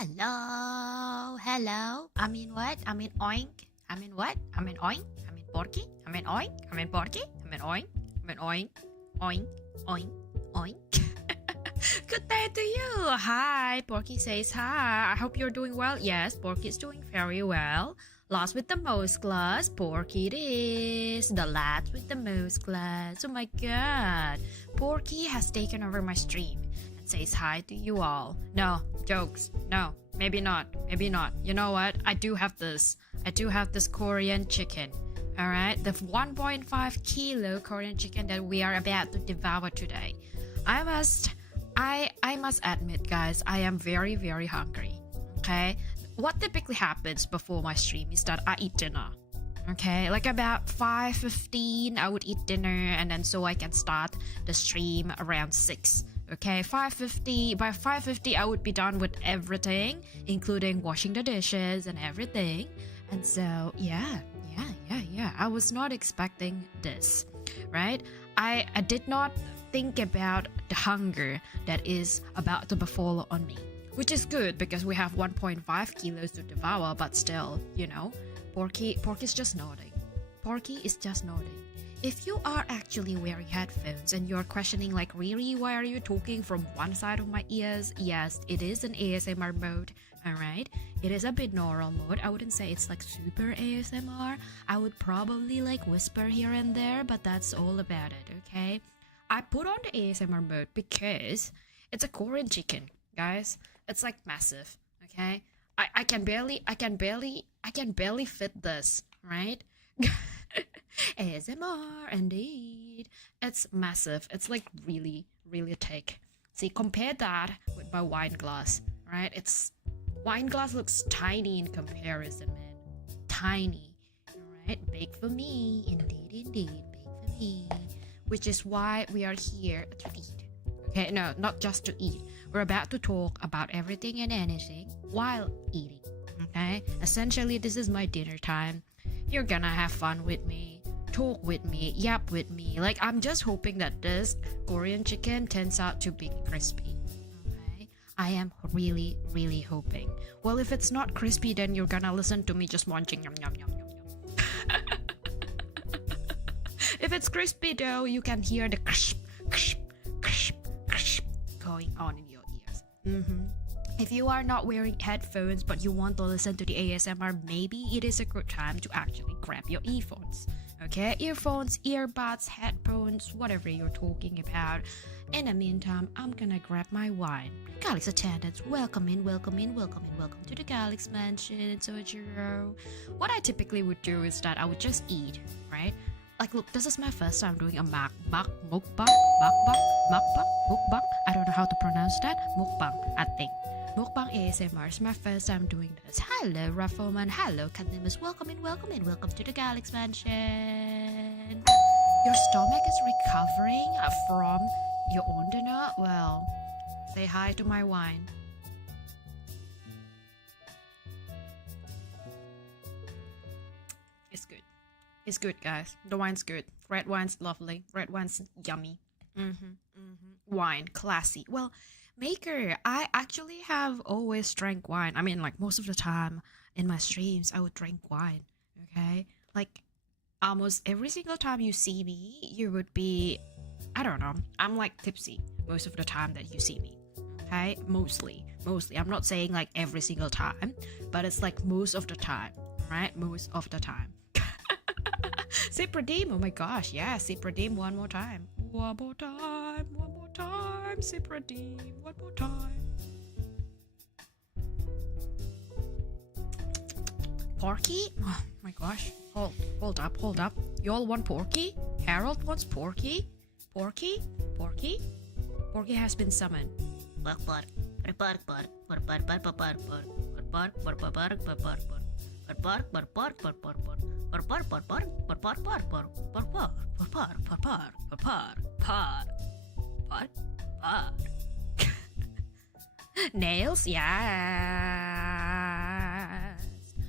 Hello. I mean what? I mean oink. I mean what? I mean oink. I mean porky. I mean oink. I mean porky. I mean oink. I mean oink. Oink. Oink. Oink. Good day to you. Hi. Porky says hi. I hope you're doing well. Yes, Porky is doing very well. Lost with the most class. Porky it is. The lads with the most class. Oh my god. Porky has taken over my stream and says hi to you all. No, jokes. No, maybe not. Maybe not. You know what? I do have this. I do have this Korean chicken. Alright? The 1.5 kilo Korean chicken that we are about to devour today. I must admit, guys, I am very, very hungry. Okay? What typically happens before my stream is that I eat dinner. Okay, like about 5:15 I would eat dinner, and then so I can start the stream around 6. Okay, 5:50. By 5:50 I would be done with everything, including washing the dishes and everything. And so yeah, I was not expecting this, right? I did not think about the hunger that is about to befall on me. Which is good because we have 1.5 kilos to devour, but still, you know, Porky's just nodding. Porky is just nodding. If you are actually wearing headphones and you're questioning like, really, why are you talking from one side of my ears? Yes, it is an ASMR mode, alright? It is a binaural mode. I wouldn't say it's like super ASMR. I would probably like whisper here and there, but that's all about it, okay? I put on the ASMR mode because it's a Korean chicken, guys. It's like massive, okay? I can barely fit this, right? ASMR, indeed. It's massive. It's like really, really thick. See, compare that with my wine glass, right? Wine glass looks tiny in comparison, man. Tiny, right? Big for me, indeed, big for me. Which is why we are here to eat. Okay, no, not just to eat. We're about to talk about everything and anything while eating, okay? Essentially, this is my dinner time. You're gonna have fun with me, talk with me, yap with me. Like, I'm just hoping that this Korean chicken turns out to be crispy, okay? I am really, really hoping. Well, if it's not crispy, then you're gonna listen to me just munching, yum, yum, yum, yum, yum. If it's crispy, though, you can hear the crisp, crisp, crisp, crisp going on in your ears. If you are not wearing headphones but you want to listen to the ASMR, maybe it is a good time to actually grab your earphones. Okay, earphones, earbuds, headphones, whatever you're talking about. In the meantime, I'm gonna grab my wine. Galax attendants, welcome in to the Galax Mansion, Sojiro. What I typically would do is that I would just eat, right? Like, look, this is my first time doing a mukbang. I don't know how to pronounce that. Mukbang, I think. Mukbang ASMR is my first time doing this. Hello, Raffoman. Hello, Catnimus. Welcome in. Welcome to the Galax Mansion. Your stomach is recovering from your own dinner? Well, say hi to my wine. It's good. It's good, guys. The wine's good. Red wine's lovely. Red wine's yummy. Wine, classy. Well, Maker, I actually have always drank wine. I mean, like, most of the time in my streams, I would drink wine, okay? Like, almost every single time you see me, you would be, I don't know, I'm like tipsy most of the time that you see me, okay? Mostly. I'm not saying like every single time, but it's like most of the time, right? Most of the time. Sip redeem, oh my gosh, yeah, sip redeem one more time. One more time, sip redeem, one more time. Porky? Oh my gosh, hold up. You all want Porky? Harold wants Porky? Porky has been summoned. Nails? Yes.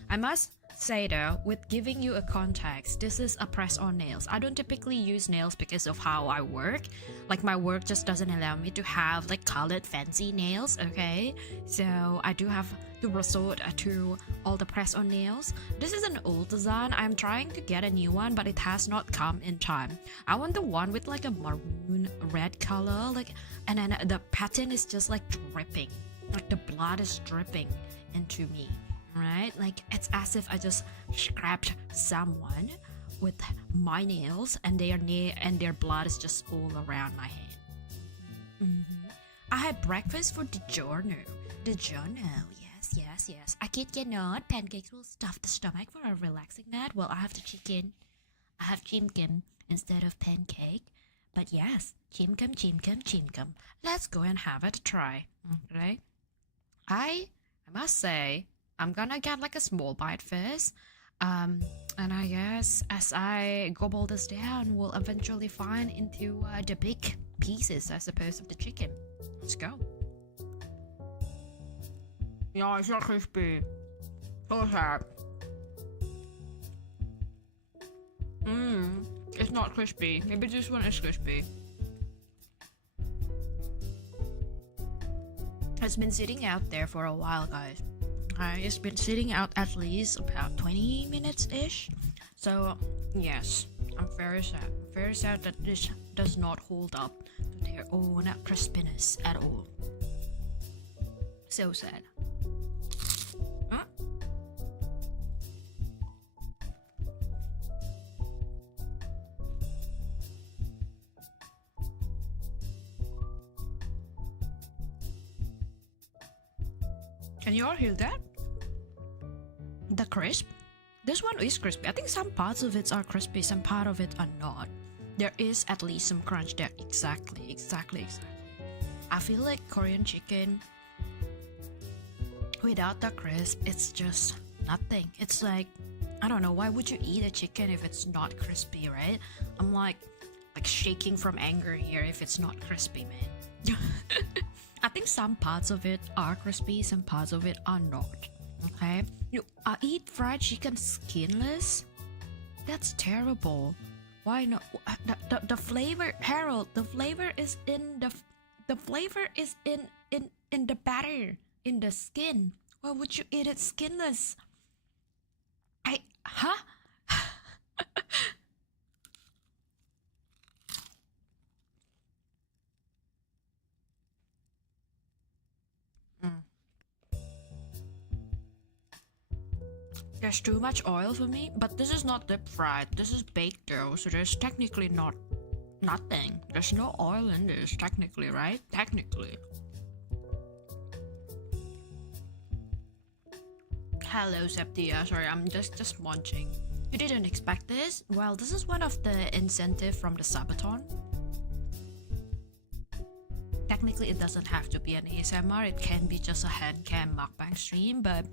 I must must say though, with giving you a context, this is a press-on nails. I don't typically use nails because of how I work. Like my work just doesn't allow me to have like colored fancy nails, okay? So I do have to resort to all the press-on nails. This is an old design. I'm trying to get a new one, but it has not come in time. I want the one with like a maroon red color, like, and then the pattern is just like dripping, like the blood is dripping into me, right? Like it's as if I just scrapped someone with my nails and their blood is just all around my hand. I had breakfast for DiGiorno. Yes. I kid you not, pancakes will stuff the stomach for a relaxing nap. Well, I have the chicken. I have chimkim instead of pancake. But yes, chimkum. Let's go and have it try. Okay. I must say, I'm gonna get like a small bite first. And I guess as I gobble this down, we'll eventually find into the big pieces, I suppose, of the chicken. Let's go. Yeah, it's not crispy. So sad. It's not crispy. Maybe this one is crispy. It's been sitting out there for a while, guys. It's been sitting out at least about 20 minutes-ish. So, yes, I'm very sad. Very sad that this does not hold up to their own crispiness at all. So sad. Huh? Can you all hear that? The crisp? This one is crispy. I think some parts of it are crispy, some part of it are not. There is at least some crunch there. Exactly. I feel like Korean chicken without the crisp, it's just nothing. It's like, I don't know, why would you eat a chicken if it's not crispy, right? I'm like shaking from anger here if it's not crispy, man. I think some parts of it are crispy, some parts of it are not. Okay, I eat fried chicken skinless. That's terrible. Why not? The flavor, Harold. The flavor is in the flavor is in the batter, in the skin. Why would you eat it skinless? Huh? There's too much oil for me, but this is not deep fried. This is baked though, so there's technically nothing. There's no oil in this, technically, right? Technically. Hello, Septia. Sorry, I'm just munching. You didn't expect this? Well, this is one of the incentive from the subathon. Technically, it doesn't have to be an ASMR. It can be just a HANDCAM mukbang stream, but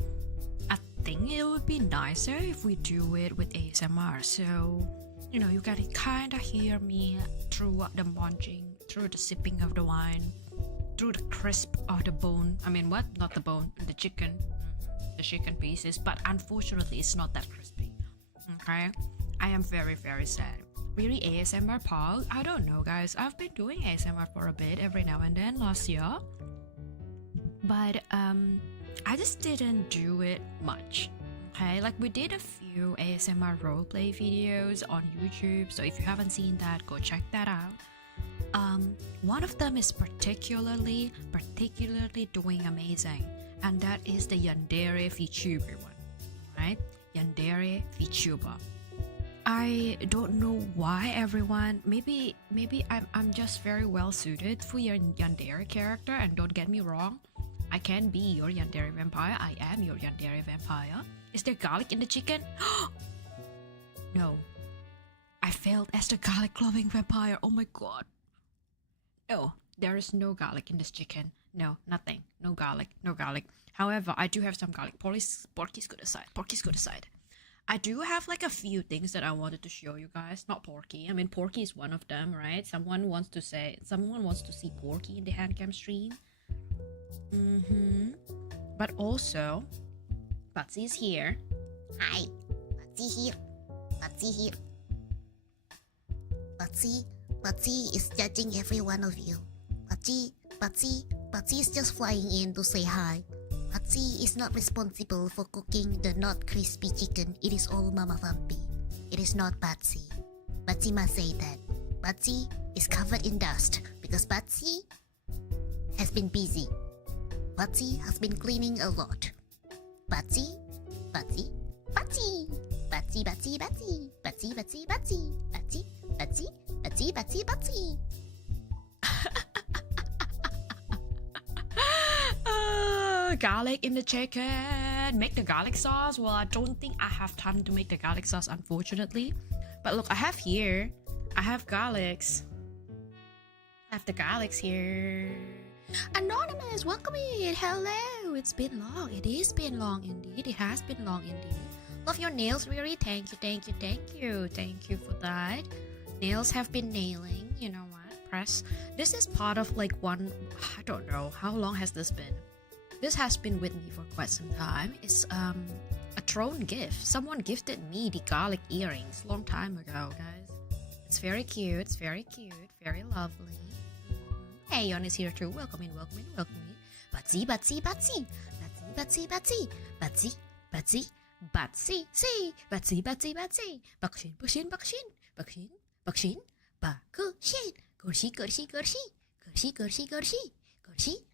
I think it would be nicer if we do it with ASMR. So, you know, you can kind of hear me through the munching, through the sipping of the wine, through the crisp of the bone. I mean, what? Not the bone, the chicken. The chicken pieces. But unfortunately, it's not that crispy. Okay? I am very, very sad. Really, ASMR Paul? I don't know, guys. I've been doing ASMR for a bit every now and then last year. But, I just didn't do it much. Okay, like we did a few ASMR roleplay videos on YouTube, so if you haven't seen that, go check that out. One of them is particularly doing amazing, and that is the Yandere Vtuber one, right? Yandere Vtuber. I don't know why everyone. Maybe I'm just very well suited for your Yandere character, and don't get me wrong. I can be your Yandere vampire. I am your Yandere vampire. Is there garlic in the chicken? No. I failed as the garlic loving vampire. Oh my god. No, there is no garlic in this chicken. No, nothing. No garlic. However, I do have some garlic. Porky's good aside. I do have like a few things that I wanted to show you guys. Not Porky. I mean, Porky is one of them, right? Someone wants to see Porky in the HANDCAM stream. But also, Patsy is here. Hi, Batsy here. Batsy here. Batsy is judging every one of you. Batsy is just flying in to say hi. Batsy is not responsible for cooking the not crispy chicken. It is all Mama Vampy. It is not Batsy. Batsy must say that. Batsy is covered in dust because Batsy has been busy. Batsy has been cleaning a lot. Batsy. Garlic in the chicken. Make the garlic sauce. Well, I don't think I have time to make the garlic sauce, unfortunately. But look, I have garlics. I have the garlics here. Anonymous, welcome in. Hello. It's been long. It has been long indeed. It has been long indeed. Love your nails, Riri. Thank you for that. Nails have been nailing. You know what? Press. This is part of like one. I don't know. How long has this been? This has been with me for quite some time. It's a thrown gift. Someone gifted me the garlic earrings long time ago, guys. It's very cute. Very lovely. Hey, Yon is here too. Welcome in. Batsy. Bakshin.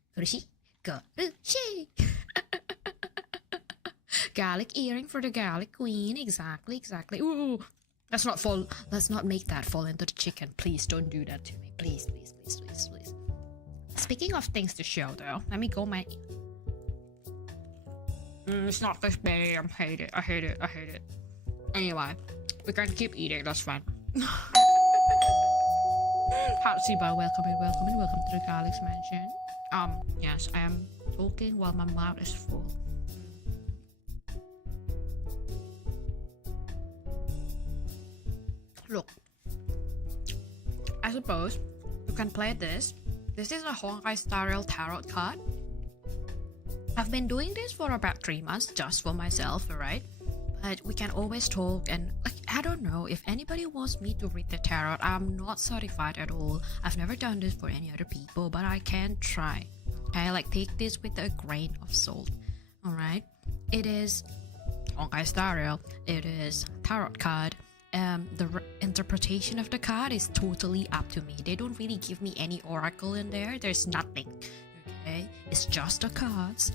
Gorshi. Garlic earring for the garlic queen. Exactly. Ooh, let's not make that fall into the chicken. Please don't do that to me. Please. Speaking of things to show though, let me go my... it's not this big. I hate it. Anyway, we can keep eating, that's fine. Hatsiba, welcome to the Garlic's Mansion. Yes, I am talking while my mouth is full. Look, I suppose you can play this. This is a Honkai style tarot card. I've been doing this for about 3 months just for myself, alright? But we can always talk, and like, I don't know if anybody wants me to read the tarot. I'm not certified at all. I've never done this for any other people, but I can try. Okay, like take this with a grain of salt. Alright? It is Honkai style. It is tarot card. The interpretation of the card is totally up to me. They don't really give me any oracle in there. There's nothing. Okay? It's just the cards.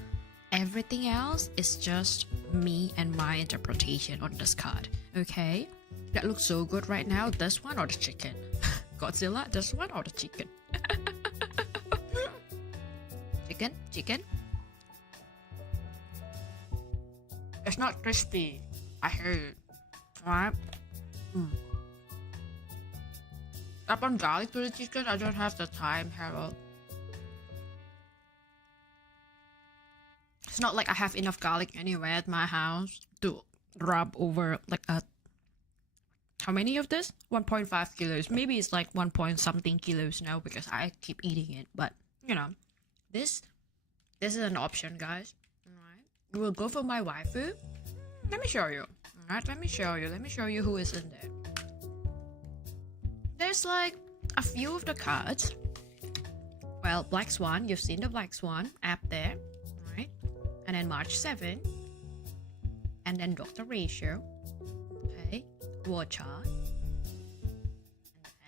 Everything else is just me and my interpretation on this card. Okay? That looks so good right now. This one or the chicken? Godzilla, this one or the chicken? Chicken? It's not crispy. I hate it. Alright? Up on garlic to the chicken, I don't have the time, Harold. It's not like I have enough garlic anywhere at my house to rub over like a... How many of this? 1.5 kilos. Maybe it's like 1 point something kilos now because I keep eating it. But, you know, this is an option, guys. Alright. We'll go for my waifu. Let me show you. Alright, let me show you who is in there. There's like a few of the cards. Well, Black Swan, you've seen the Black Swan app there. Right? And then March 7. And then Dr. Ratio. Okay. Watcha.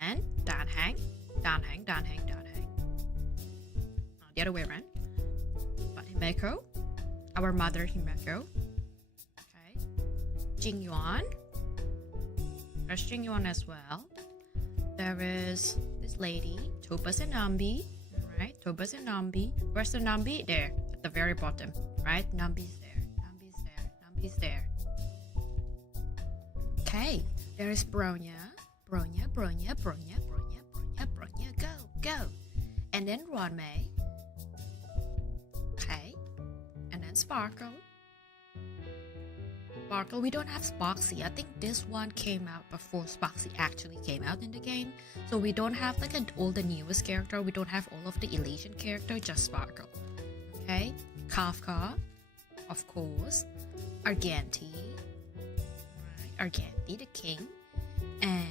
And then Dan Hang. The other way around. But Himeko. Our mother Himeko. Jing Yuan. There's Jing Yuan as well. There is this lady, Topaz and Nambi. Right? Topaz and Nambi. Where's the Nambi? There, at the very bottom. Right? Nambi's there. Okay. There is Bronya. Bronya. Go. And then Ronmei. Okay. And then Sparkle. We don't have Sparksy. I think this one came out before Sparksy actually came out in the game. So we don't have like all the newest character. We don't have all of the Elation character, just Sparkle. Okay? Kafka, of course. Arganti. Argenti, the king, and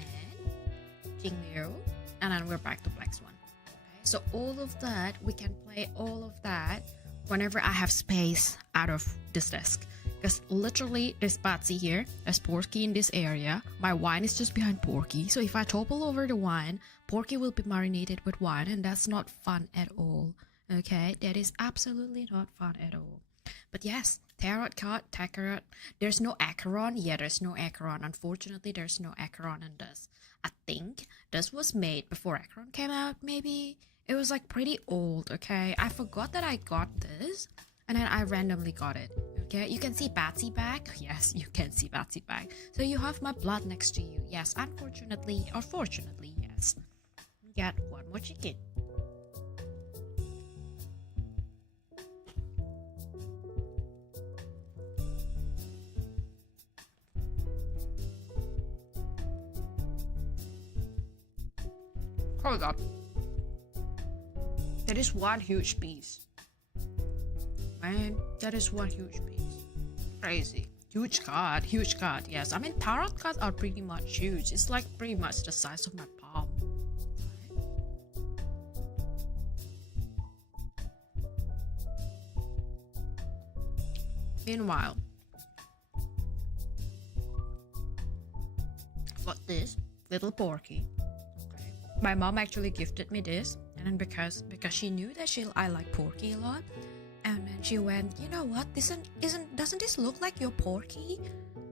King Leo, and then we're back to Black Swan. Okay, so all of that, we can play all of that whenever I have space out of this desk. Because literally, there's Patsy here, there's Porky in this area, my wine is just behind Porky, so if I topple over the wine, Porky will be marinated with wine, and that's not fun at all. Okay, that is absolutely not fun at all. But yes, tarot card, tarot. There's no Acheron. Yeah, there's no Acheron. Unfortunately, there's no Acheron in this. I think this was made before Acheron came out, maybe. It was like pretty old, okay? I forgot that I got this, and then I randomly got it, okay? You can see Patsy back. Yes, you can see Patsy back. So you have my blood next to you. Yes, unfortunately, or fortunately, yes. You got one more chicken. Hold up. That is one huge piece. Man, that is one huge piece. Crazy. Huge card, yes. I mean, tarot cards are pretty much huge. It's like pretty much the size of my palm. Meanwhile, I've got this little Porky. My mom actually gifted me this, and then because she knew that I like Porky a lot, and then she went, you know what? Doesn't this look like your Porky?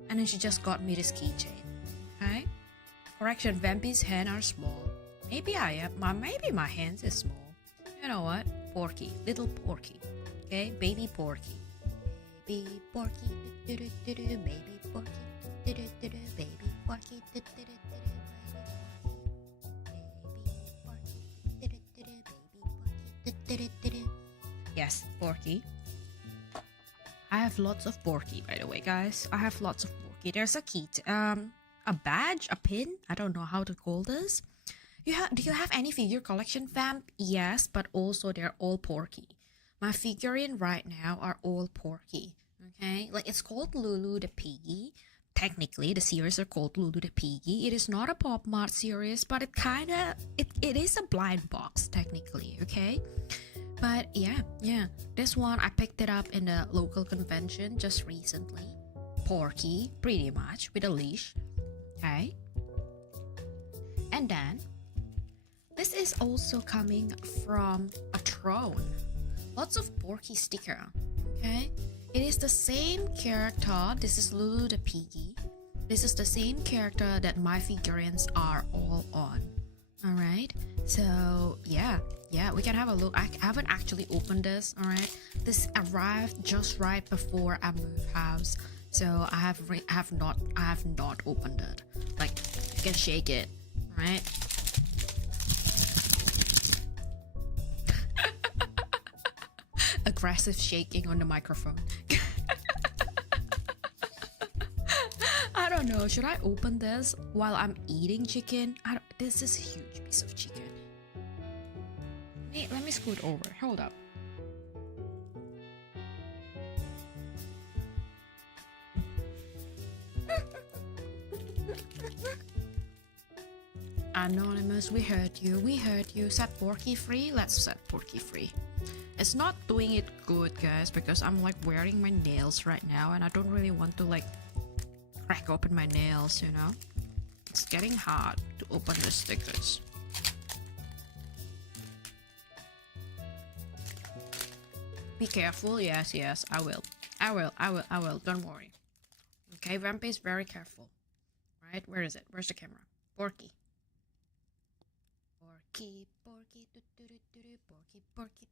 And then she just got me this keychain. Okay. Correction, Vampy's hands are small. Maybe maybe my hands is small. You know what? Porky, little Porky. Okay, baby Porky. Baby Porky, baby Porky, baby Porky, Yes, Porky. I have lots of Porky, by the way, guys. I have lots of Porky. There's a key, a badge, a pin. I don't know how to call this. Do you have any figure collection, fam? Yes, but also they're all Porky. My figurine right now are all Porky. Okay, like it's called Lulu the Piggy. Technically, the series are called Lulu the Piggy. It is not a Pop Mart series, but it is a blind box technically. Okay. But yeah, this one I picked it up in the local convention just recently. Porky, pretty much, with a leash. Okay. And then, this is also coming from a throne. Lots of Porky sticker. Okay. It is the same character. This is Lulu the Piggy. This is the same character that my figurines are all on. Alright. So yeah, we can have a look. I haven't actually opened this. Alright. This arrived just right before I moved house. So I have not opened it. Like, you can shake it. Alright. Aggressive shaking on the microphone. I don't know. Should I open this while I'm eating chicken? This is a huge piece of chicken. Let me scoot over. Hold up. Anonymous, we heard you. Set Porky free? Let's set Porky free. It's not doing it good, guys, because I'm like wearing my nails right now and I don't really want to like crack open my nails, you know? It's getting hard to open the stickers. Be careful. Yes, I will. Don't worry. Okay, Vampy is very careful. Right? Where is it? Where's the camera? Porky. Porky, Porky, Porky, Porky, Porky, Porky.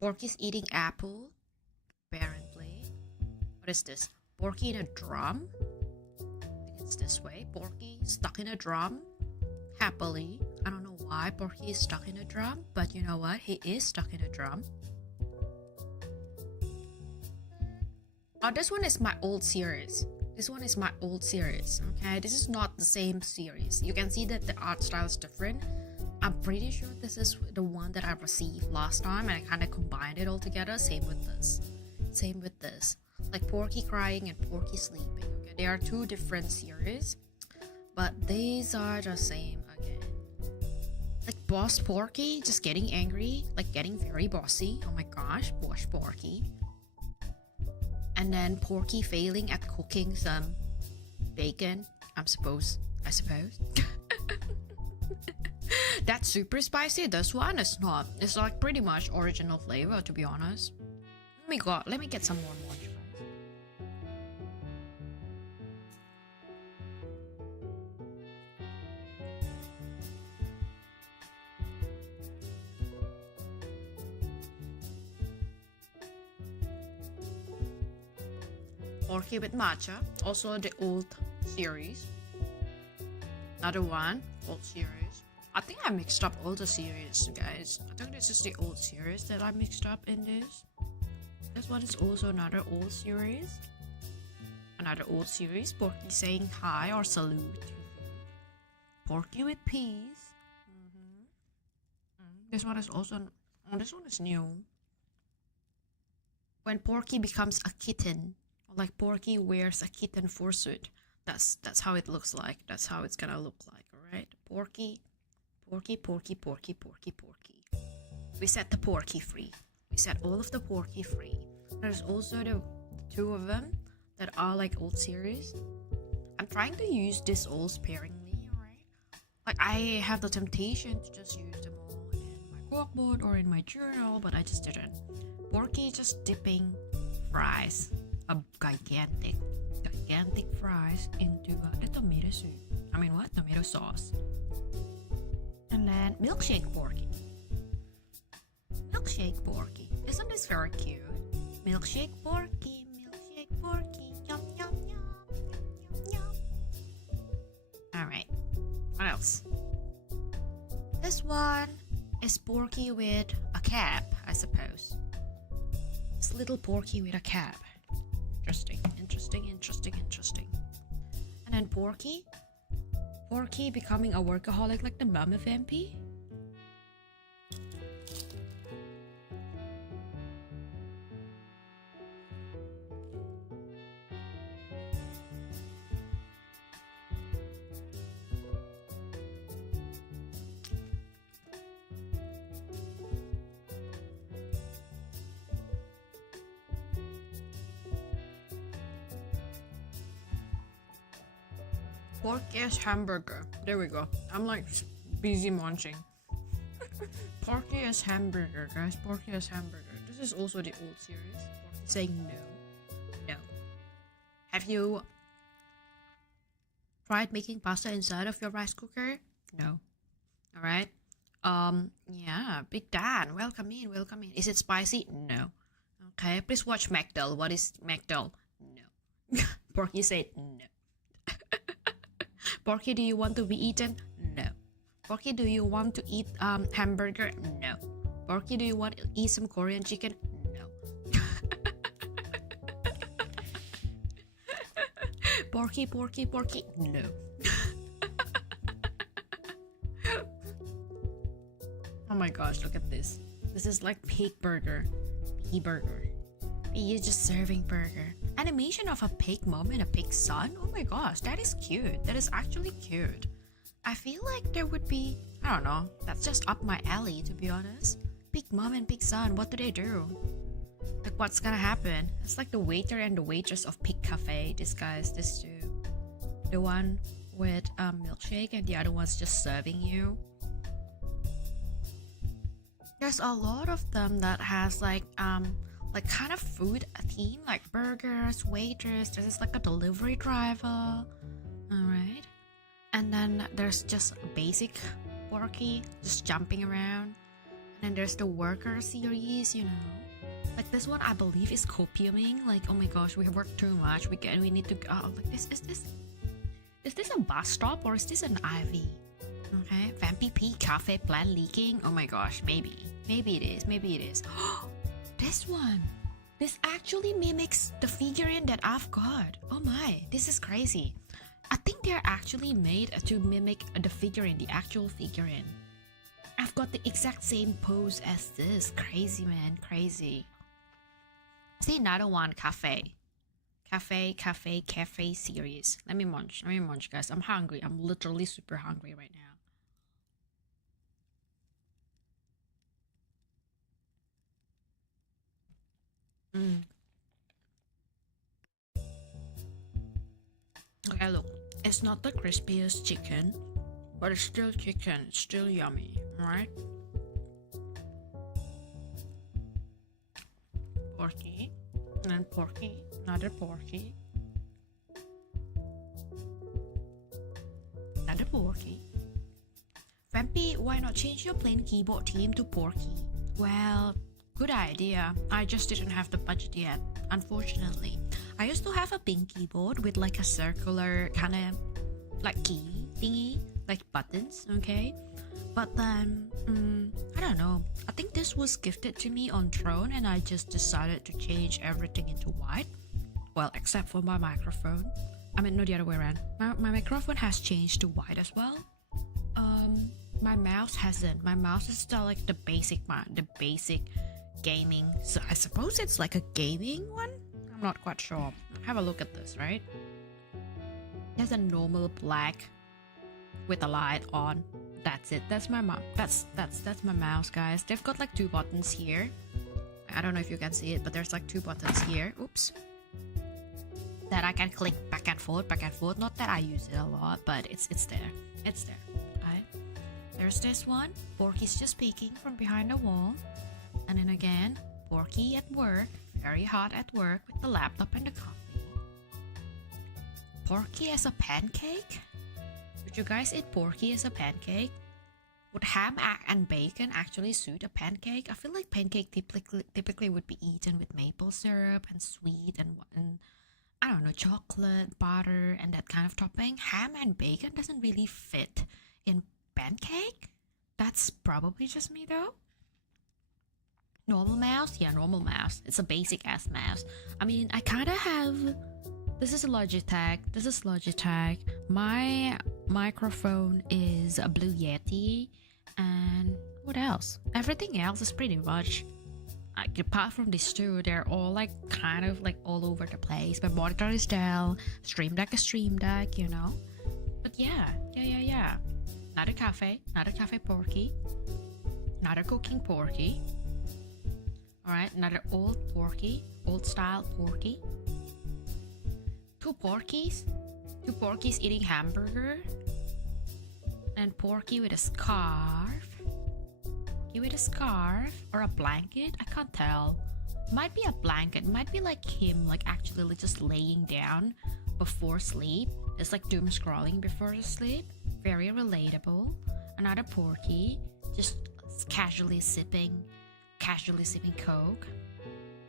Porky's eating apple. Apparently. What is this? Porky in a drum? I think it's this way. Porky stuck in a drum. Happily. I don't know why Porky is stuck in a drum, but you know what? He is stuck in a drum. Oh, this one is my old series. Okay? This is not the same series. You can see that the art style is different. I'm pretty sure this is the one that I received last time and I kind of combined it all together. Same with this. like Porky Crying and Porky Sleeping. Okay, they are two different series, but these are the same again. Like Boss Porky just getting angry, like getting very bossy. Oh my gosh, Boss Porky. And then Porky failing at cooking some bacon. I suppose. That's super spicy. This one is not. It's like pretty much original flavor, to be honest. Let me get some more mochi fries. Porky with matcha, also the old series. Another one, old series. I think I mixed up all the series, guys. I think this is the old series that I mixed up in this. This one is also another old series. Another old series. Porky saying hi or salute. Porky with peas. This one is also. Oh, this one is new. When Porky becomes a kitten, like Porky wears a kitten fursuit. That's how it looks like. That's how it's gonna look like. All right, Porky. We set the Porky free. We set all of the Porky free. There's also the two of them that are like old series. I'm trying to use this all sparingly, alright? Like I have the temptation to just use them all in my workbook or in my journal, but I just didn't. Porky just dipping fries, a gigantic fries into the tomato soup. I mean what? Tomato sauce. And then milkshake Porky. Isn't this very cute? Milkshake Porky, yum yum yum. Alright, what else? This one is Porky with a cap, I suppose. This little Porky with a cap. Interesting. And then Porky becoming a workaholic like the Mama Vampy. Porky's hamburger. There we go. I'm like busy munching. Porky's hamburger, guys. Porky's hamburger. This is also the old series. Porky saying no. Have you tried making pasta inside of your rice cooker? No. Alright. Yeah. Big Dan. Welcome in. Is it spicy? No. Okay. Please watch McDowell. What is McDowell? No. Porky said no. Porky, do you want to be eaten? No. Porky, do you want to eat hamburger? No. Porky, do you want to eat some Korean chicken? No. Porky, no. Oh my gosh, look at this. This is like pig burger. Piggy burger. He is just serving burger. Animation of a pig mom and a pig son? Oh my gosh, that is cute. That is actually cute. I feel like there would be, I don't know, that's just up my alley to be honest. Pig mom and pig son, what do they do? Like what's gonna happen? It's like the waiter and the waitress of Pig Cafe. These two. The one with milkshake and the other one's just serving you. There's a lot of them that has like kind of food theme, like burgers, waiters. There's like a delivery driver, alright. And then there's just a basic Porky just jumping around. And then there's the worker series, you know. Like this one, I believe is copiuming. Like oh my gosh, we work too much. We need to like this. Is this a bus stop or is this an IV? Okay, Vampy P cafe plan leaking. Oh my gosh, maybe it is. This one. This actually mimics the figurine that I've got. Oh my, this is crazy. I think they're actually made to mimic the figurine, the actual figurine. I've got the exact same pose as this. Crazy, man, crazy. See another one, cafe. cafe series. Let me munch, guys. I'm hungry. I'm literally super hungry right now. Okay, look, it's not the crispiest chicken, but it's still chicken. It's still yummy, right? Porky, and porky, another porky, another porky. Vampy, why not change your plain keyboard theme to porky? Well, good idea. I just didn't have the budget yet, unfortunately. I used to have a pink keyboard with like a circular kind of like key thingy, like buttons, okay? But then, I don't know. I think this was gifted to me on Throne and I just decided to change everything into white. Well, except for my microphone. I mean, no, the other way around. My microphone has changed to white as well. My mouse hasn't. My mouse is still like the basic gaming. So I suppose it's like a gaming one? I'm not quite sure. Have a look at this, right? There's a normal black with a light on. That's it. That's my mouse. That's my mouse, guys. They've got like two buttons here. I don't know if you can see it, but there's like two buttons here. Oops. That I can click back and forth. Not that I use it a lot, but it's there. It's there. Right? There's this one. Porky's just peeking from behind the wall. And then again, Porky at work. Very hot at work with the laptop and the coffee. Porky as a pancake? Would you guys eat Porky as a pancake? Would ham and bacon actually suit a pancake? I feel like pancake typically would be eaten with maple syrup and sweet and I don't know, chocolate, butter, and that kind of topping. Ham and bacon doesn't really fit in pancake. That's probably just me though. Normal mouse? Yeah, normal mouse. It's a basic ass mouse. I mean, I kind of have... This is Logitech. My microphone is a Blue Yeti. And what else? Everything else is pretty much... Like, apart from these two, they're all like kind of like all over the place. My monitor is Dell. Stream Deck is Stream Deck, you know? But yeah. Not a cafe Porky. Not a cooking Porky. Alright, another old Porky. Old style Porky. Two Porkies eating hamburger. And Porky with a scarf. Or a blanket. I can't tell. Might be a blanket. Might be like him, like actually like just laying down before sleep. It's like doom scrolling before sleep. Very relatable. Another Porky, just casually sipping Coke.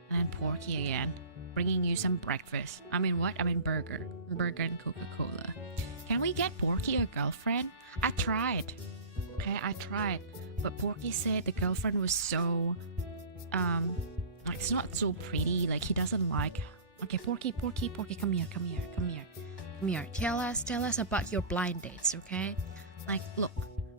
And then Porky again, bringing you some breakfast. I mean what? I mean burger and Coca-Cola. Can we get Porky a girlfriend? I tried. Okay, but Porky said the girlfriend was so like it's not so pretty. Like he doesn't like. Okay, Porky, come here. Tell us about your blind dates, okay? Like, look,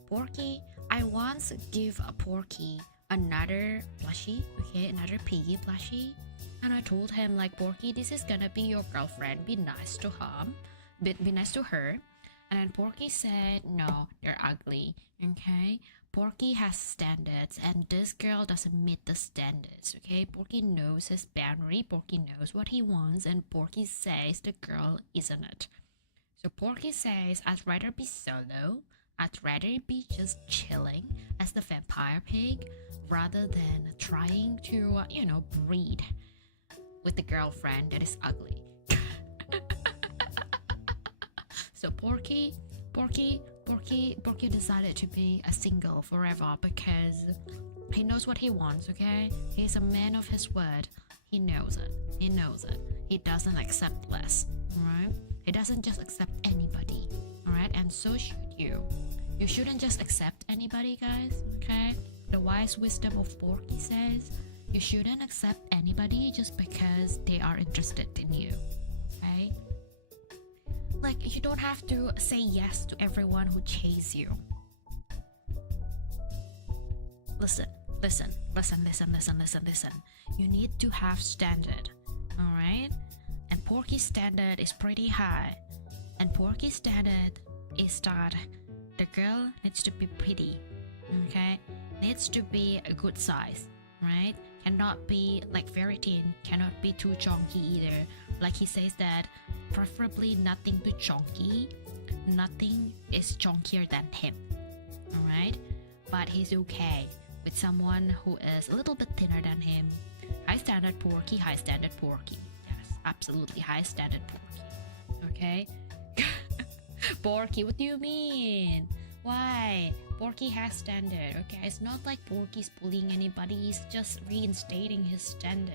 Porky, I once give a Porky another plushie, okay, another piggy plushie, and I told him like, Porky, this is gonna be your girlfriend. Be nice to him, be nice to her. And then Porky said, no, they're ugly, okay? Porky has standards, and this girl doesn't meet the standards, okay? Porky knows his boundary, Porky knows what he wants, and Porky says the girl isn't it. So Porky says, I'd rather be solo, I'd rather be just chilling as the vampire pig, rather than trying to, breed with the girlfriend that is ugly. So Porky decided to be a single forever because he knows what he wants, okay? He's a man of his word. He knows it. He doesn't accept less, alright? He doesn't just accept anybody, alright? And so should you. You shouldn't just accept anybody, guys, okay? The wise wisdom of Porky says you shouldn't accept anybody just because they are interested in you, okay? Like, you don't have to say yes to everyone who chases you. Listen. You need to have standard, alright? And Porky's standard is pretty high, and Porky's standard is that the girl needs to be pretty, okay? Needs to be a good size, right? Cannot be like very thin, cannot be too chunky either. Like he says that preferably nothing too chunky. Nothing is chunkier than him, alright? But he's okay with someone who is a little bit thinner than him. High standard Porky, high standard Porky. Yes, absolutely high standard Porky. Okay? Porky, what do you mean? Why? Porky has standard. Okay, it's not like Porky's bullying anybody, he's just reinstating his standard.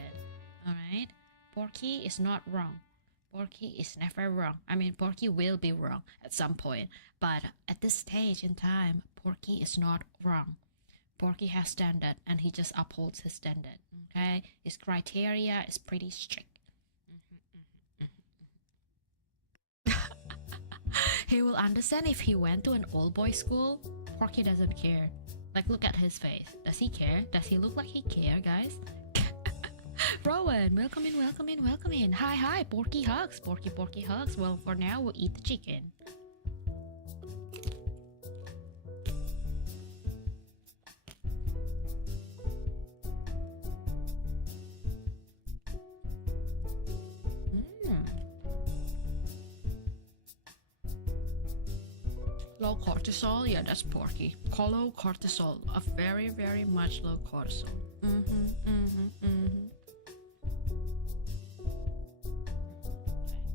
Alright? Porky is not wrong. Porky is never wrong. I mean, Porky will be wrong at some point, but at this stage in time, Porky is not wrong. Porky has standard and he just upholds his standard. Okay? His criteria is pretty strict. He will understand if he went to an all-boys school. Porky doesn't care. Like, look at his face. Does he care? Does he look like he care, guys? Rowan, welcome in, welcome in, welcome in. Hi, hi, Porky hugs. Porky hugs. Well, for now, we'll eat the chicken. Low cortisol, yeah, that's Porky. Low cortisol, a very, very much low cortisol.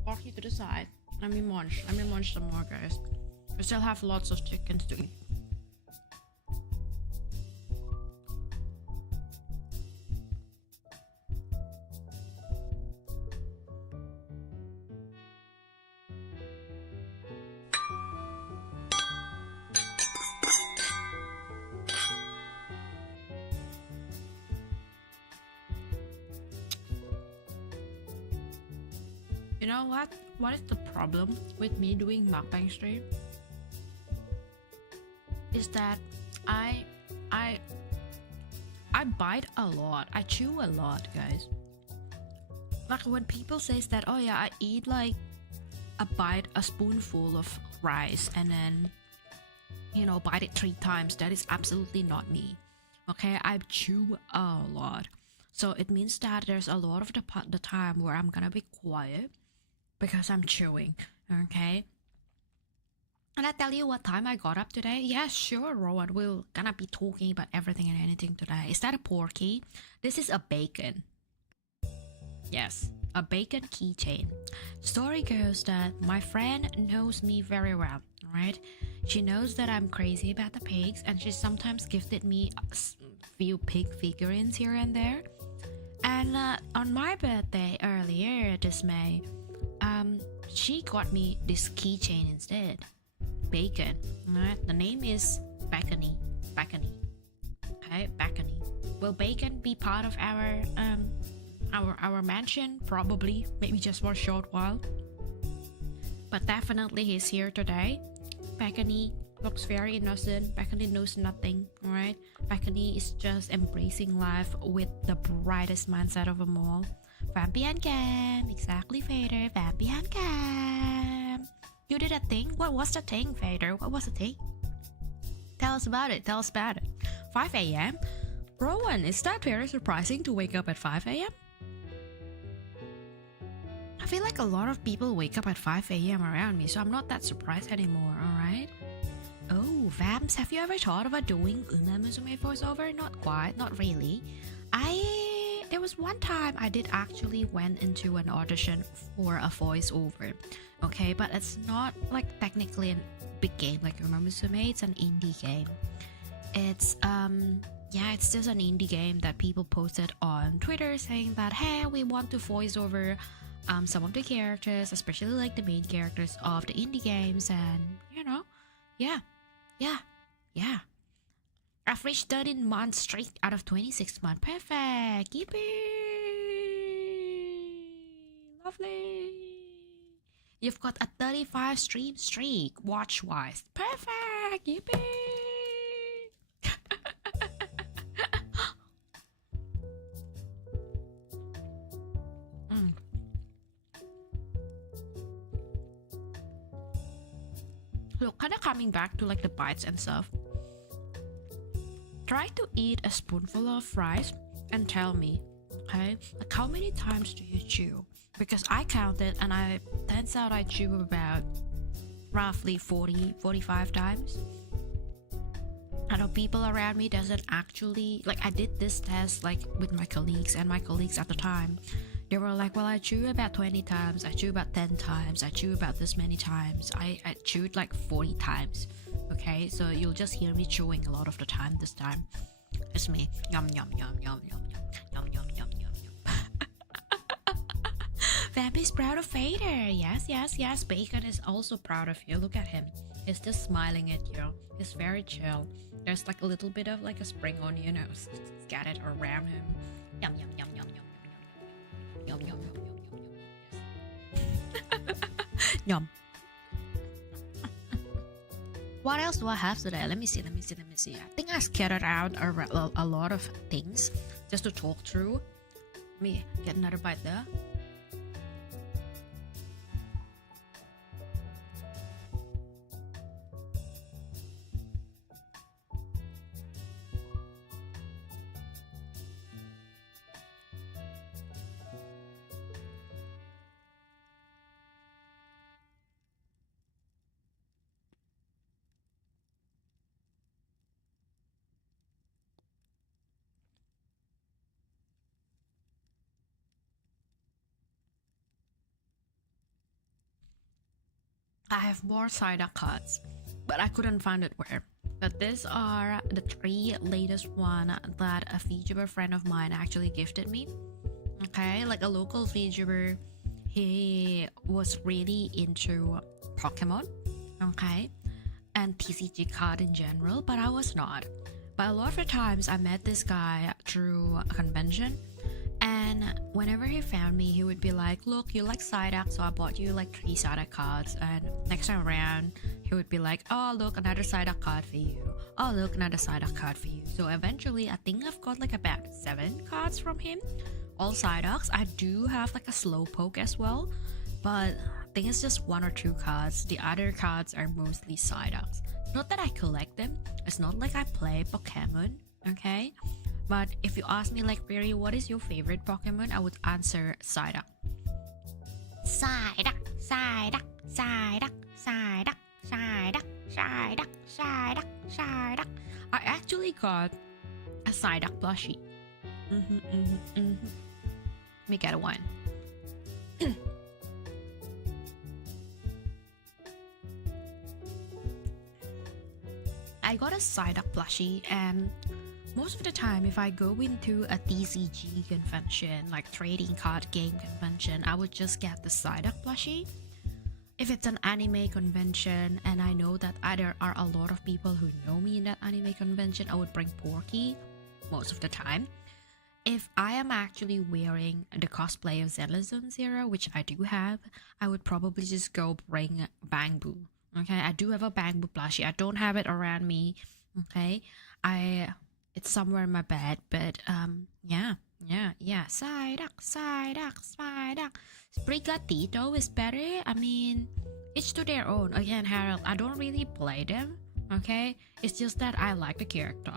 Porky to the side. Let me munch some more, guys. We still have lots of chickens to eat. You know what? What is the problem with me doing mukbang stream? Is that I bite a lot. I chew a lot, guys. Like when people says that, oh yeah, I eat like a spoonful of rice and then, you know, bite it 3 times. That is absolutely not me. Okay, I chew a lot. So it means that there's a lot of the time where I'm gonna be quiet because I'm chewing, okay? And I tell you what time I got up today? Yeah, sure, Rowan. We're gonna be talking about everything and anything today. Is that a Porky? This is a bacon. Yes, a bacon keychain. Story goes that my friend knows me very well, right? She knows that I'm crazy about the pigs and she sometimes gifted me a few pig figurines here and there. And on my birthday earlier this May, she got me this keychain instead. Bacon, right? The name is Bacony. Okay, Bacony. Will Bacon be part of our mansion? Probably, maybe just for a short while. But definitely he's here today. Bacony looks very innocent. Bacony knows nothing, alright? Bacony is just embracing life with the brightest mindset of them all. HANDCAM, exactly, Fader. HANDCAM. You did a thing? What was the thing, Fader? What was the thing? Tell us about it. 5 a.m. Rowan, is that very surprising to wake up at 5 a.m.? I feel like a lot of people wake up at 5 a.m. around me, so I'm not that surprised anymore, alright? Oh, Vamps, have you ever thought about doing Musume voiceover? Not quite, not really. There was one time I did actually went into an audition for a voiceover, okay? But it's not like technically a big game like Musume, it's an indie game. It's it's just an indie game that people posted on Twitter saying that, hey, we want to voice over some of the characters, especially like the main characters of the indie games, and you know, yeah. I've reached 13 months straight out of 26 months. Perfect. Yippee. Lovely. You've got a 35 stream streak watch wise. Perfect. Yippee. kind of coming back to like the bites and stuff. Try to eat a spoonful of fries and tell me, okay, like how many times do you chew? Because I counted and turns out I chew about roughly 45 times. I know people around me doesn't actually, like I did this test like with my colleagues, and my colleagues at the time, they were like, well, I chew about 20 times, I chew about 10 times, I chew about this many times. I chewed like 40 times. Okay, so you'll just hear me chewing a lot of the time this time. It's me. Yum yum yum yum yum yum yum yum yum yum. Vampy's proud of Vader. Yes, yes, yes. Bacon is also proud of you. Look at him. He's just smiling at you. He's very chill. There's like a little bit of like a spring onion scattered around him. Yum yum yum yum yum yum yum yum yum yum yum yum. Yum. What else do I have today? Let me see. I think I scattered out a lot of things just to talk through. Let me get another bite there. I have more cider cards, but I couldn't find it where. But these are the 3 latest one that a Vtuber friend of mine actually gifted me. Okay, like a local Vtuber, he was really into Pokemon, okay, and TCG card in general, but I was not. But a lot of the times I met this guy through a convention, and whenever he found me, he would be like, look, you like Psyduck, so I bought you like 3 Psyduck cards, and next time around he would be like, oh look, another Psyduck card for you, oh look, another Psyduck card for you. So eventually I think I've got like about 7 cards from him, all Psyducks. I do have like a Slowpoke as well, but I think it's just 1 or 2 cards. The other cards are mostly Psyducks. Not that I collect them, it's not like I play Pokemon, okay? But if you ask me like, Riri, what is your favorite Pokemon? I would answer Psyduck. Psyduck, Psyduck, Psyduck, Psyduck, Psyduck, Psyduck, Psyduck, Psyduck. I actually got a Psyduck plushie. Let me get one. I got a Psyduck plushie, and most of the time if I go into a TCG convention, like trading card game convention, I would just get the Psyduck plushie. If it's an anime convention and I know that there are a lot of people who know me in that anime convention, I would bring Porky most of the time. If I am actually wearing the cosplay of Zenlazone Zero, which I do have, I would probably just go bring Bangbu. Okay, I do have a Bangbu plushie. I don't have it around me. Okay, it's somewhere in my bed, but yeah. Psyduck. Sprigatito is better. I mean, each to their own. Again, Harold, I don't really play them. Okay, it's just that I like the character.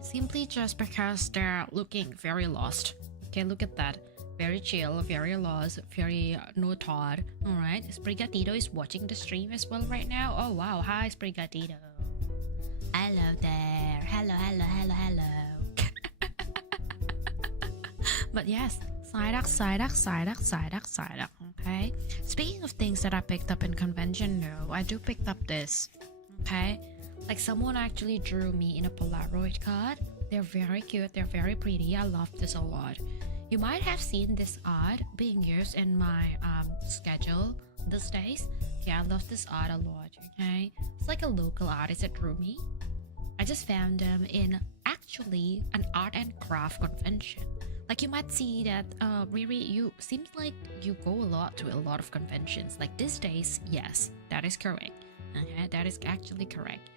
Simply just because they're looking very lost. Okay, look at that. Very chill, very lost, very no thought. Alright, Sprigatito is watching the stream as well right now. Oh wow, hi Sprigatito. Hello there. Hello. But yes, Psyduck. Okay. Speaking of things that I picked up in convention, no, I do picked up this. Okay. Like someone actually drew me in a Polaroid card. They're very cute. They're very pretty. I love this a lot. You might have seen this art being used in my schedule these days. Yeah, I love this art a lot. Okay. It's like a local artist that drew me. I just found them in actually an art and craft convention. Like you might see that Riri, you seems like you go a lot to a lot of conventions. Like these days, yes, that is correct. Okay, that is actually correct.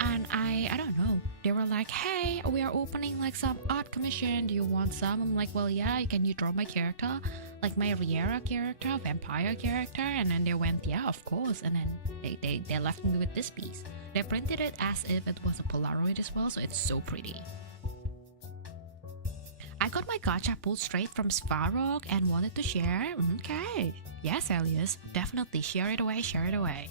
And then I don't know, they were like, hey, we are opening like some art commission, do you want some? I'm like, well, yeah, can you draw my character, like my Riera character, vampire character? And then they went, yeah, of course. And then they left me with this piece. They printed it as if it was a Polaroid as well, so it's so pretty. I got my gacha pulled straight from Svarog and wanted to share. Okay, yes, Elias, definitely share it away, share it away.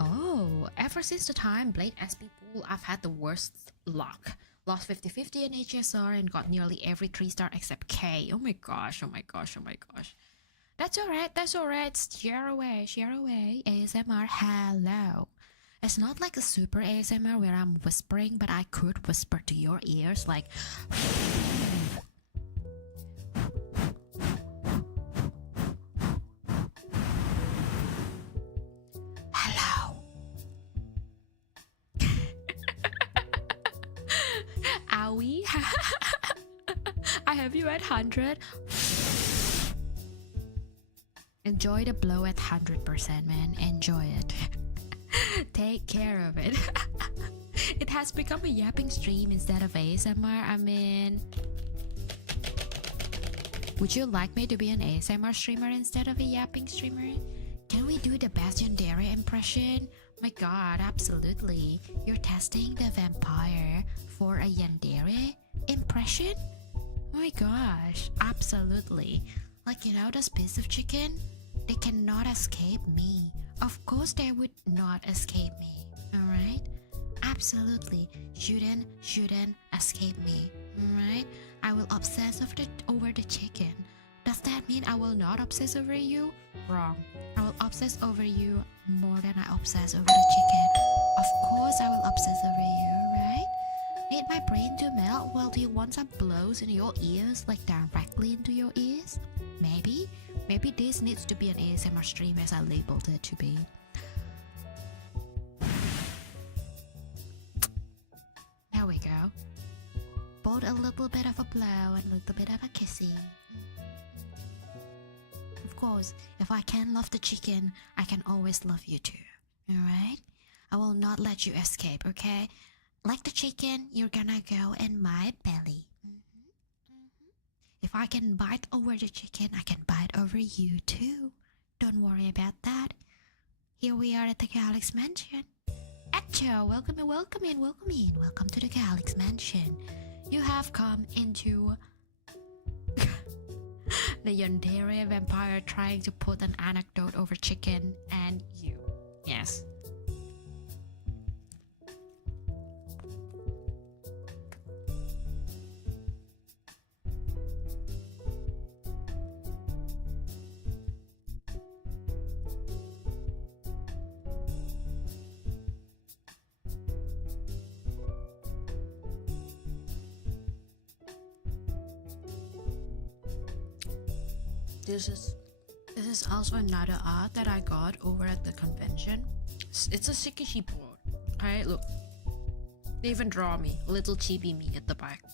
Oh, ever since the time Blade SP pool, I've had the worst luck. Lost 50-50 in HSR and got nearly every 3-star except K. Oh my gosh, oh my gosh, oh my gosh. That's alright, that's alright. Share away, share away. ASMR, hello. It's not like a super ASMR where I'm whispering, but I could whisper to your ears like... Owie. I have you at 100. Enjoy the blow at 100%, man. Enjoy it. Take care of it. It has become a yapping stream instead of ASMR. I mean, would you like me to be an ASMR streamer instead of a yapping streamer? Can we do the Bastion Dere impression? My god, absolutely. You're testing the vampire for a Yandere impression? Oh my gosh, absolutely. Like, you know, this piece of chicken? They cannot escape me. Of course they would not escape me. Alright? Absolutely. Shouldn't escape me. Alright? I will obsess over the chicken. Does that mean I will not obsess over you? Wrong. I will obsess over you more than I obsess over the chicken. Of course I will obsess over you, right? Need my brain to melt? Well, do you want some blows in your ears, like directly into your ears? Maybe? Maybe this needs to be an ASMR stream as I labeled it to be. There we go. Both a little bit of a blow and a little bit of a kissing. Of course, if I can love the chicken, I can always love you too. Alright? I will not let you escape, okay? Like the chicken, you're gonna go in my belly. If I can bite over the chicken, I can bite over you too. Don't worry about that. Here we are at the Galax Mansion. Echo, welcome in, welcome in, welcome in. Welcome to the Galax Mansion. You have come into the Yandere vampire trying to put an anecdote over chicken and you. Yes. This is also another art that I got over at the convention. It's a Sikishi board. Alright, look. They even draw me, little chibi me at the back.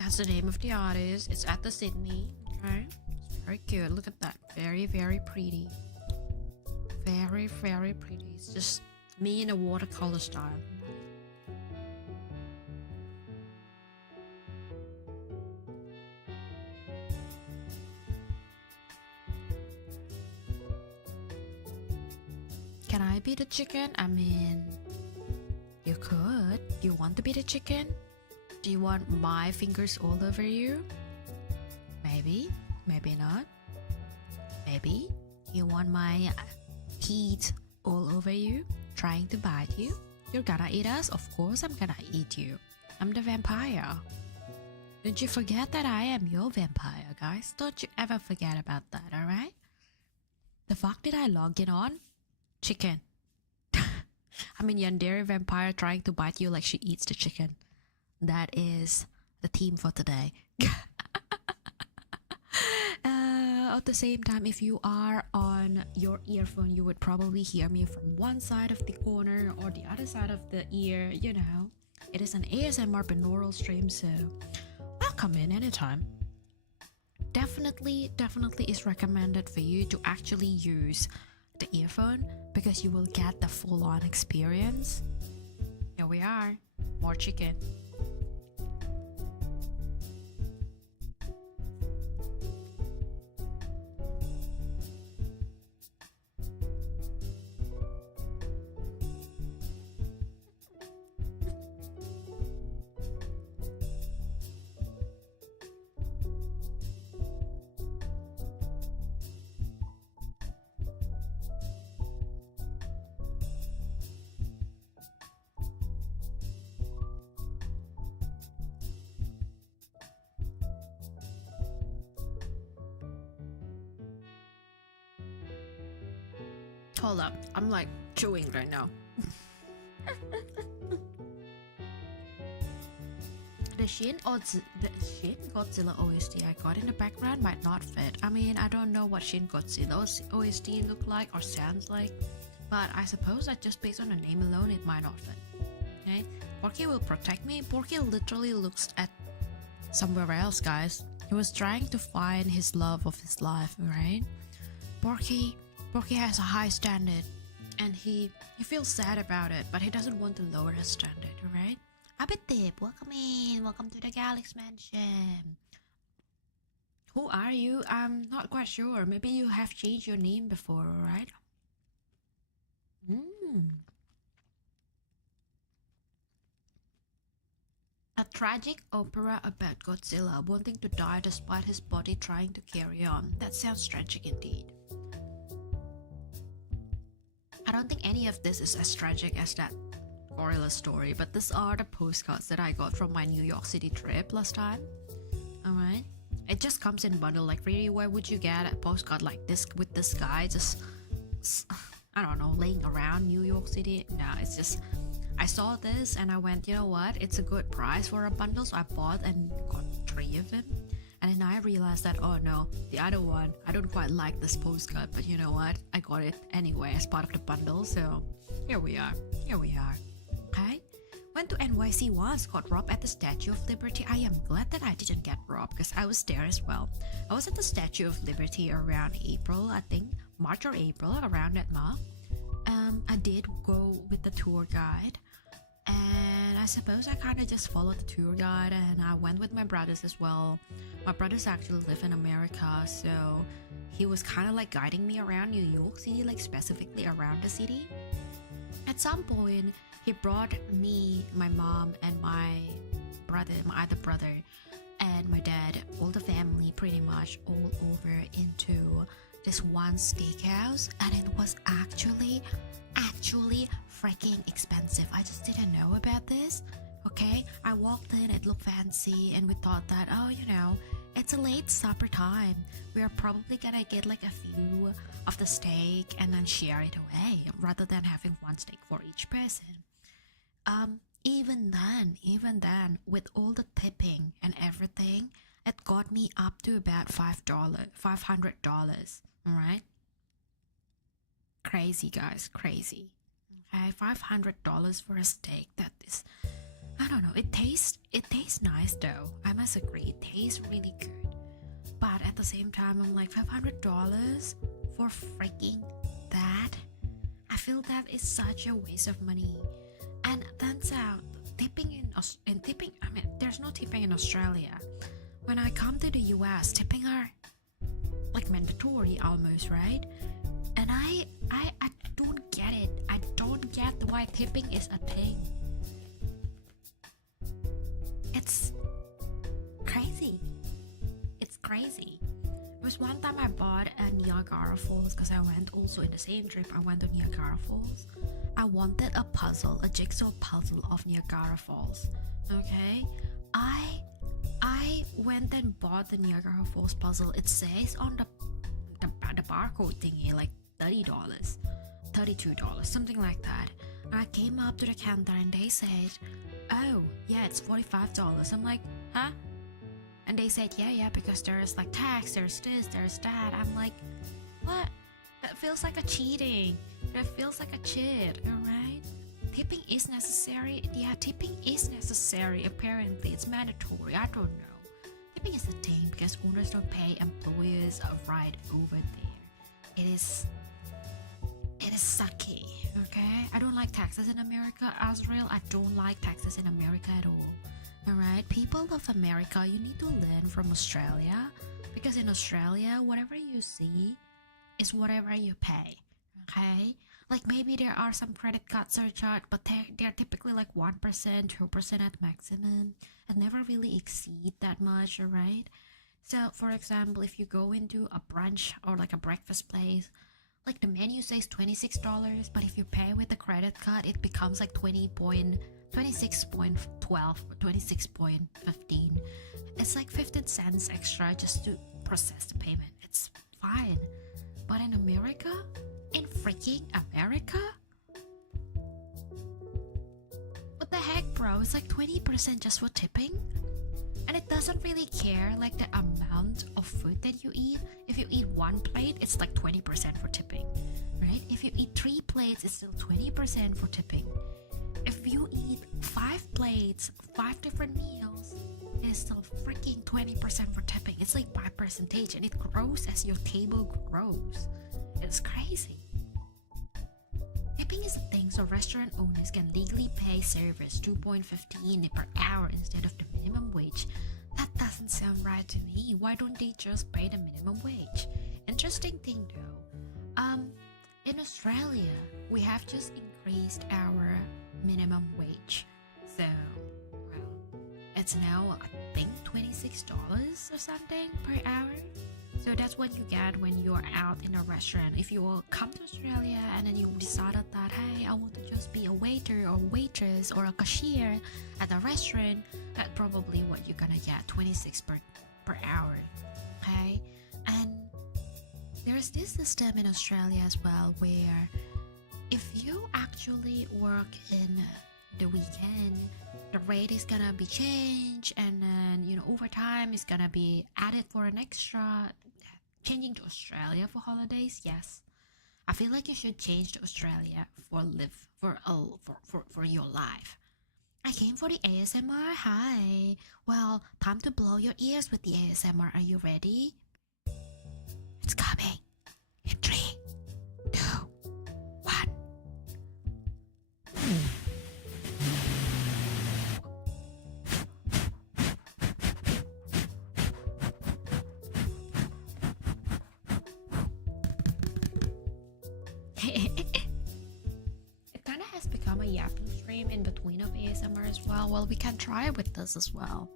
That's the name of the artist. It's at the Sydney. Okay, it's very cute. Look at that. Very, very pretty. Very, very pretty. It's just me in a watercolor style. Can I be the chicken? I mean, you could. You want to be the chicken? Do you want my fingers all over you? Maybe. Maybe not. Maybe. You want my teeth all over you? Trying to bite you? You're gonna eat us? Of course I'm gonna eat you. I'm the vampire. Don't you forget that I am your vampire, guys. Don't you ever forget about that, alright? The fuck did I log in on? Chicken. I mean, Yandere vampire trying to bite you like she eats the chicken. That is the theme for today. At the same time, if you are on your earphone, you would probably hear me from one side of the corner or the other side of the ear. You know, it is an ASMR binaural stream, so welcome in anytime. Definitely is recommended for you to actually use the earphone because you will get the full-on experience. Here we are. More chicken. Hold up, I'm like chewing right now. The Shin Godzilla OST I got in the background might not fit. I mean, I don't know what Shin Godzilla OST look like or sounds like, but I suppose that just based on the name alone, it might not fit. Okay, Porky will protect me. Porky literally looks at somewhere else, guys. He was trying to find his love of his life, right? Porky has a high standard, and he feels sad about it, but he doesn't want to lower his standard, right? Abitip, welcome in. Welcome to the Galaxy Mansion. Who are you? I'm not quite sure. Maybe you have changed your name before, right? A tragic opera about Godzilla wanting to die despite his body trying to carry on. That sounds tragic indeed. I don't think any of this is as tragic as that gorilla story, but these are the postcards that I got from my New York City trip last time. Alright? It just comes in bundle. Like, really, where would you get a postcard like this with this guy just, I don't know, laying around New York City? No, it's just, I saw this and I went, you know what? It's a good price for a bundle, so I bought and got 3 of them. And then I realized that, oh no, the other one, I don't quite like this postcard, but you know what? I got it anyway as part of the bundle, so here we are. Okay? Went to NYC once, got robbed at the Statue of Liberty. I am glad that I didn't get robbed because I was there as well. I was at the Statue of Liberty around April, I think, March or April, around that month. I did go with the tour guide, and I suppose I kind of just followed the tour guide, and I went with my brothers as well. My brothers actually live in America, so he was kind of like guiding me around New York City, like specifically around the city. At some point, he brought me, my mom, and my other brother, and my dad, all the family pretty much all over into this one steakhouse, and it was actually freaking expensive. I just didn't know about this. Okay, I walked in, it looked fancy, and we thought that, oh, you know, it's a late supper time. We are probably gonna get like a few of the steak and then share it away rather than having one steak for each person. Even then, with all the tipping and everything, it got me up to about $500. Alright? Crazy, guys, crazy. Okay, $500 for a steak. That is, I don't know. It tastes nice though. I must agree, it tastes really good. But at the same time, I'm like, $500 for freaking that? I feel that is such a waste of money. And turns out, there's no tipping in Australia. When I come to the US, tipping are like mandatory almost, right? And I don't get it. I don't get why tipping is a thing. It's crazy. There was one time I bought a Niagara Falls because I went also in the same trip. I went to Niagara Falls. I wanted a jigsaw puzzle of Niagara Falls. Okay, I went and bought the Niagara Falls puzzle. It says on the barcode thingy like $30, $32, something like that. And I came up to the counter and they said, oh yeah, it's $45. I'm like, huh? And they said, yeah, because there's like tax, there's this, there's that. I'm like, what? That feels like a cheating. That feels like a cheat, alright? Tipping is necessary. Yeah, tipping is necessary. Apparently, it's mandatory. I don't know. Tipping is a thing because owners don't pay employers right over there. It is sucky. Okay, I don't like taxes in America. Azrael, I don't like taxes in America at all. Alright, people of America, you need to learn from Australia, because in Australia, whatever you see is whatever you pay. Okay, like maybe there are some credit card surcharge, but they're typically like 1%, 2% at maximum, and never really exceed that much. Alright, so for example, if you go into a brunch or like a breakfast place, like the menu says $26, but if you pay with a credit card, it becomes like 26.12 or 26.15. It's like 15 cents extra just to process the payment. It's fine. But in America, in freaking America, what the heck, bro? It's like 20% just for tipping, and it doesn't really care like the amount of food that you eat. If you eat one plate, it's like 20% for tipping, right? If you eat 3 plates, it's still 20% for tipping. If you eat 5 plates, 5 different meals, it is still freaking 20% for tipping. It's like by percentage, and it grows as your table grows. It's crazy. Tipping is a thing so restaurant owners can legally pay servers $2.15 per hour instead of the minimum wage. That doesn't sound right to me. Why don't they just pay the minimum wage? Interesting thing though, in Australia, we have just increased our minimum wage. So, well, it's now I think $26 or something per hour. So that's what you get when you're out in a restaurant. If you will come to Australia and then you decided that, hey, I want to just be a waiter or waitress or a cashier at a restaurant, that's probably what you're gonna get, 26 per hour. Okay? And there's this system in Australia as well where if you actually work in the weekend, the rate is gonna be changed, and then overtime is gonna be added for an extra. Changing to Australia for holidays, yes, I feel like you should change to Australia for your life. I came for the ASMR. Hi. Well, time to blow your ears with the ASMR. Are you ready? It's coming in 3, 2, 1. It kind of has become a yapping stream in between of ASMR as well. Well, we can try it with this as well.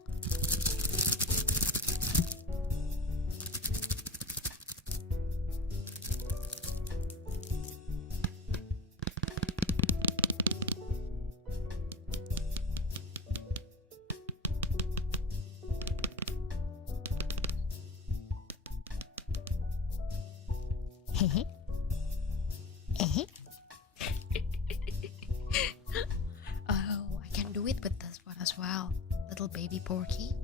Oh, I can do it with this one as well. Little baby porky.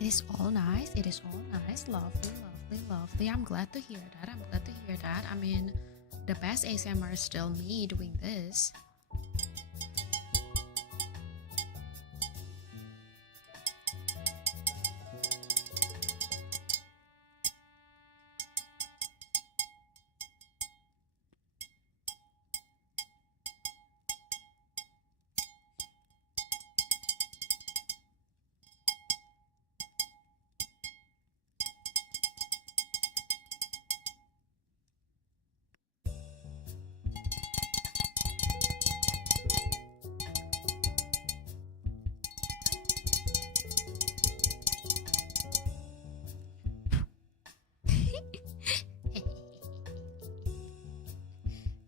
It is all nice. It is all nice. Lovely, lovely, lovely. I'm glad to hear that. I'm glad to hear that. I mean, the best ASMR is still me doing this.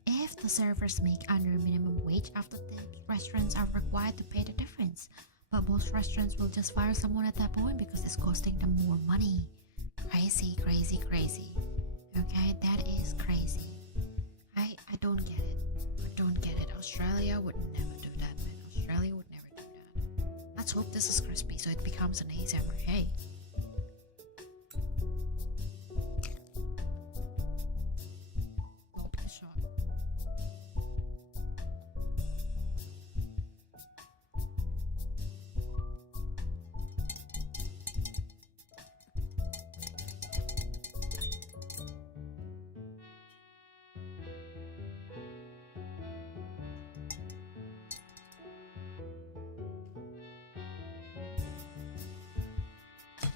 If the servers make under minimum wage after tips, restaurants are required to pay the difference. But most restaurants will just fire someone at that point because it's costing them more money. Crazy, crazy, crazy. Okay, that is crazy. I don't get it. I don't get it. Australia would never do that, man. Australia would never do that. That's hope this is crispy so it becomes an ASMR. Hey. Nope, it's not.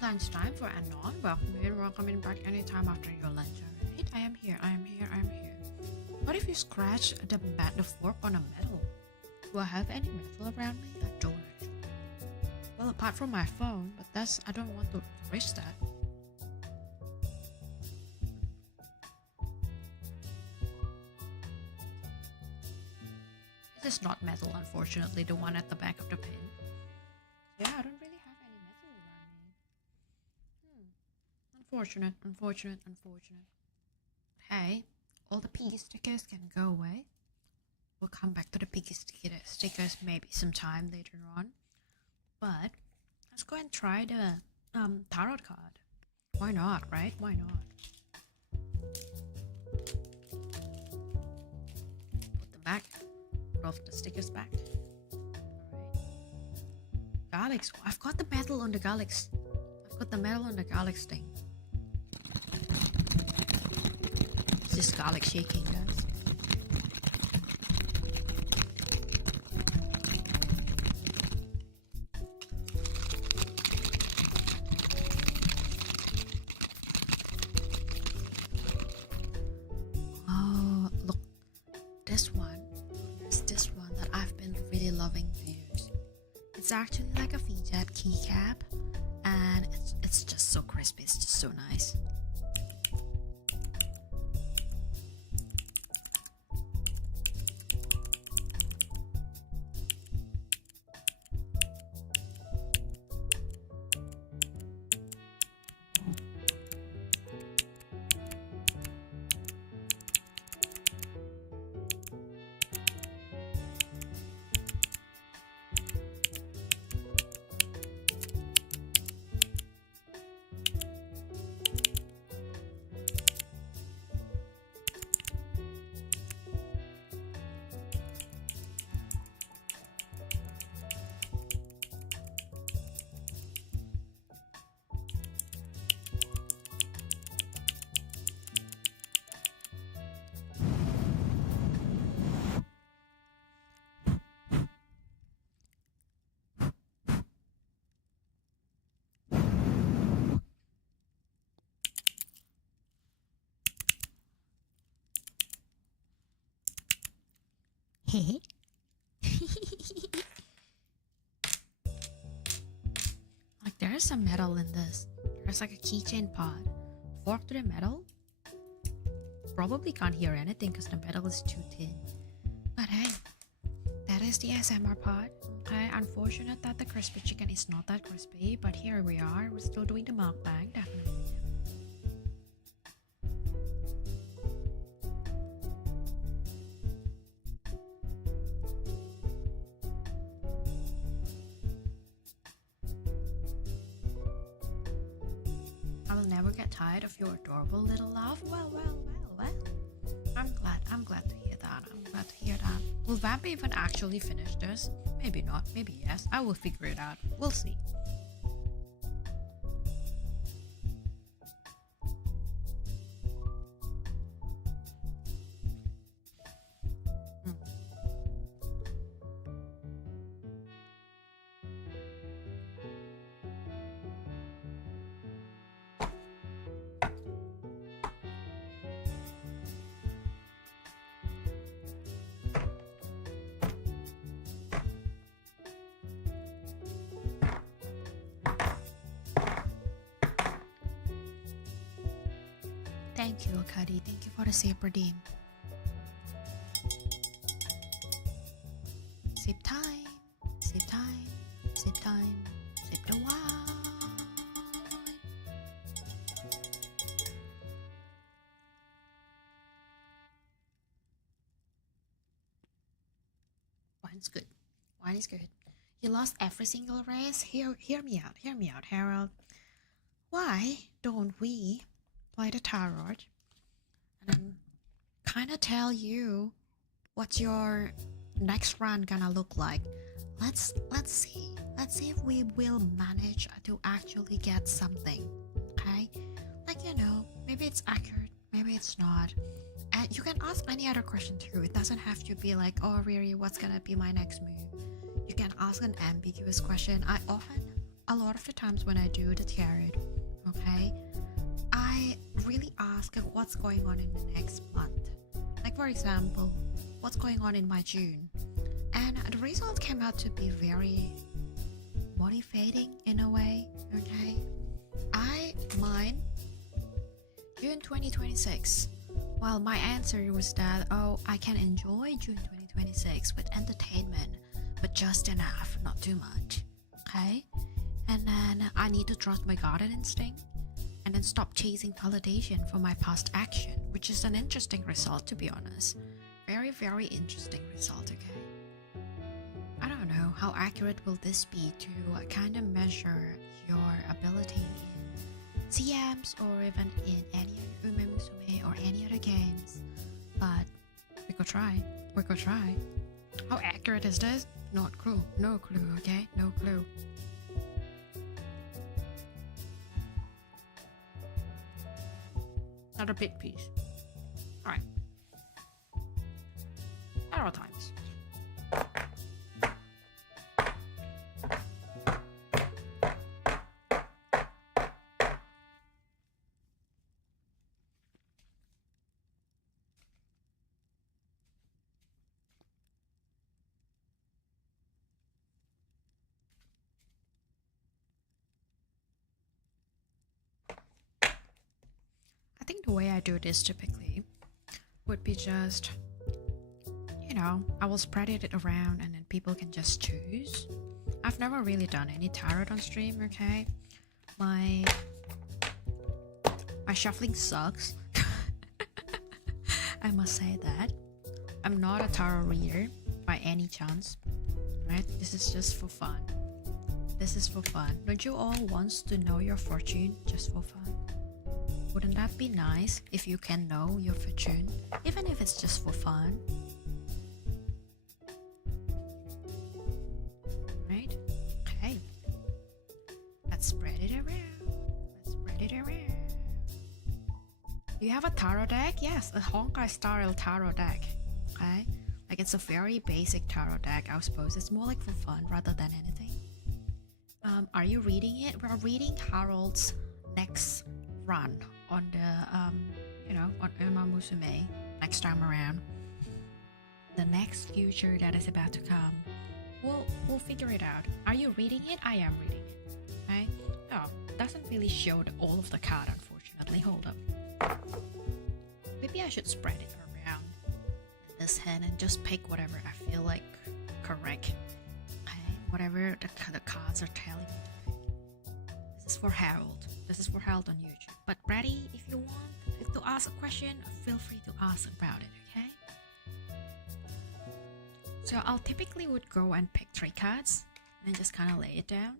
Lunchtime for Anon. Welcome in back anytime after your lunch, alright? I am here. What if you scratch the fork on a metal? Do I have any metal around me? I don't actually. Well, apart from my phone, but I don't want to risk that. This is not metal, unfortunately, the one at the back of the pen. Yeah, I don't really have any metal around me. Unfortunate. Hey, all the piggy stickers can go away. We'll come back to the piggy stickers maybe sometime later on. But let's go and try the tarot card. Why not, right? Why not? Put them back. Put off the stickers back. Alright. Garlics. Oh, I've got the metal on the garlics. Thing. It's just garlic shaking, guys. Oh, look. This one. There's this one that I've been really loving for years. It's actually like a fidget keycap. And it's just so crispy. It's just so nice. Like there's some metal in this. There's like a keychain pod. Fork to the metal. Probably can't hear anything because the metal is too thin. But hey, that is the ASMR pod. Okay, unfortunate that the crispy chicken is not that crispy, but here we are. We're still doing the mukbang, definitely. I will never get tired of your adorable little laugh. Well. I'm glad to hear that. Will Vamp even actually finish this? Maybe not, maybe yes. I will figure it out. We'll see. Thank you, Akadi. Thank you for the save redeem. Sip time. Sip the wine. Wine's good. Wine is good. You lost every single race? Hear me out, Harold. Why don't we play the tarot and then kind of tell you what your next run gonna look like? Let's see. Let's see if we will manage to actually get something. Okay? Like, maybe it's accurate, maybe it's not. And you can ask any other question too. It doesn't have to be like, oh, Riri, what's gonna be my next move? You can ask an ambiguous question. A lot of the times when I do the tarot, okay, I really ask what's going on in the next month. Like, for example, what's going on in my June? And the result came out to be very motivating in a way, okay? Mine, June 2026. Well, my answer was that, I can enjoy June 2026 with entertainment, but just enough, not too much, okay? And then I need to trust my garden instinct and then stop chasing validation for my past action, which is an interesting result, to be honest. Very, very interesting result, okay? I don't know how accurate will this be to kind of measure your ability in CMs or even in any other Ume Musume or any other games, but we could try. How accurate is this? No clue, okay? No clue. Not a big piece. Alright. Arrow times. I think the way I do this typically would be just, I will spread it around and then people can just choose. I've never really done any tarot on stream, okay? My shuffling sucks. I must say that. I'm not a tarot reader by any chance, right? This is just for fun. Don't you all want to know your fortune just for fun? Wouldn't that be nice if you can know your fortune, even if it's just for fun? Right? Okay. Let's spread it around. You have a tarot deck? Yes, a Honkai style tarot deck. Okay? Like, it's a very basic tarot deck. I suppose it's more like for fun rather than anything. Are you reading it? We're reading Harold's next run on the on Uma Musume next time around. The next future that is about to come. We'll figure it out. Are you reading it? I am reading it. Okay? Oh, doesn't really show all of the card, unfortunately. Hold up. Maybe I should spread it around in this hand and just pick whatever I feel like correct. Okay? Whatever the cards are telling me to pick. This is for Harold. This is for Harold on YouTube. But ready, if you want to ask a question, feel free to ask about it, okay? So I'll typically would go and pick 3 cards and just kind of lay it down.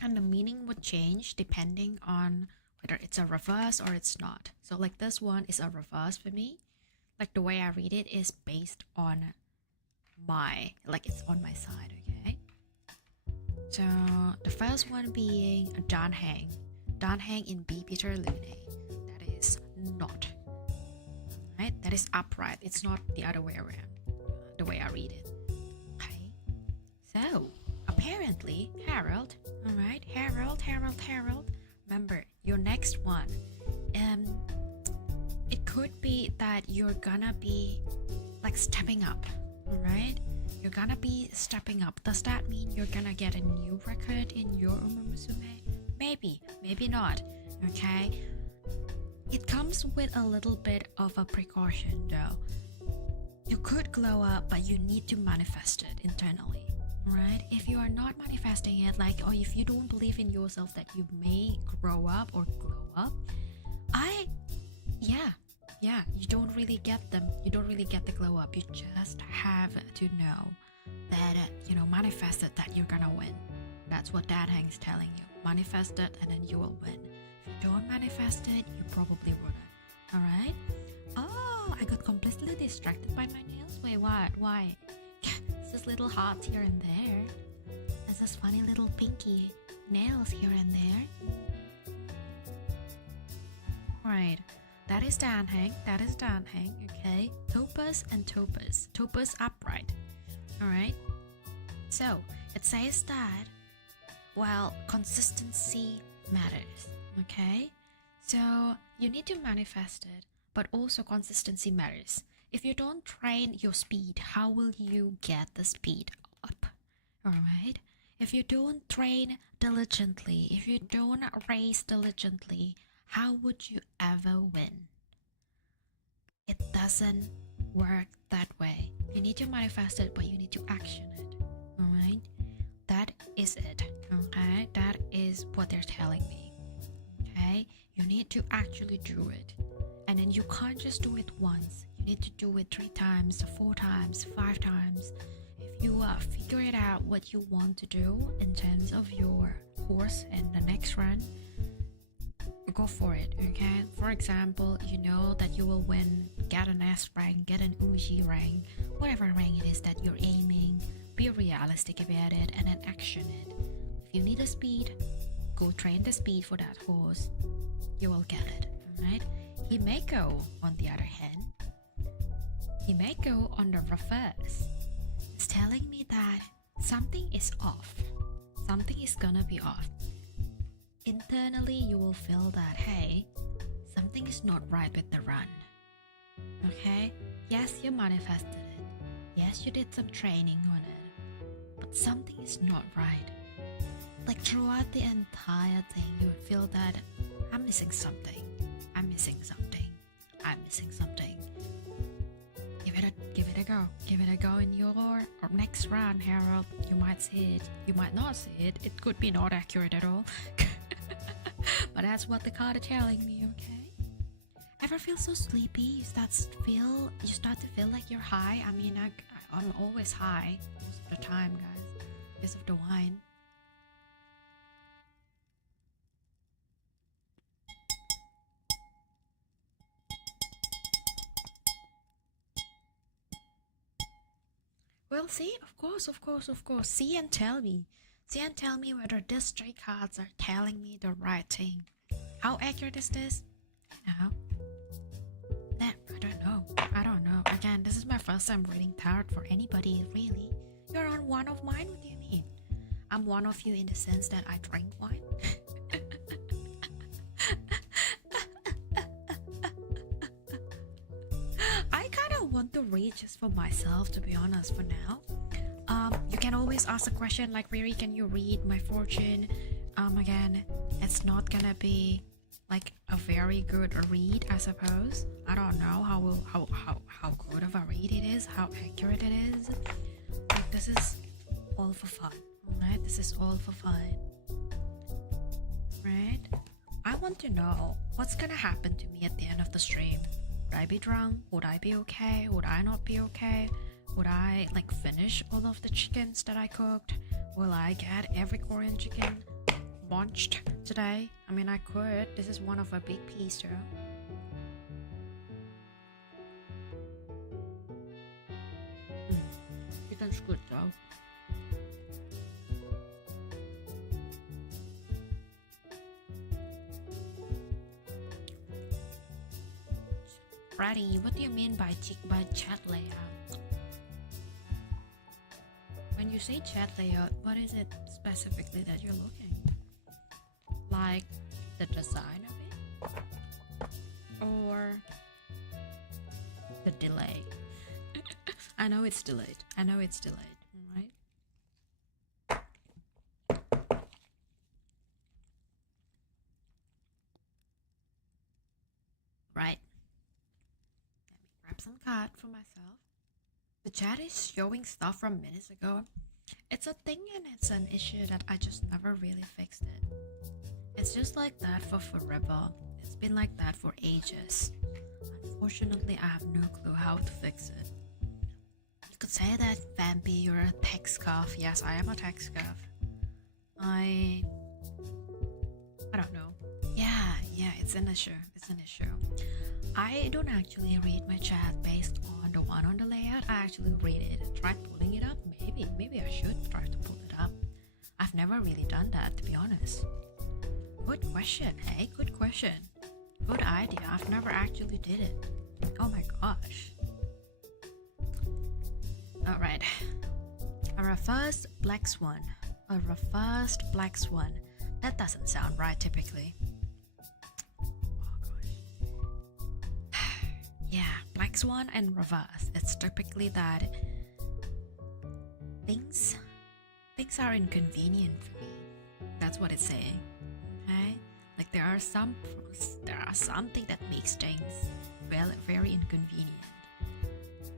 And the meaning would change depending on whether it's a reverse or it's not. So like this one is a reverse for me. Like the way I read it is based on it's on my side, okay? So the first one being Danhang. Danhang in B Peter Lune. That is not. Right? That is upright. It's not the other way around. The way I read it. Okay. So apparently, Harold. Alright, Harold. Remember, your next one. It could be that you're gonna be like stepping up. Alright? You're gonna be stepping up. Does that mean you're gonna get a new record in your Umusume? Maybe not. Okay? It comes with a little bit of a precaution though. You could glow up, but you need to manifest it internally. Right? If you are not manifesting it, or if you don't believe in yourself that you may grow up or glow up, yeah, you don't really get them. You don't really get the glow up. You just have to know that, manifest it that you're gonna win. That's what Dad Hank's telling you. Manifest it and then you will win. If you don't manifest it, you probably wouldn't. Alright? Oh, I got completely distracted by my nails. Wait, what? Why? It's just little hearts here and there. There's this funny little pinky nails here and there. Alright. That is Dan Hank. That is Dan Hank. Okay. Topaz and Topaz. Topaz upright. Alright. So, it says that, well, consistency matters. Okay? So, you need to manifest it, but also consistency matters. If you don't train your speed, how will you get the speed up? Alright? If you don't train diligently, if you don't race diligently, how would you ever win? It doesn't work that way. You need to manifest it, but you need to action it. Alright? That is it. Okay? That is what they're telling me. Okay? You need to actually do it. And then you can't just do it once. You need to do it 3 times, 4 times, 5 times. If you figure it out what you want to do in terms of your course and the next run, go for it, okay? For example, you know that you will win, get an S rank, get an Uji rank, whatever rank it is that you're aiming, be realistic about it and then action it. If you need a speed, go train the speed for that horse. You will get it, alright? Himeko, on the other hand, Himeko on the reverse is telling me that something is off. Something is gonna be off. Internally, you will feel that, hey, something is not right with the run. Okay? Yes, you manifested it. Yes, you did some training on it. But something is not right. Like throughout the entire thing, you would feel that I'm missing something. I'm missing something. I'm missing something. Give it a go. Give it a go in your next run, Harold. You might see it. You might not see it. It could be not accurate at all. But that's what the card is telling me, okay? Ever feel so sleepy? You start to feel like you're high. I mean, I'm always high most of the time, guys, because of the wine. Well, see, of course. See and tell me. See and tell me whether these 3 cards are telling me the right thing. How accurate is this? No. Nah, I don't know. Again, this is my first time reading tarot for anybody, really. You're on one of mine? What do you mean? I'm one of you in the sense that I drink wine? I kind of want to read just for myself, to be honest, for now. You can always ask a question like, Riri, can you read my fortune? Again, it's not gonna be like a very good read, I suppose. I don't know how good of a read it is, how accurate it is. Like, this is all for fun, alright? This is all for fun, right? I want to know what's gonna happen to me at the end of the stream. Would I be drunk? Would I be okay? Would I not be okay? Would I finish all of the chickens that I cooked? Will I get every Korean chicken munched today? I mean, I could. This is one of a big piece, too. Chicken's good, though. Freddy, what do you mean by chat layout? When you say chat layout, what is it specifically that you're looking? Like the design of it? Or the delay? I know it's delayed. Right? Right. Let me grab some card for myself. The chat is showing stuff from minutes ago. It's a thing and it's an issue that I just never really fixed it. It's just like that for forever. It's been like that for ages. Unfortunately, I have no clue how to fix it. You could say that, Vampy, you're a tech scuff. Yes, I am a tech scuff. I don't know. Yeah, it's an issue. I don't actually read my chat based on the one on the layout. I actually read it and tried pulling it up. Maybe I should try to pull it up. I've never really done that, to be honest. Good question, hey? Good question. Good idea. I've never actually did it. Oh my gosh. Alright. A reversed black swan. That doesn't sound right typically. Yeah, black swan and reverse. It's typically that things are inconvenient for me. That's what it's saying. Okay? Like there are something that makes things very inconvenient.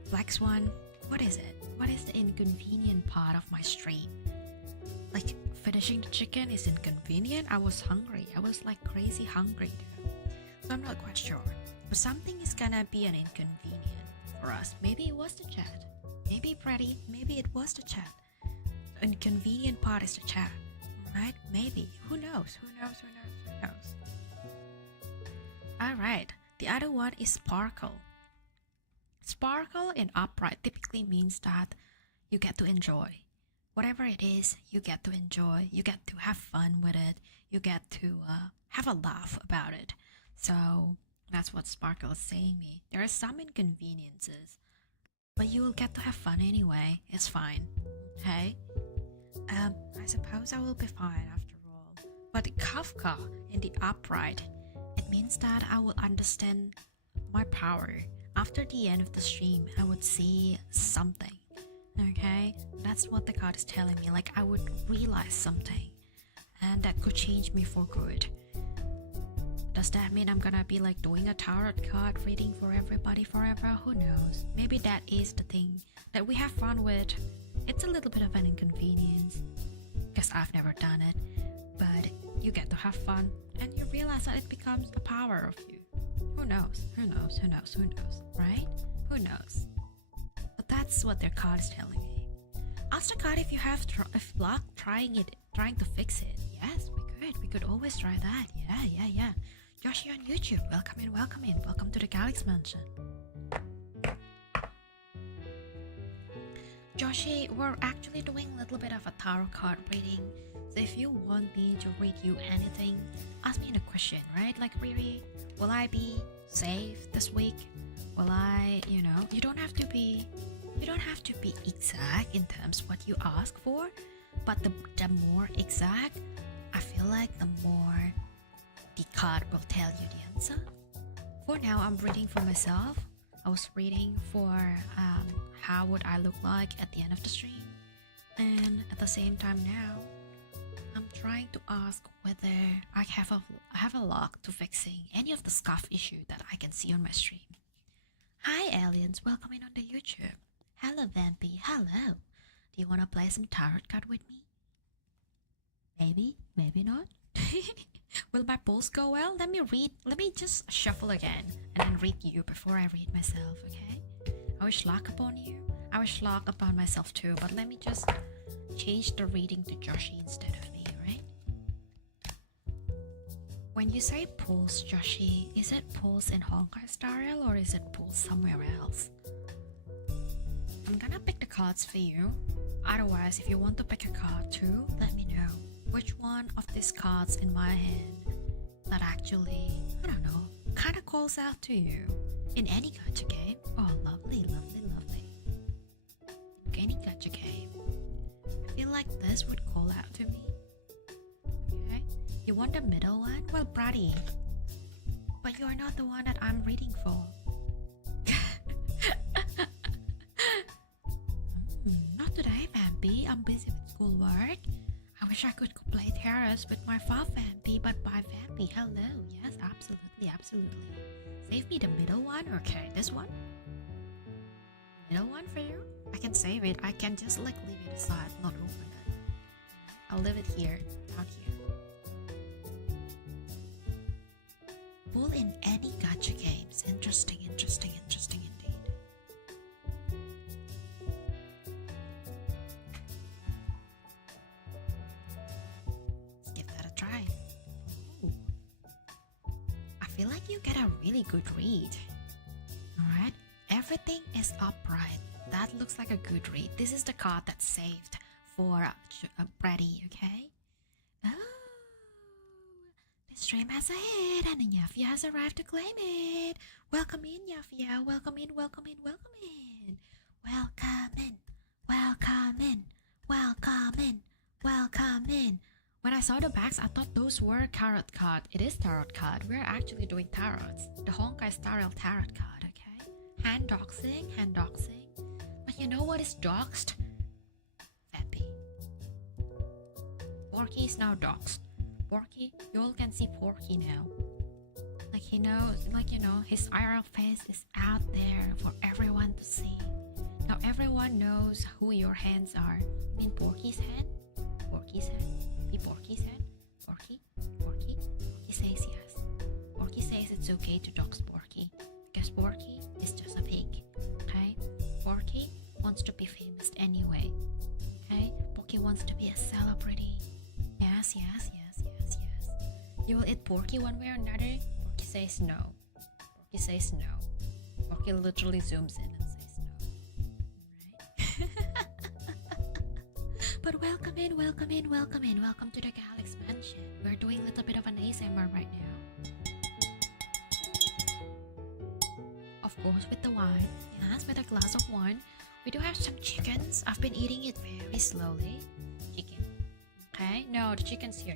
Black swan, what is it? What is the inconvenient part of my stream? Like finishing the chicken is inconvenient. I was hungry. I was like crazy hungry too. So I'm not quite sure. But something is gonna be an inconvenient for us. Maybe it was the chat. Maybe it was the chat. The inconvenient part is the chat. Right? Maybe. Who knows? Alright. The other one is sparkle. Sparkle in upright typically means that you get to enjoy. Whatever it is, you get to enjoy. You get to have fun with it. You get to have a laugh about it. So that's what sparkle is saying me. There are some inconveniences, but you will get to have fun anyway. It's fine. Okay? I suppose I will be fine after all. But Kafka in the upright, it means that I will understand my power. After the end of the stream, I would see something. Okay? That's what the card is telling me. Like I would realize something. And that could change me for good. Does that mean I'm gonna be like doing a tarot card reading for everybody forever? Who knows? Maybe that is the thing that we have fun with. It's a little bit of an inconvenience because I've never done it, but you get to have fun and you realize that it becomes a power of you. Who knows, right? Who knows? But that's what their card is telling me. Ask the card if you have luck trying to fix it. Yes, we could always try that. Yeah. Joshi on YouTube, welcome in. Welcome to the Galaxy Mansion. Joshi, we're actually doing a little bit of a tarot card reading. So if you want me to read you anything, ask me in a question, right? Like Riri, will I be safe this week? Will I, you don't have to be exact in terms of what you ask for, but the more exact, I feel like the more the card will tell you the answer. For now, I'm reading for myself. I was reading for how would I look like at the end of the stream, and at the same time now, I'm trying to ask whether I have a lock to fixing any of the scuff issue that I can see on my stream. Hi aliens, welcome in on the YouTube. Hello Vampy, hello. Do you want to play some tarot card with me? Maybe not. Will my pulls go well? Let me just shuffle again and then read you before I read myself, okay? I wish luck upon you. I wish luck upon myself too, but let me just change the reading to Joshi instead of me, right? When you say pulls, Joshi, is it pulls in Hong Kong style or is it pulls somewhere else? I'm gonna pick the cards for you. Otherwise, if you want to pick a card too, let me know. Which one of these cards in my hand that actually, I don't know, kind of calls out to you in any gacha game? Oh, lovely. In any gacha game, I feel like this would call out to me. Okay, you want the middle one? Well, Brady, but you're not the one that I'm reading for. Not today, Vampy. I'm busy with schoolwork. I wish I could play terrace with my far Vampy, but by Vampy, hello. Yes, absolutely. Save me the middle one. Okay, this one. Middle one for you. I can save it. I can just like leave it aside, not open it. I'll leave it here, out here. useful in any gacha games. Interesting indeed. Let's give that a try. Ooh. I feel like you get a really good read. Alright, everything is upright. That looks like a good read. This is the card that's saved for Brady, okay? Oh, the stream has a hit and Yafia has arrived to claim it. Welcome in, Yafia. Welcome in. Welcome in. When I saw the backs, I thought those were tarot card. It is tarot card. We're actually doing tarots. The Honkai style tarot card, okay? Hand doxing. But you know what is doxed? Fappy. Porky is now doxed. Porky, you all can see Porky now. Like, you know, his IRL face is out there for everyone to see. Now everyone knows who your hands are. I mean Porky's hand? Porky's hand? Be Porky's hand? Porky? Porky says yes. Porky says it's okay to dox Porky. Because Porky is just a pig. Okay? Porky wants to be famous anyway. Okay? Porky wants to be a celebrity. Yes. You will eat Porky one way or another? Porky says no. Porky literally zooms in and says no. Right? But welcome in. Welcome to the Galaxy Mansion. We're doing a little bit of an ASMR right now. Of course with the wine. Yes, with a glass of wine. We do have some chickens. I've been eating it very slowly. Chicken. Okay? No, the chicken's here.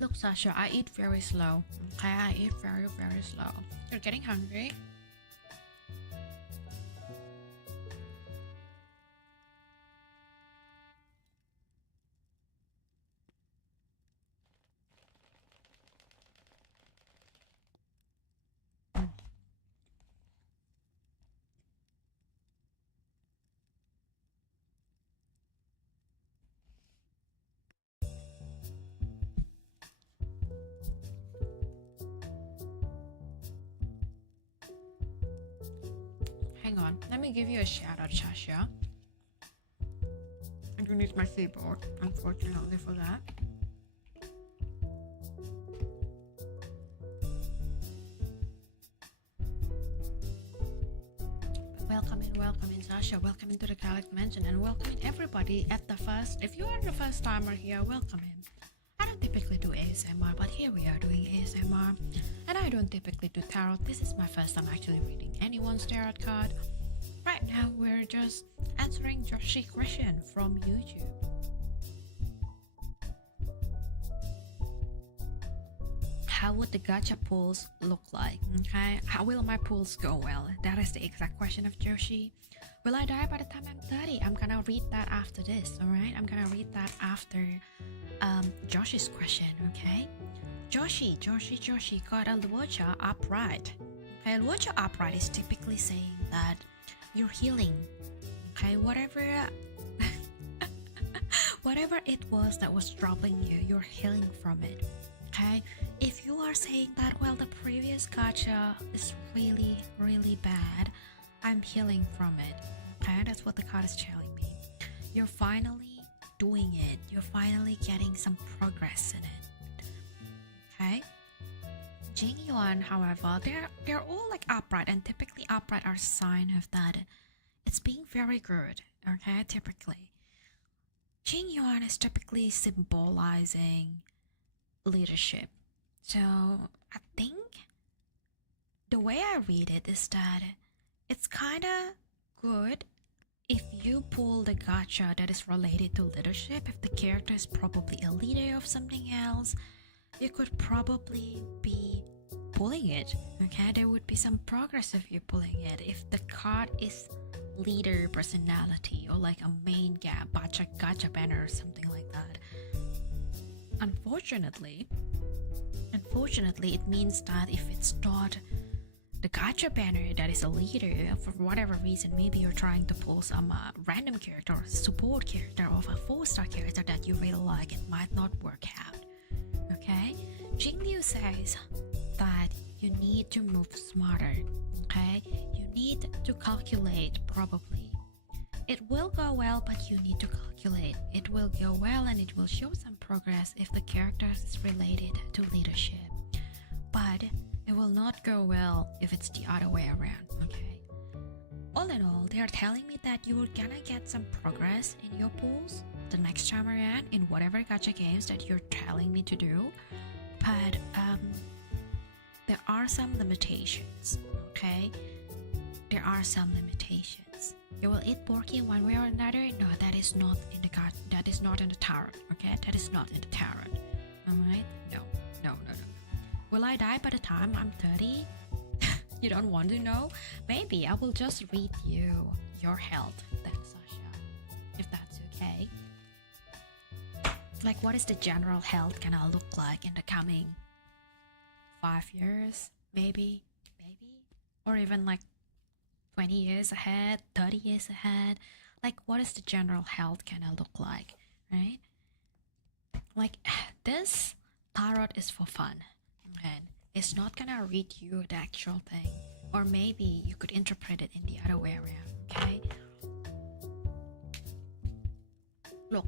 Look, Sasha, I eat very slow. Okay, I eat very, very slow. You're getting hungry? Hang on, let me give you a shout out, Sasha. I do need my keyboard, unfortunately, for that. Welcome in, Sasha. Welcome into the Galaxy Mansion, and welcome in everybody at the first. If you are the first timer here, welcome in. I don't typically do ASMR, but here we are doing ASMR. And I don't typically do tarot. This is my first time actually reading anyone's tarot card. Right now, we're just answering Joshi's question from YouTube. How would the gacha pulls look like? Okay, how will my pulls go? Well, that is the exact question of Joshi. Will I die by the time I'm 30? I'm gonna read that after this, alright? I'm gonna read that after Joshi's question, okay? Joshi got a Luocha upright. Okay, Luocha upright is typically saying that you're healing. Okay, whatever it was that was troubling you, you're healing from it. Okay, if you are saying that, well, the previous gacha is really, really bad, I'm healing from it. Okay, that's what the card is telling me. You're finally doing it. You're finally getting some progress in it. Okay. Jing Yuan, however, they're all like upright, and typically upright are sign of that it's being very good. Okay, typically. Jing Yuan is typically symbolizing leadership. So I think the way I read it is that it's kind of good if you pull the gacha that is related to leadership. If the character is probably a leader of something else, you could probably be pulling it. Okay, there would be some progress if you're pulling it. If the card is leader personality or like a main gacha banner or something like that. Unfortunately, it means that if it's not the gacha banner that is a leader for whatever reason. Maybe you're trying to pull some random character or support character of a 4-star character that you really like. It might not work out. Okay, Jingliu says that you need to move smarter. Okay, you need to calculate. Probably it will go well, but you need to calculate. It will go well and it will show some progress if the character is related to leadership, but it will not go well if it's the other way around. Okay, all in all, they are telling me that you are gonna get some progress in your pools the next time around in whatever gacha games that you're telling me to do, but there are some limitations. Okay, there are some limitations. You will eat porky one way or another. No, that is not in the card. That is not in the tarot. Okay, that is not in the tarot. All right, no. Will I die by the time I'm 30? You don't want to know? Maybe I will just read you your health then, Sasha, if that's okay. Like, what is the general health gonna look like in the coming 5 years? Maybe, or even like 20 years ahead, 30 years ahead. Like, what is the general health gonna look like, right? Like, this tarot is for fun, and it's not gonna read you the actual thing. Or maybe you could interpret it in the other way around. Okay, look,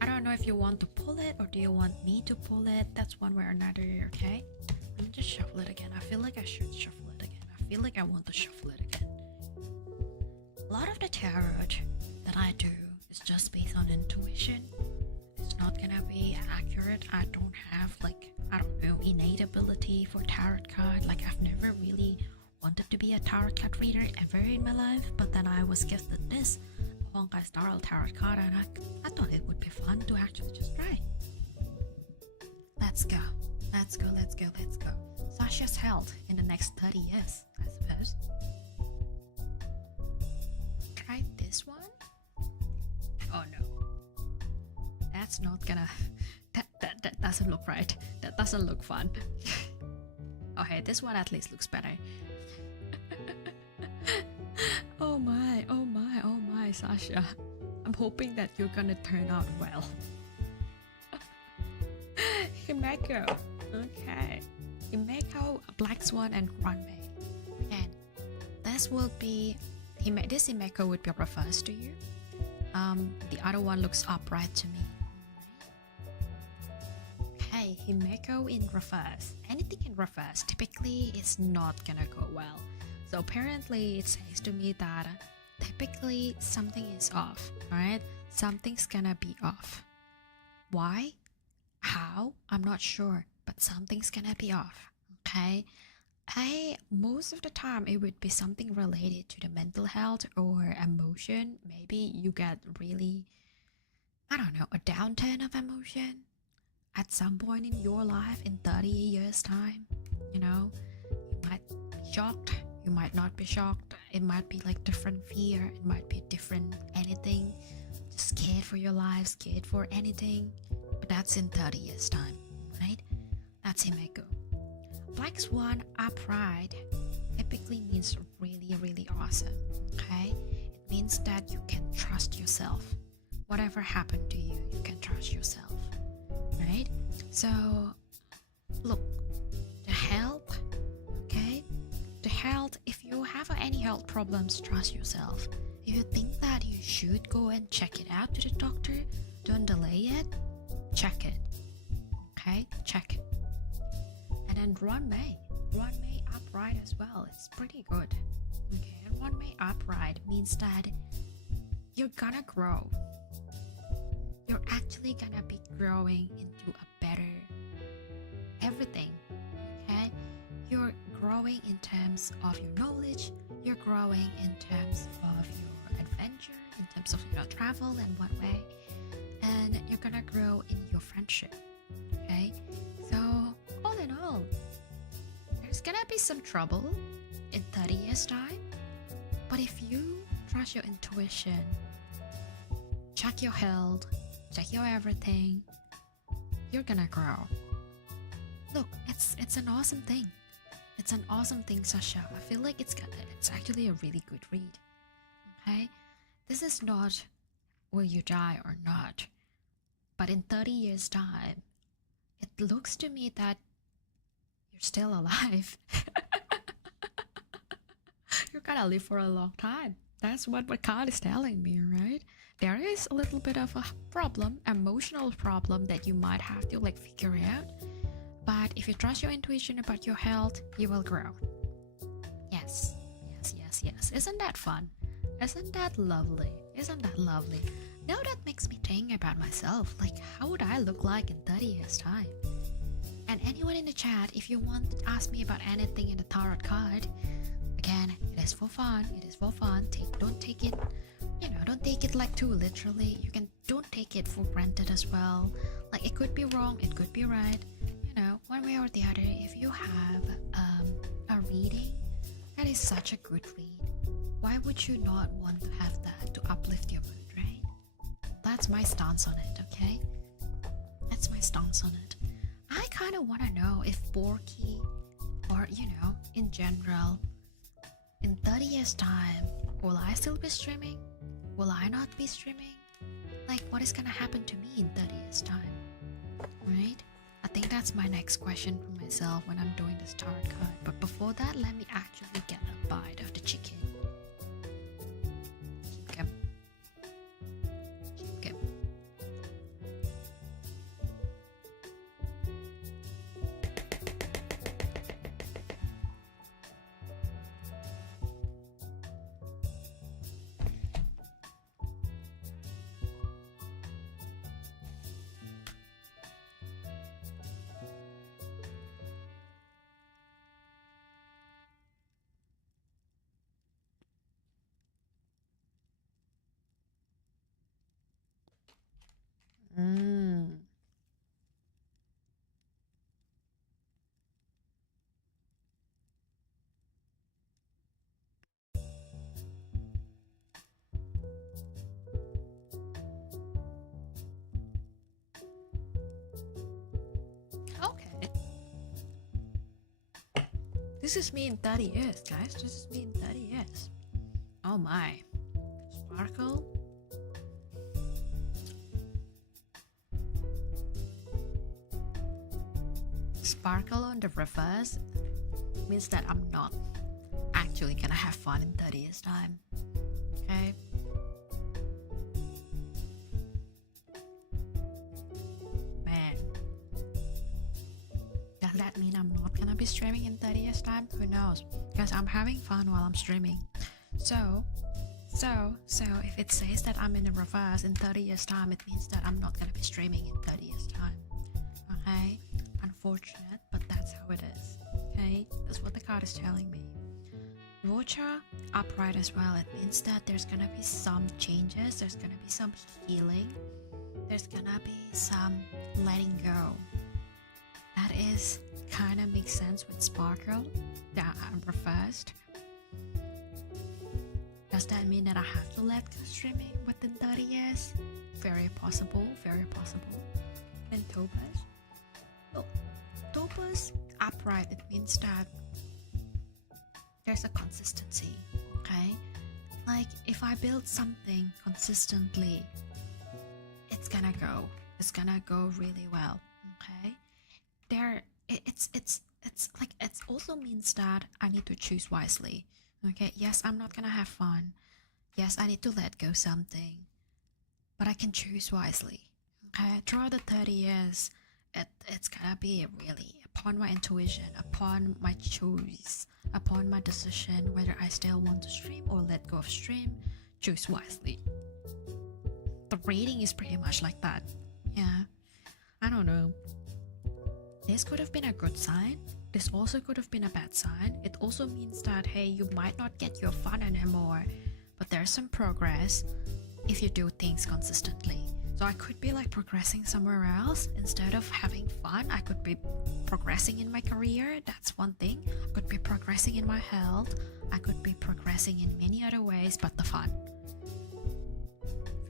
I don't know if you want to pull it or do you want me to pull it. That's one way or another. Okay, let me just shuffle it again. I feel like I should shuffle it again. I feel like I want to shuffle it again. A lot of the tarot that I do is just based on intuition. It's not gonna be accurate. I don't have, like, I don't know, innate ability for tarot card. Like, I've never really wanted to be a tarot card reader ever in my life, but then I was gifted this Honkai Star tarot card, and I thought it would be fun to actually just try. Let's go. Sasha's health in the next 30 years, I suppose. Try this one. Oh no, that's not gonna. That doesn't look right. That doesn't look fun. Okay, this one at least looks better. Oh my, Sasha. I'm hoping that you're gonna turn out well. Himeko. Okay. Himeko, Black Swan, and Runway. And this will be... This Himeko would be reversed to you. The other one looks upright to me. Okay, Himeko in reverse. Anything in reverse typically is not gonna go well. So apparently it says to me that typically something is off, right? Something's gonna be off. Why? How? I'm not sure, but something's gonna be off, okay? Most of the time it would be something related to the mental health or emotion. Maybe you get really, I don't know, a downturn of emotion at some point in your life in 30 years time. You know, you might be shocked, you might not be shocked. It might be like different fear, it might be different anything. Just scared for your life, scared for anything. But that's in 30 years time, right? That's Himeko. Black Swan upright typically means really, really awesome, okay? It means that you can trust yourself. Whatever happened to you, you can trust yourself, right? So, look, the health, okay? The health, if you have any health problems, trust yourself. If you think that you should go and check it out to the doctor, don't delay it, check it, okay? Check it. And then Runway upright as well. It's pretty good. Okay, and Runway upright means that you're gonna grow. You're actually gonna be growing into a better everything. Okay, you're growing in terms of your knowledge. You're growing in terms of your adventure, in terms of your travel and what way, and you're gonna grow in your friendship. Okay, so all in all, there's gonna be some trouble in 30 years time, but if you trust your intuition, check your health, check your everything, you're gonna grow. Look, it's an awesome thing. It's an awesome thing, Sasha. I feel like it's actually a really good read. Okay? This is not will you die or not, but in 30 years' time, it looks to me that you're still alive. You're gonna live for a long time. That's what my card is telling me, right? There is a little bit of a problem, emotional problem that you might have to like figure out. But if you trust your intuition about your health, you will grow. Yes, yes, yes, yes. Isn't that fun? Isn't that lovely? Isn't that lovely? Now that makes me think about myself. Like, how would I look like in 30 years' time? And anyone in the chat, if you want to ask me about anything in the tarot card, again, it is for fun. It is for fun. Don't take it, don't take it like too literally. Don't take it for granted as well. Like, it could be wrong, it could be right. One way or the other, if you have a reading that is such a good read, why would you not want to have that to uplift your mood, right? That's my stance on it, okay? That's my stance on it. I kind of want to know if Borky, or, in general, in 30 years' time, will I still be streaming? Will I not be streaming? Like, what is gonna happen to me in 30 years' time? Right? I think that's my next question for myself when I'm doing this tarot card. But before that, let me actually get a bite of the chicken. Chicken. Chicken. Okay. This is me in 30 years, guys. This is me in 30 years. Oh my. Sparkle. Sparkle on the reverse means that I'm not actually gonna have fun in 30 years' time. Okay? Man. Does that mean I'm not gonna be streaming in 30 years' time? Who knows? Because I'm having fun while I'm streaming. So if it says that I'm in the reverse in 30 years' time, it means that I'm not gonna be streaming in 30 years' time. Okay? Unfortunate, but that's how it is. Okay? That's what the card is telling me. Rocha upright as well. It means that there's gonna be some changes, there's gonna be some healing, there's gonna be some letting go. That is kind of makes sense with Sparkle that I'm reversed. Does that mean that I have to let go streaming within 30 years? Very possible, very possible. And Topaz? Oh, Topaz upright, it means that there's a consistency, okay? Like, if I build something consistently, it's gonna go really well, okay? It's like, it also means that I need to choose wisely, okay? Yes, I'm not gonna have fun. Yes, I need to let go something, but I can choose wisely, okay? Throughout the 30 years, it's gonna be really upon my intuition, upon my choice, upon my decision whether I still want to stream or let go of stream. Choose wisely. The rating is pretty much like that. Yeah, I don't know. This could have been a good sign. This also could have been a bad sign. It also means that, hey, you might not get your fun anymore, but there's some progress if you do things consistently. So I could be like progressing somewhere else. Instead of having fun, I could be progressing in my career. That's one thing. I could be progressing in my health. I could be progressing in many other ways, but the fun.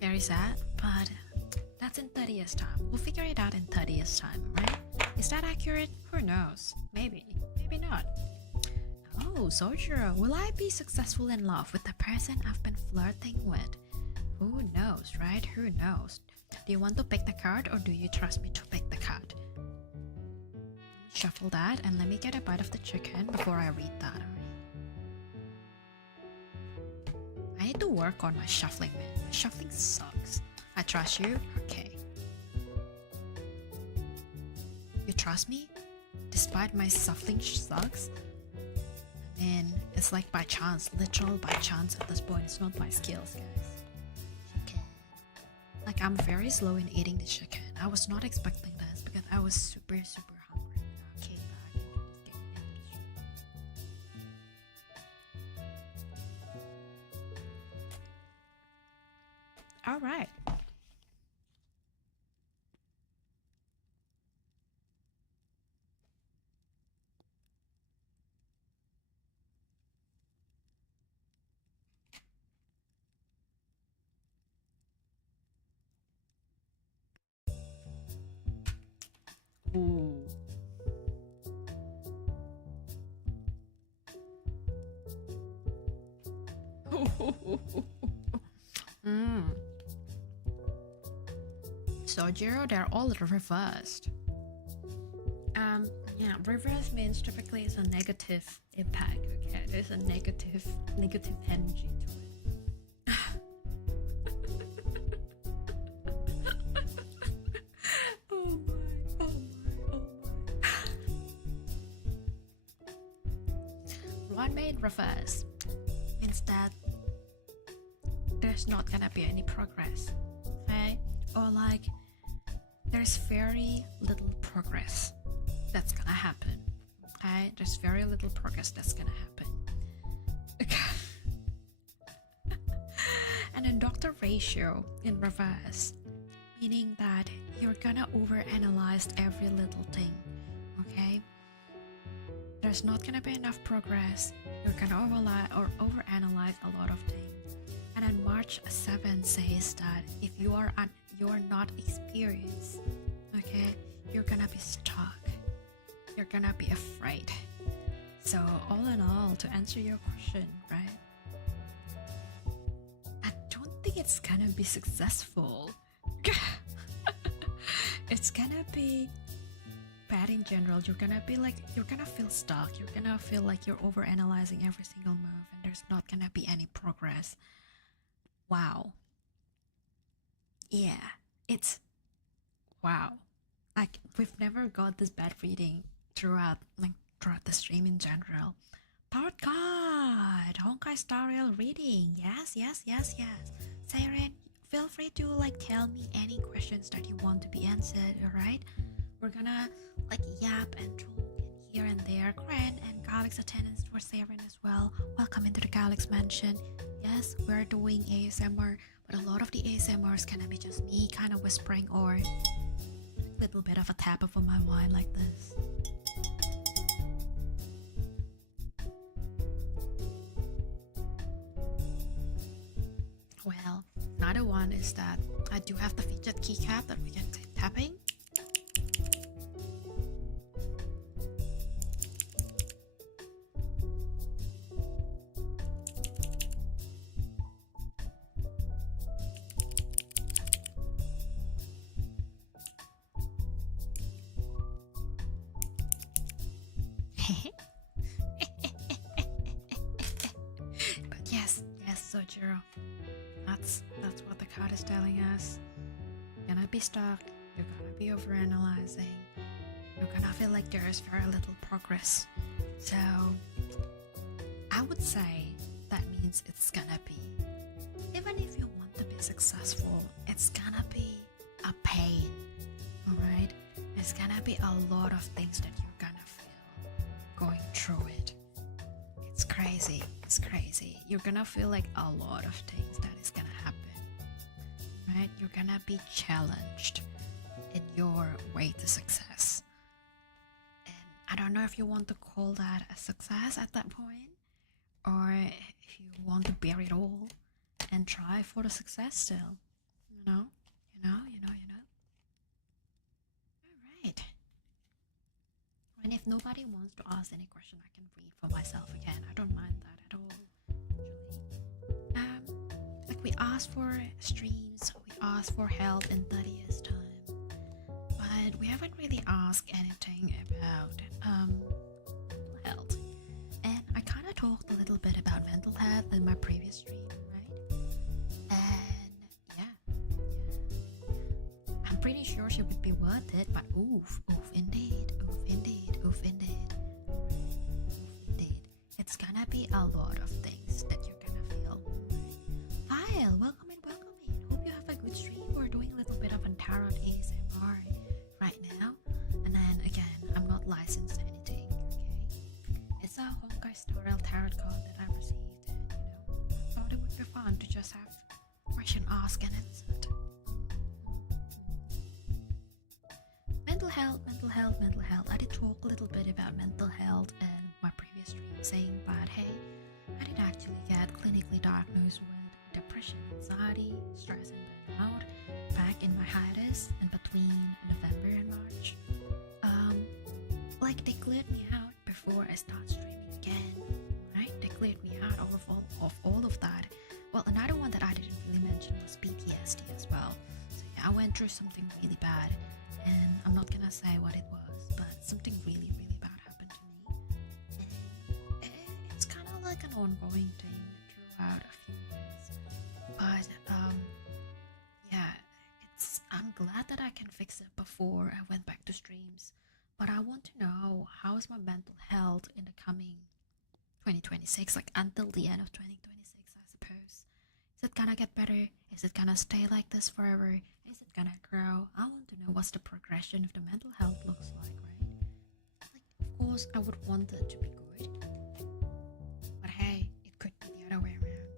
Very sad, but that's in 30 years' time. We'll figure it out in 30 years' time, right? Is that accurate? Who knows? Maybe. Maybe not. Ooh, Soldier, will I be successful in love with the person I've been flirting with? Who knows, right? Who knows? Do you want to pick the card or do you trust me to pick the card? Shuffle that and let me get a bite of the chicken before I read that. I need to work on my shuffling, man. My shuffling sucks. I trust you? Okay. You trust me? Despite my shuffling sucks? I mean, it's like by chance, literal by chance at this point. It's not by skills, guys. Chicken. Like, I'm very slow in eating the chicken. I was not expecting this because I was super hungry when I came back into this industry. Alright. Ooh. So Jiro, they're all reversed. Yeah, reverse means typically it's a negative impact. Okay, there's a negative energy to it. Oh my. One main reverse means that there's not gonna be any progress, okay? Or like there's very little progress that's gonna happen, okay? There's very little progress that's gonna happen. And then doctor ratio in reverse, meaning that you're gonna overanalyze every little thing, okay? There's not gonna be enough progress. You're gonna overanalyze a lot of things. And then March 7 says that if you are not experienced, okay, you're gonna be stuck. You're gonna be afraid. So all in all, to answer your question, right? I don't think it's gonna be successful. It's gonna be bad in general. You're gonna feel stuck. You're gonna feel like you're overanalyzing every single move and there's not gonna be any progress. Wow. Yeah, it's wow. Like, we've never got this bad reading throughout the stream in general. Powered God, Honkai Star Rail reading. Yes. Siren, feel free to tell me any questions that you want to be answered. All right, we're gonna yap and talk and here and there. Kren and Galix attendance for Siren as well. Welcome into the Galix mansion. Yes, we're doing ASMR, but a lot of the ASMR is gonna be just me kind of whispering or a little bit of a tap of my wine like this. Well, another one is that I do have the fidget keycap that we can keep tapping. But yes, Sojiro. That's what the card is telling us. You're gonna be stuck, you're gonna be overanalyzing, you're gonna feel like there is very little progress. So I would say that means it's gonna be, even if you want to be successful, it's gonna be a pain. Alright? It's gonna be a lot of things that you're gonna feel going through it. It's crazy. You're gonna feel like a lot of things that is gonna happen, right? You're gonna be challenged in your way to success. And I don't know if you want to call that a success at that point, or if you want to bear it all and try for the success still. You know. Alright. And if nobody anybody wants to ask any question, I can read for myself again. I don't mind that at all. Actually, like we asked for streams, we asked for help in 30 years time, but we haven't really asked anything about mental health. And I kind of talked a little bit about mental health in my previous stream, right? And yeah, I'm pretty sure she would be worth it, but oof indeed, it's gonna be a lot of things that you're gonna feel. Hi, welcome in. Hope you have a good stream. We're doing a little bit of a tarot ASMR right now, and then again, I'm not licensed to anything, okay? It's a Honkai Starrel tarot card that I received, and I thought it would be fun to just have question asked and answered. Mental health. I did talk a little bit about mental health in my previous stream, saying that hey, I did actually get clinically diagnosed with depression, anxiety, stress, and burnout back in my hiatus in between November and March. Like they cleared me out before I start streaming again, right? They cleared me out of all of that. Well, another one that I didn't really mention was PTSD as well. So yeah, I went through something really bad, and I'm not gonna say what it was, but something really bad happened to me. And it's kind of like an ongoing thing throughout a few years. But yeah, I'm glad that I can fix it before I went back to streams. But I want to know, how is my mental health in the coming 2026, like until the end of 2026, I suppose. Is it gonna get better? Is it gonna stay like this forever? Is it gonna grow? I want to know what's the progression of the mental health looks like, right? Like, of course, I would want it to be good. But hey, it could be the other way around.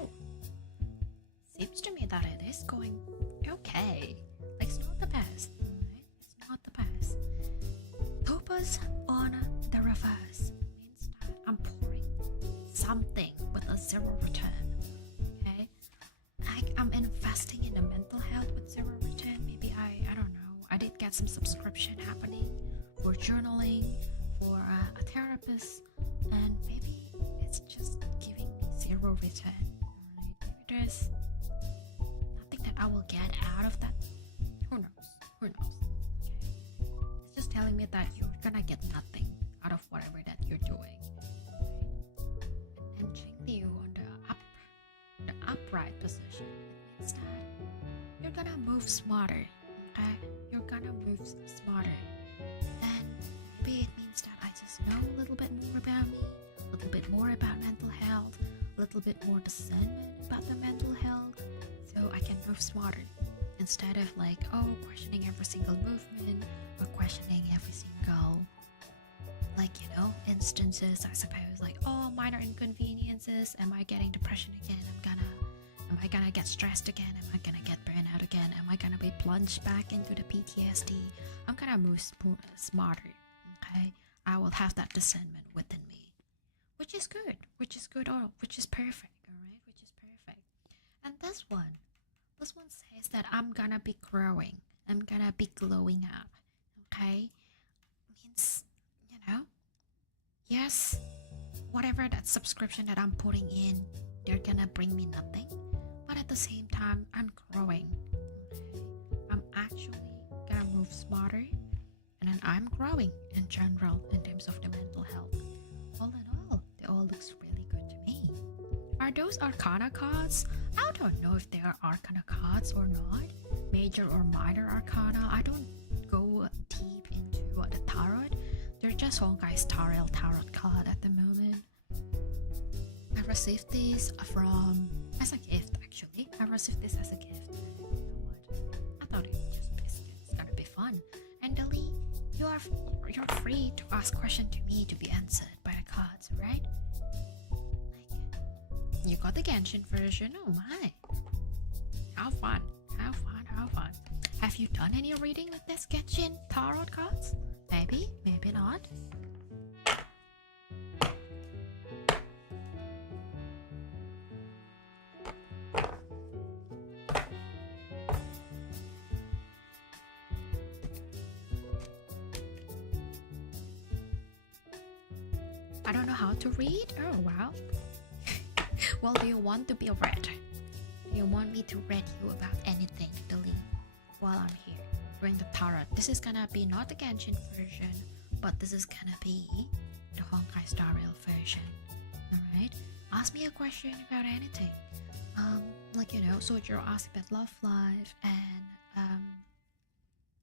Oh. Seems to me that it is going okay. Like, it's not the best, right? It's not the best. Topaz on the reverse means that I'm pouring something with a zero return, okay? I'm investing in the mental health with zero return. Maybe I don't know. I did get some subscription happening for journaling, for a therapist, and maybe it's just giving me zero return, right? Maybe there's nothing that I will get out of that. Who knows? Okay. It's just telling me that you're gonna get nothing out of whatever that you're doing. And gently you on the upright position, it means that you're gonna move smarter. Okay? You're gonna move smarter. And maybe it means that I just know a little bit more about me, a little bit more about mental health, a little bit more discernment about the mental health, so I can move smarter. Instead of like, questioning every single movement or questioning every single, instances, I suppose, like, minor inconveniences. Am I getting depression again? Am I gonna get stressed again? Am I gonna get burnout again? Am I gonna be plunged back into the PTSD? I'm gonna move smarter, okay? I will have that discernment within me, which is good, which is perfect, alright? Which is perfect. And this one says that I'm gonna be growing. I'm gonna be glowing up. Okay? Means, yes, whatever that subscription that I'm putting in, they're gonna bring me nothing. But at the same time, I'm growing. Okay? I'm actually gonna move smarter. And then I'm growing in general in terms of the mental health. All in all, it all looks really good to me. Are those Arcana cards? I don't know if they are Arcana cards or not. Major or minor Arcana. I don't go deep into the tarot. They're just Honkai Starrel tarot card at the moment. I received this as a gift, actually. I received this as a gift. You know what? I thought it's gonna be fun. And Dali, you're free to ask questions to me to be answered by the cards, right? You got the Genshin version? Oh my. How fun. Have you done any reading with this Genshin tarot cards? Maybe not. I don't know how to read. Oh, wow. Well, do you want to be read? Do you want me to read you about anything, Delete, while I'm here during the tarot? This is gonna be not the Genshin version, but this is gonna be the Honkai Star Rail version. Alright? Ask me a question about anything. Like, you know, Sojiro asked about love life, and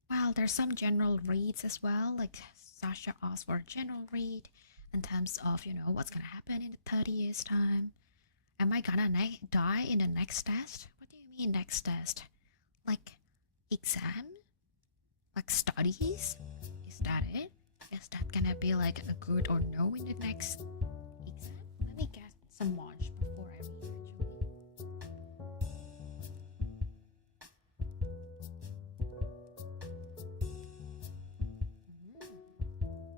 well, there's some general reads as well. Like Sasha asked for a general read in terms of, you know, what's gonna happen in the 30 years time. Am I gonna die in the next test? What do you mean next test? Like exam? Like studies? Is that it? Is that gonna be like a good or no in the next exam? Let me get some lunch before I read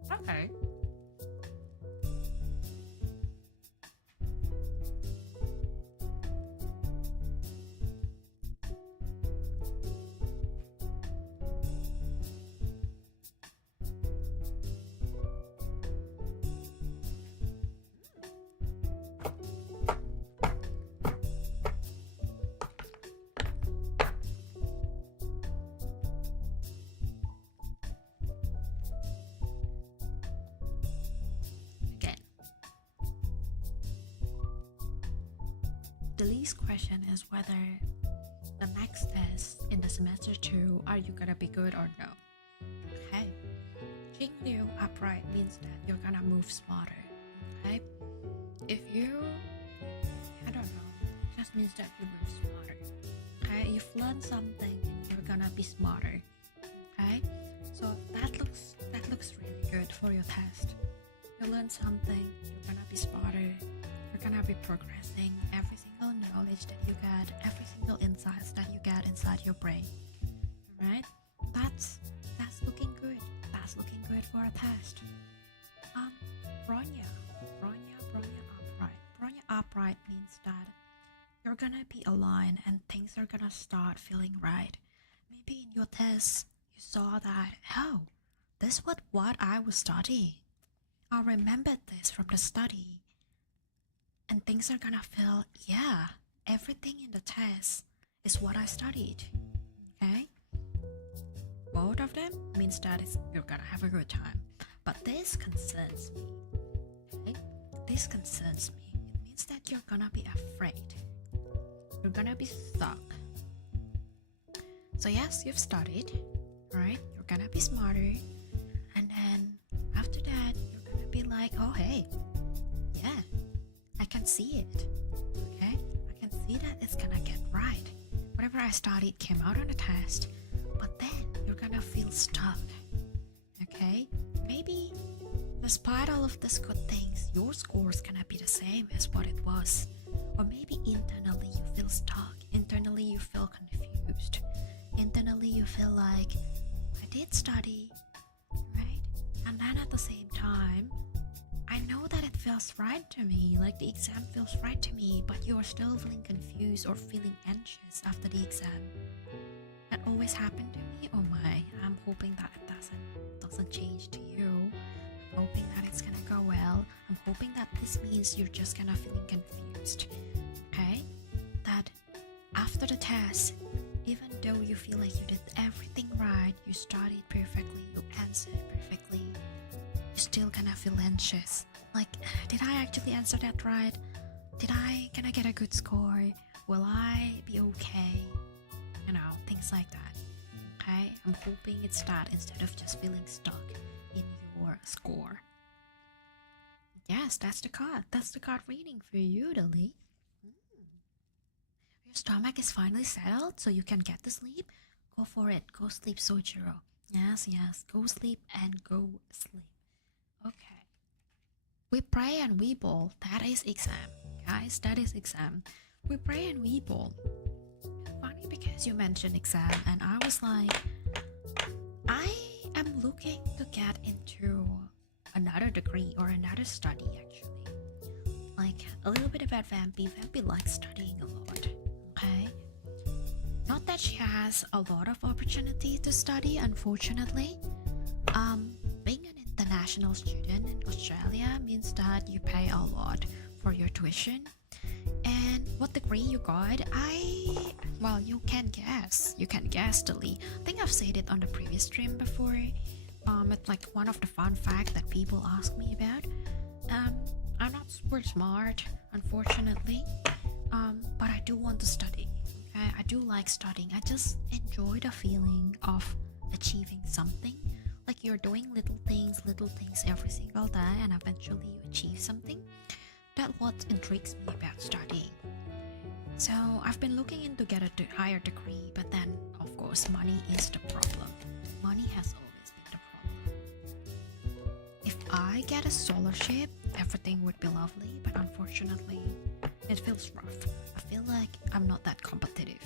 actually. Okay. The least question is whether the next test in the semester 2, are you gonna be good or no? Okay. Jingliu upright means that you're gonna move smarter. Okay. If you, I don't know, it just means that you move smarter. Okay. You've learned something, you're gonna be smarter. Okay. So that looks really good for your test. You learn something, you're gonna be smarter. You're gonna be progressing. Every single knowledge that you get, every single insights that you get inside your brain. Alright? That's looking good. That's looking good for a test. Bronya upright. Bronya upright means that you're gonna be aligned and things are gonna start feeling right. Maybe in your test you saw that, oh, this was what I was studying. I remembered this from the study. And things are gonna feel, yeah, everything in the test is what I studied. Okay? Both of them means that you're gonna have a good time. But this concerns me. Okay? This concerns me. It means that you're gonna be afraid. You're gonna be stuck. So yes, you've studied, right? You're gonna be smarter. And then after that, you're gonna be like, oh hey, yeah, I can see it. Okay? I can see that it's gonna get right. Whatever I studied came out on the test, but then you're gonna feel stuck. Okay? Maybe despite all of these good things, your score is gonna be the same as what it was. Or maybe internally you feel stuck. Internally you feel confused. Internally you feel like, I did study, right? And then at the same time, I know that it feels right to me, like the exam feels right to me, but you are still feeling confused or feeling anxious after the exam. That always happened to me. Oh my, I'm hoping that it doesn't change to you. I'm hoping that it's gonna go well. I'm hoping that this means you're just gonna feeling confused. Okay? That after the test, even though you feel like you did everything right, you studied perfectly, you answered perfectly, you're still gonna feel anxious. Like, did I actually answer that right? Can I get a good score? Will I be okay? You know, things like that. Okay? I'm hoping it's that instead of just feeling stuck in your score. Yes, that's the card. That's the card reading for you, Dolly. Your stomach is finally settled, so you can get to sleep. Go for it. Go sleep, Sojiro. Yes. Go sleep and go sleep. Okay. We pray and we bowl. That is exam. Guys, that is exam. We pray and we bowl. Funny because you mentioned exam and I was like, I am looking to get into another degree or another study actually. Like a little bit about Vampy. Vampy likes studying a lot. Okay? Not that she has a lot of opportunity to study, unfortunately. Being an international student in Australia means that you pay a lot for your tuition. And what degree you got? Well, you can guess. You can guess, Dali. I think I've said it on the previous stream before. It's like one of the fun facts that people ask me about. I'm not super smart, unfortunately. But I do want to study. Okay? I do like studying. I just enjoy the feeling of achieving something. Like you're doing little things every single day, and eventually you achieve something. That's what intrigues me about studying. So I've been looking into get a higher degree, but then of course money is the problem. Money has always been the problem. If I get a scholarship, everything would be lovely, but unfortunately it feels rough. I feel like I'm not that competitive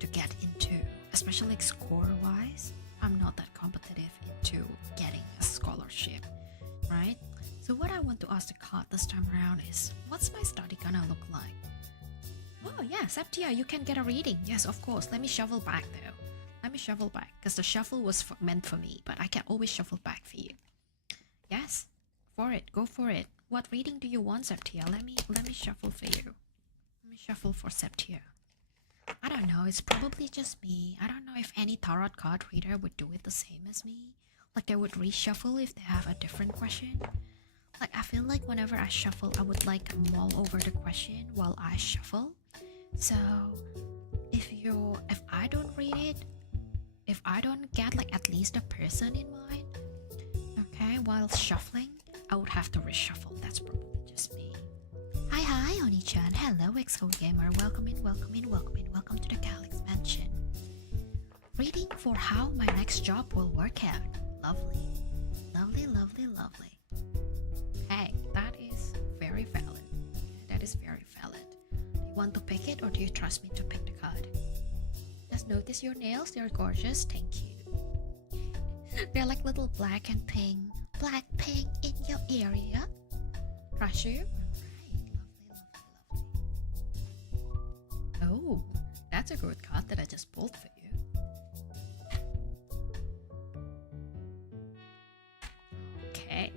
to get into, especially like score-wise. I'm not that competitive into getting a scholarship, right? So what I want to ask the card this time around is, what's my study gonna look like? Oh yeah, Septia, you can get a reading. Yes, of course. Let me shuffle back though. Let me shuffle back, because the shuffle was meant for me, but I can always shuffle back for you. Yes, for it. Go for it. What reading do you want, Septia? Let me shuffle for you. Let me shuffle for Septia. I don't know. It's probably just me. I don't know if any tarot card reader would do it the same as me. Like they would reshuffle if they have a different question. Like I feel like whenever I shuffle, I would like mull over the question while I shuffle. So if I don't read it, if I don't get like at least a person in mind, okay, while shuffling, I would have to reshuffle. That's probably just me. Hi, Oni-chan. Hello, XO Gamer. Welcome in. Welcome to the Calyx Mansion. Reading for how my next job will work out. Lovely. Hey, that is very valid. That is very valid. Do you want to pick it or do you trust me to pick the card? Just notice your nails. They're gorgeous. Thank you. They're like little black and pink. Black pink in your area. Trust you? Alright. Lovely. Oh, that's a good card that I just pulled for you. Okay.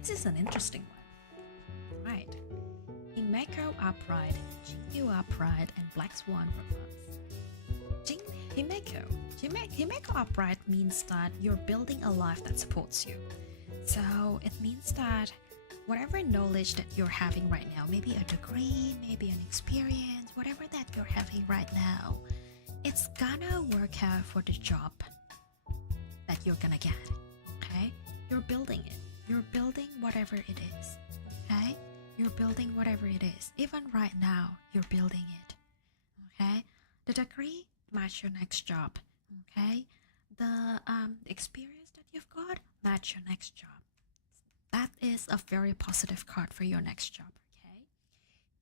This is an interesting one. Right. Himeko upright, Jingyu upright, and Black Swan reverse. Himeko upright means that you're building a life that supports you. So it means that whatever knowledge that you're having right now, maybe a degree, maybe an experience, whatever that you're having right now, it's gonna work out for the job that you're gonna get. Okay? You're building it. You're building whatever it is. Okay? You're building whatever it is. Even right now, you're building it. Okay? The degree match your next job. Okay? The experience that you've got match your next job. That is a very positive card for your next job. Okay?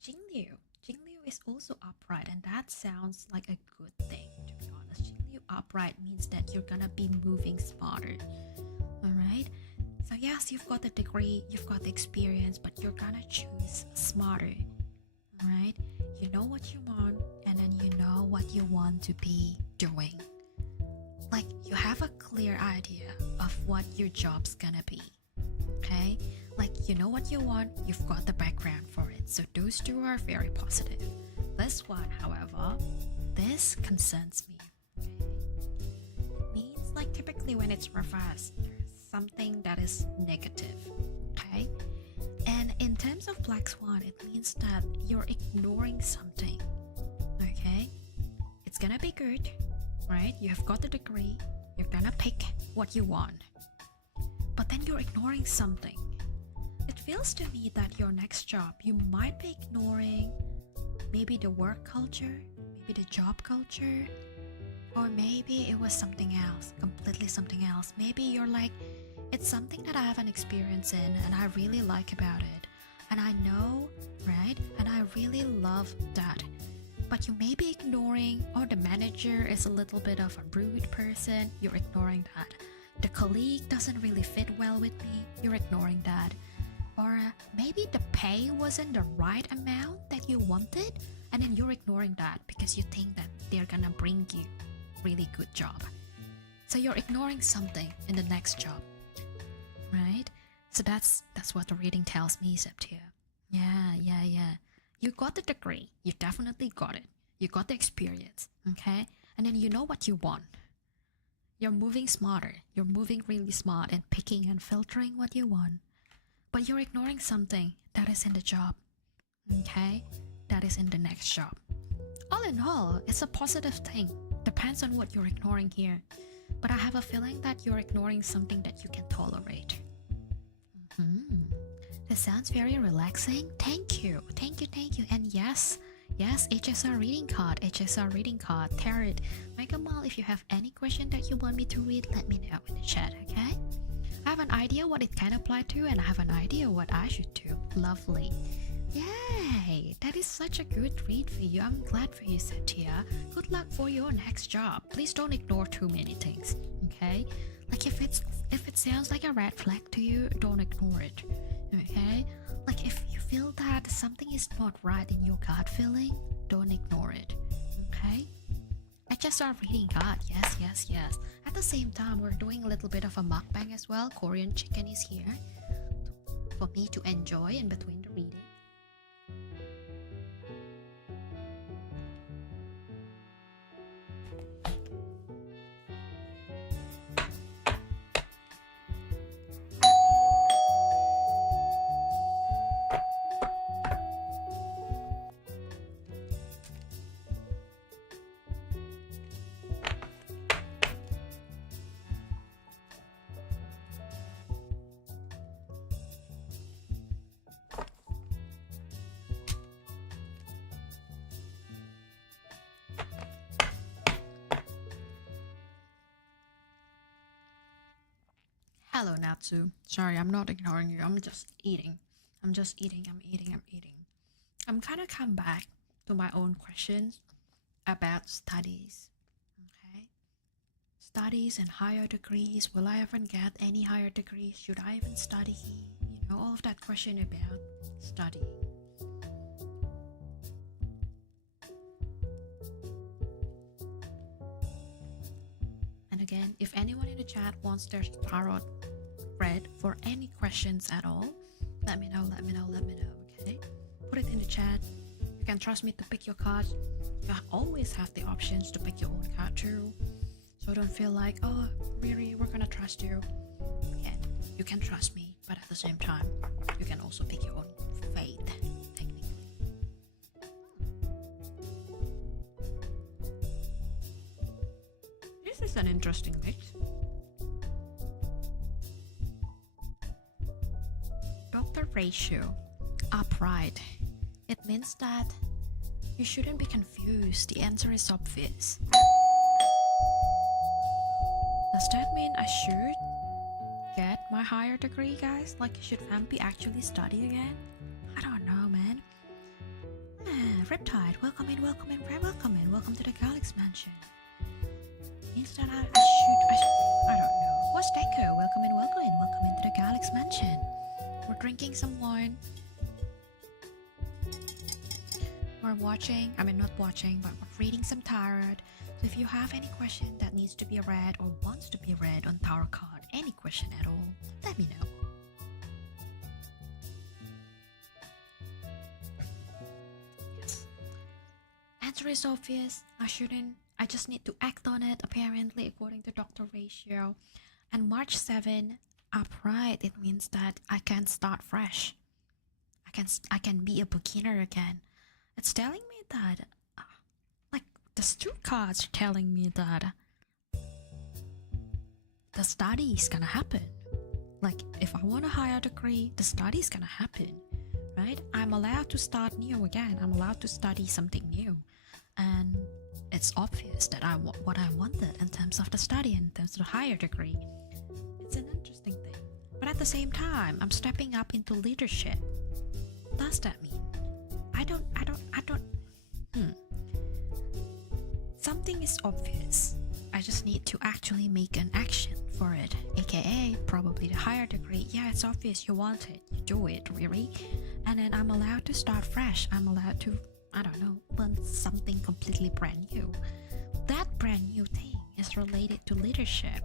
Jingliu is also upright, and that sounds like a good thing, to be honest. Jingliu upright means that you're gonna be moving smarter. Alright? So yes, you've got the degree, you've got the experience, but you're gonna choose smarter. Alright? You know what you want, and then you know what you want to be doing. Like, you have a clear idea of what your job's gonna be. Okay? Like, you know what you want, you've got the background for it. So those two are very positive. This one, however, this concerns me. It means like typically when it's reversed, there's something that is negative. Okay? And in terms of Black Swan, it means that you're ignoring something. Okay? It's gonna be good, right? You have got the degree, you're gonna pick what you want. But then you're ignoring something. It feels to me that your next job, you might be ignoring maybe the work culture, maybe the job culture, or maybe it was something else, completely something else. Maybe you're like, it's something that I have an experience in and I really like about it. And I know, right? And I really love that. But you may be ignoring, or the manager is a little bit of a rude person, you're ignoring that. The colleague doesn't really fit well with me, you're ignoring that. Or maybe the pay wasn't the right amount that you wanted, and then you're ignoring that because you think that they're gonna bring you really good job. So you're ignoring something in the next job, right? So that's what the reading tells me, Septia. Yeah. You got the degree. You definitely got it. You got the experience, okay? And then you know what you want. You're moving smarter. You're moving really smart and picking and filtering what you want. But you're ignoring something that is in the job, okay? That is in the next job. All in all, it's a positive thing. Depends on what you're ignoring here. But I have a feeling that you're ignoring something that you can tolerate. This sounds very relaxing. Thank you. And yes, HSR reading card, tarot. My Gamal, if you have any question that you want me to read, let me know in the chat, okay? I have an idea what it can apply to, and I have an idea what I should do. Lovely. Yay! That is such a good read for you. I'm glad for you, Satya. Good luck for your next job. Please don't ignore too many things, okay? Like if it sounds like a red flag to you, don't ignore it, okay? Like if you feel that something is not right in your gut feeling, don't ignore it, okay? I just started reading God. Yes. At the same time, we're doing a little bit of a mukbang as well. Korean chicken is here for me to enjoy in between the reading. Hello, Natsu. Sorry, I'm not ignoring you. I'm just eating. I'm eating. I'm kind of come back to my own questions about studies. Okay? Studies and higher degrees. Will I ever get any higher degrees? Should I even study? You know, all of that question about studying. And again, if anyone in the chat wants their tarot read for any questions at all, let me know, okay? Put it in the chat. You can trust me to pick your card. You always have the options to pick your own card too. So don't feel like, oh, Riri, we're gonna trust you. You can trust me, but at the same time, you can also pick your own fate, technically. This is an interesting mix. Doctor ratio, upright. It means that you shouldn't be confused. The answer is obvious. Does that mean I should get my higher degree, guys? Like, should Vampy actually study again? I don't know, man. Riptide, welcome in. Welcome to the Galaxy Mansion. Means that I don't know. What's Deco? Welcome in to the Galaxy Mansion. We're drinking some wine. We're not watching, but we're reading some tarot. So if you have any question that needs to be read or wants to be read on tarot card, any question at all, let me know. Yes. Answer is obvious. I just need to act on it, apparently, according to Dr. Ratio. And March 7, upright, it means that I can start fresh. I can be a beginner again. It's telling me that, the two cards are telling me that the study is gonna happen. Like, if I want a higher degree, the study is gonna happen, right? I'm allowed to start new again. I'm allowed to study something new. And it's obvious that what I wanted in terms of the study, in terms of the higher degree. It's an interesting thing. But at the same time, I'm stepping up into leadership. What does that mean? I don't. Something is obvious. I just need to actually make an action for it, aka probably the higher degree. Yeah, it's obvious you want it. You do it, really. And then I'm allowed to start fresh. I'm allowed to, learn something completely brand new. That brand new thing is related to leadership,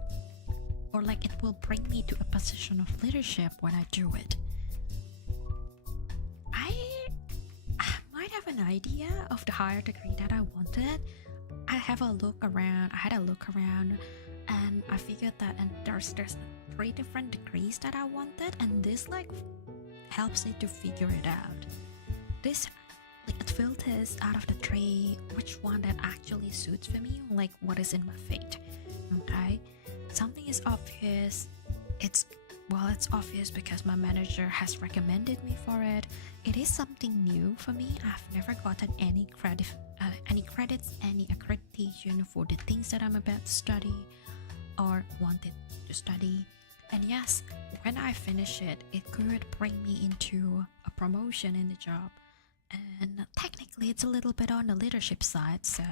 or like it will bring me to a position of leadership when I do it. I might have an idea of the higher degree that I wanted. I had a look around, and I figured that, and there's 3 different degrees that I wanted, and this like helps me to figure it out. This like it filters out of the 3 which one that actually suits for me, like what is in my fate. Okay, something is obvious. It's obvious because my manager has recommended me for it. It is something new for me. I've never gotten any credits, any accreditation for the things that I'm about to study or wanted to study. And yes, when I finish it, it could bring me into a promotion in the job. And technically, it's a little bit on the leadership side, so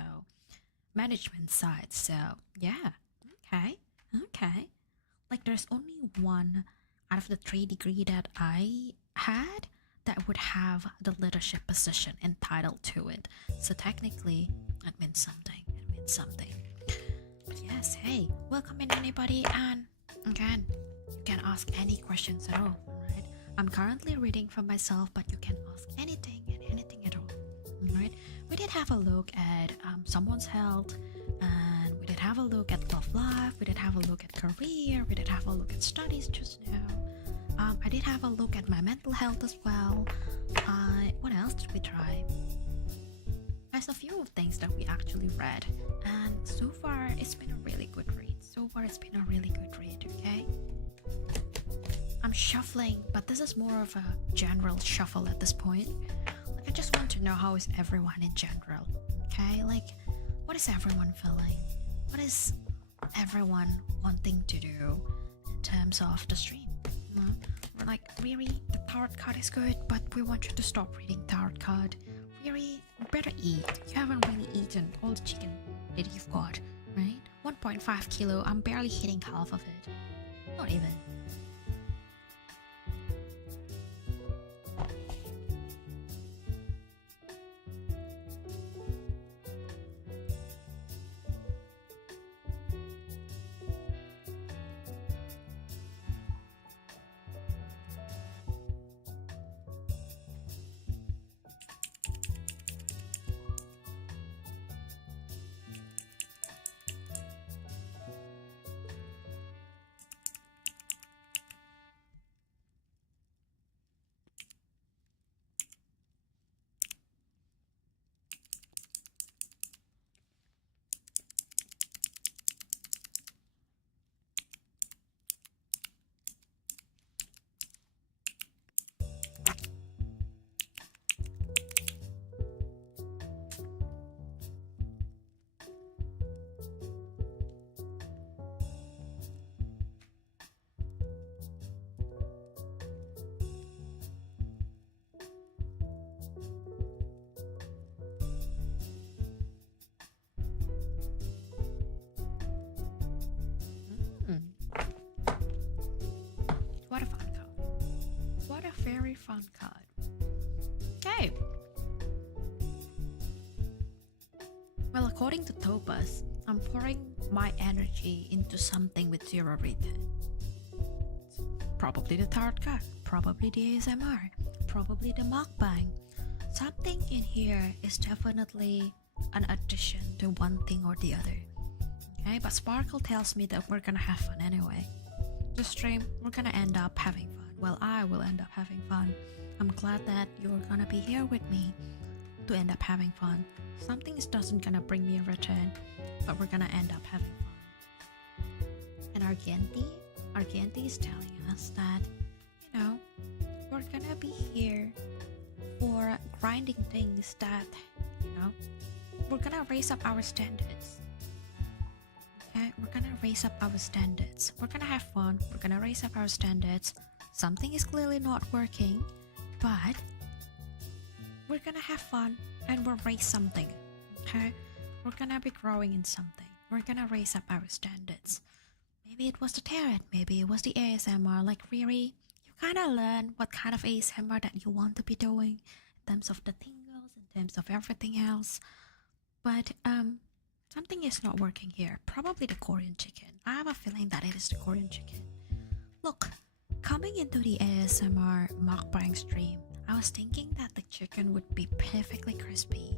management side. So yeah, okay. Like there's only one out of the 3 degree that I had that would have the leadership position entitled to it. So technically, it means something. But yes, hey, welcome in anybody, and again, you can ask any questions at all. Right? I'm currently reading for myself, but you can ask anything and anything at all. Right? We did have a look at someone's health, and we did have a look at love life, we did have a look at career, we did have a look at studies just now. I did have a look at my mental health as well. What else did we try? There's a few things that we actually read, and so far it's been a really good read. Okay? I'm shuffling, but this is more of a general shuffle at this point. Like, I just want to know how is everyone in general, okay? Like, what is everyone feeling? What is everyone wanting to do in terms of the stream? We're like, Riri, the tarot card is good, but we want you to stop reading tarot card. Riri, you better eat. You haven't really eaten all the chicken that you've got, right? 1.5 kilo, I'm barely hitting half of it. Not even. What a fun card. What a very fun card. Okay. Well, according to Topaz, I'm pouring my energy into something with 0 written. Probably the tarot card, probably the ASMR, probably the Mukbang. Something in here is definitely an addition to one thing or the other. Okay, but Sparkle tells me that we're gonna have fun anyway. The stream, we're gonna end up having fun. Well, I will end up having fun. I'm glad that you're gonna be here with me to end up having fun. Something doesn't gonna bring me a return, but we're gonna end up having fun. And Argenti is telling us that, you know, we're gonna be here for grinding things that, you know, we're gonna raise up our standards. Okay, we're gonna raise up our standards. We're gonna have fun. We're gonna raise up our standards. Something is clearly not working, but we're gonna have fun and we'll raise something. Okay, we're gonna be growing in something. We're gonna raise up our standards. Maybe it was the tarot. Maybe it was the ASMR. Like Riri, you kind of learn what kind of ASMR that you want to be doing in terms of the tingles, in terms of everything else. But Something is not working here. Probably the Korean chicken. I have a feeling that it is the Korean chicken. Look, coming into the ASMR mukbang stream, I was thinking that the chicken would be perfectly crispy,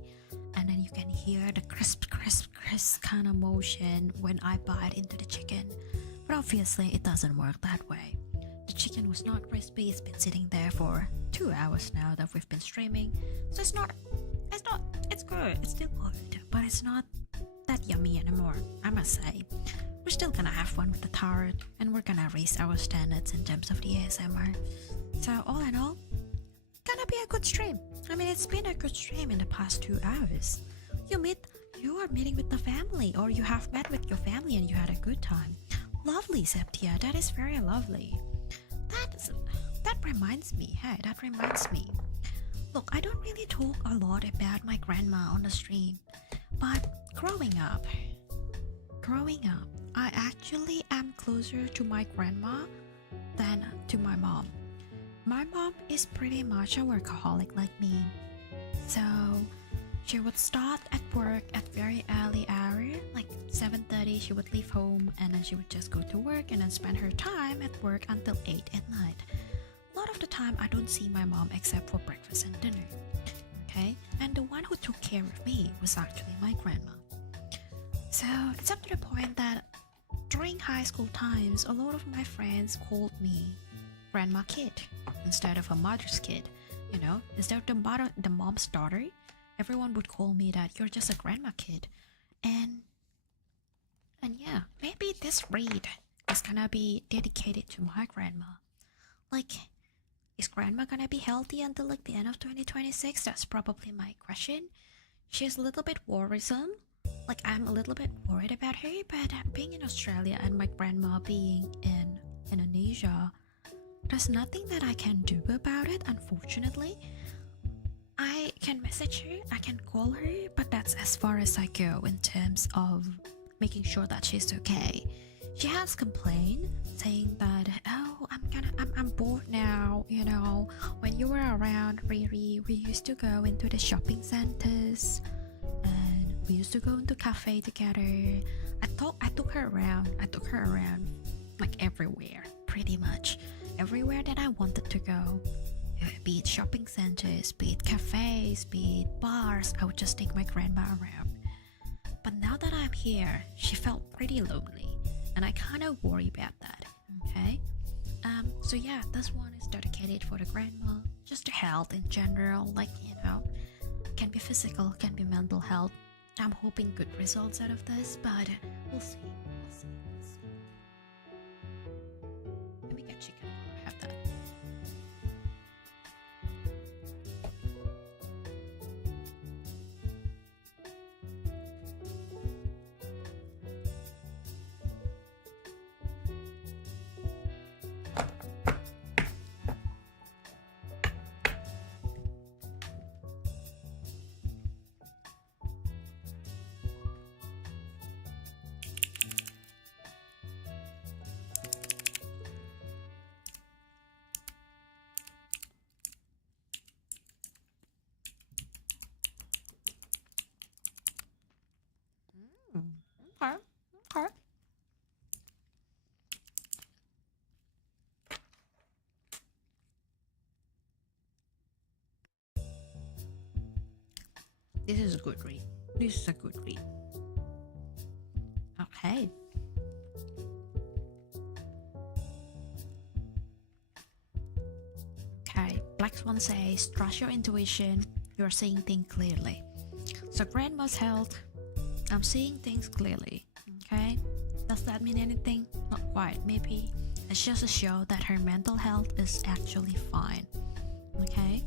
and then you can hear the crisp, crisp, crisp kind of motion when I bite into the chicken. But obviously, it doesn't work that way. The chicken was not crispy. It's been sitting there for 2 hours now that we've been streaming, so it's good. It's still good, but it's not that yummy anymore, I must say. We're still gonna have fun with the tart, and we're gonna raise our standards in terms of the ASMR. So all in all, gonna be a good stream. I mean, it's been a good stream in the past 2 hours. You are meeting with the family, or you have met with your family and you had a good time. Lovely, Septia. That is very lovely. That reminds me. Hey, that reminds me. Look, I don't really talk a lot about my grandma on the stream, but growing up, I actually am closer to my grandma than to my mom. My mom is pretty much a workaholic like me. So she would start at work at very early hour, like 7:30 she would leave home, and then she would just go to work and then spend her time at work until 8 at night. A lot of the time I don't see my mom except for breakfast and dinner. Okay? And the one who took care of me was actually my grandma. So it's up to the point that during high school times, a lot of my friends called me grandma kid instead of a mother's kid. You know, instead of the mom's daughter, everyone would call me that you're just a grandma kid. And yeah, maybe this read is gonna be dedicated to my grandma. Like, is grandma gonna be healthy until like the end of 2026? That's probably my question. She's a little bit worrisome. Like, I'm a little bit worried about her, but being in Australia and my grandma being in Indonesia, there's nothing that I can do about it, unfortunately. I can message her, I can call her, but that's as far as I go in terms of making sure that she's okay. She has complained, saying that, oh, I'm bored now, you know. When you were around, Riri, we used to go into the shopping centers, and we used to go into cafe together. I took her around like everywhere, pretty much. Everywhere that I wanted to go. Be it shopping centers, be it cafes, be it bars, I would just take my grandma around. But now that I'm here, she felt pretty lonely, and I kind of worry about that, okay? So yeah, this one is dedicated for the grandma, just the health in general, like, you know, can be physical, can be mental health. I'm hoping good results out of this, but we'll see. Let me get chicken while I have that. Okay. This is a good read. Okay. Okay. Black Swan says, trust your intuition. You're seeing things clearly. So grandma's health, I'm seeing things clearly. Okay. Does that mean anything? Not quite. Maybe it's just a show that her mental health is actually fine. Okay.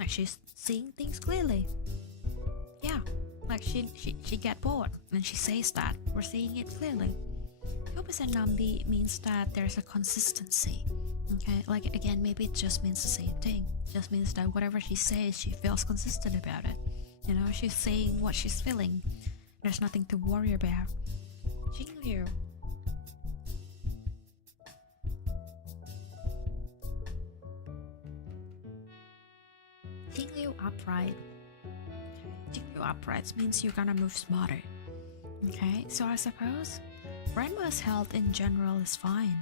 Like, she's seeing things clearly. Yeah, like she get bored and she says that we're seeing it clearly. 2% Nambi means that there's a consistency. Okay, like, again, maybe it just means the same thing. It just means that whatever she says, she feels consistent about it. You know, she's saying what she's feeling. There's nothing to worry about. Jingyu. Jingyu upright. Jingyu upright means you're gonna move smarter. Okay, so I suppose grandma's health in general is fine.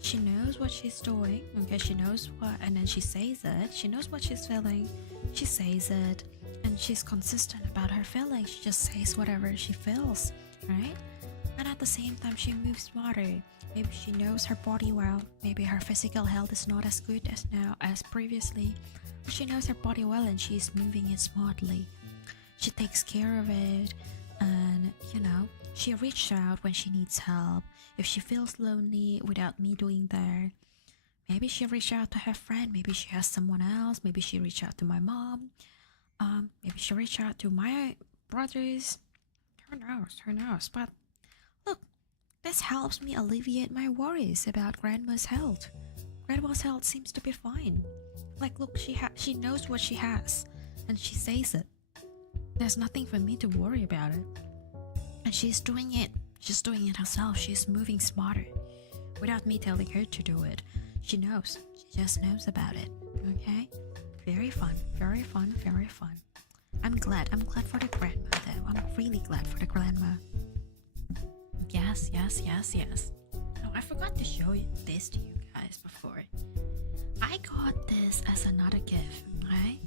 She knows what she's doing, okay, she knows what, and then she says it. She knows what she's feeling, she says it, and she's consistent about her feelings. She just says whatever she feels, right? And at the same time, she moves smarter. Maybe she knows her body well. Maybe her physical health is not as good as now as previously. But she knows her body well and she's moving it smartly. She takes care of it, and she reaches out when she needs help. If she feels lonely without me doing there, maybe she reaches out to her friend. Maybe she has someone else. Maybe she reaches out to my mom. Maybe she reaches out to my brothers. Who knows? Who knows? But look, this helps me alleviate my worries about grandma's health. Grandma's health seems to be fine. Like, look, she knows what she has, and she says it. There's nothing for me to worry about it. And she's doing it. She's doing it herself. She's moving smarter without me telling her to do it. She knows. She just knows about it. Okay? Very fun. Very fun. Very fun. I'm glad. I'm glad for the grandma though. I'm really glad for the grandma. Yes. Oh, I forgot to show this to you guys before. I got this as another gift, okay?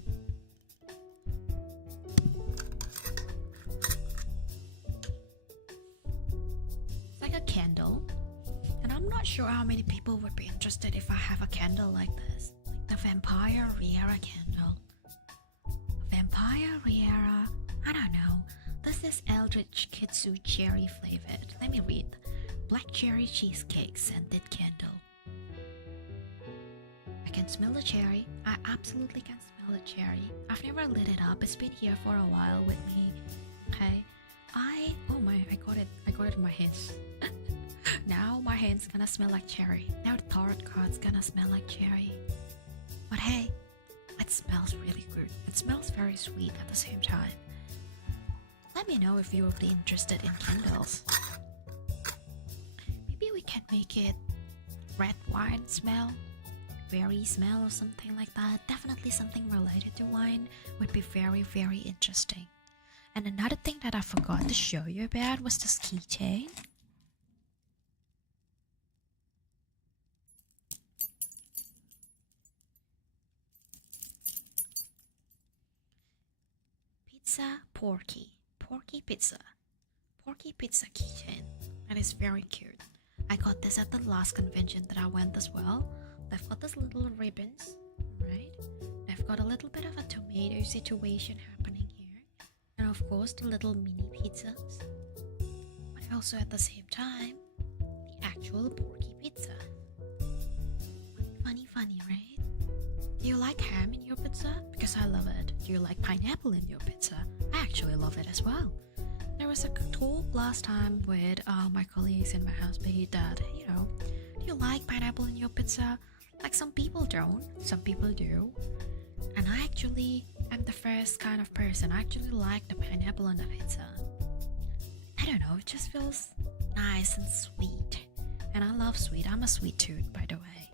It's like a candle. And I'm not sure how many people would be interested if I have a candle like this. Like the Vampire Riera candle. Vampire Riera, I don't know. This is Eldritch Kitsu cherry flavored. Let me read. Black cherry cheesecake scented candle. I can smell the cherry. I absolutely can smell the cherry. I've never lit it up. It's been here for a while with me. Okay. I got it in my hands. Now my hands gonna smell like cherry. Now the tarot card's gonna smell like cherry. But hey, it smells really good. It smells very sweet at the same time. Let me know if you would be interested in candles. Maybe we can make it red wine smell, berry smell or something like that. Definitely something related to wine would be very, very interesting. And another thing that I forgot to show you about was this keychain. Pizza Porky. Porky Pizza keychain. That is very cute. I got this at the last convention that I went as well. They've got these little ribbons, right? They've got a little bit of a tomato situation happening here, and of course the little mini pizzas, but also at the same time the actual Porky pizza. Funny, right? Do you like ham in your pizza? Because I love it. Do you like pineapple in your pizza? I actually love it as well. There was a talk last time with my colleagues in my housemate that, do you like pineapple in your pizza? Like, some people don't, some people do. And I actually am the first kind of person. I actually like the pineapple on the pizza. I don't know, it just feels nice and sweet. And I love sweet. I'm a sweet tooth, by the way.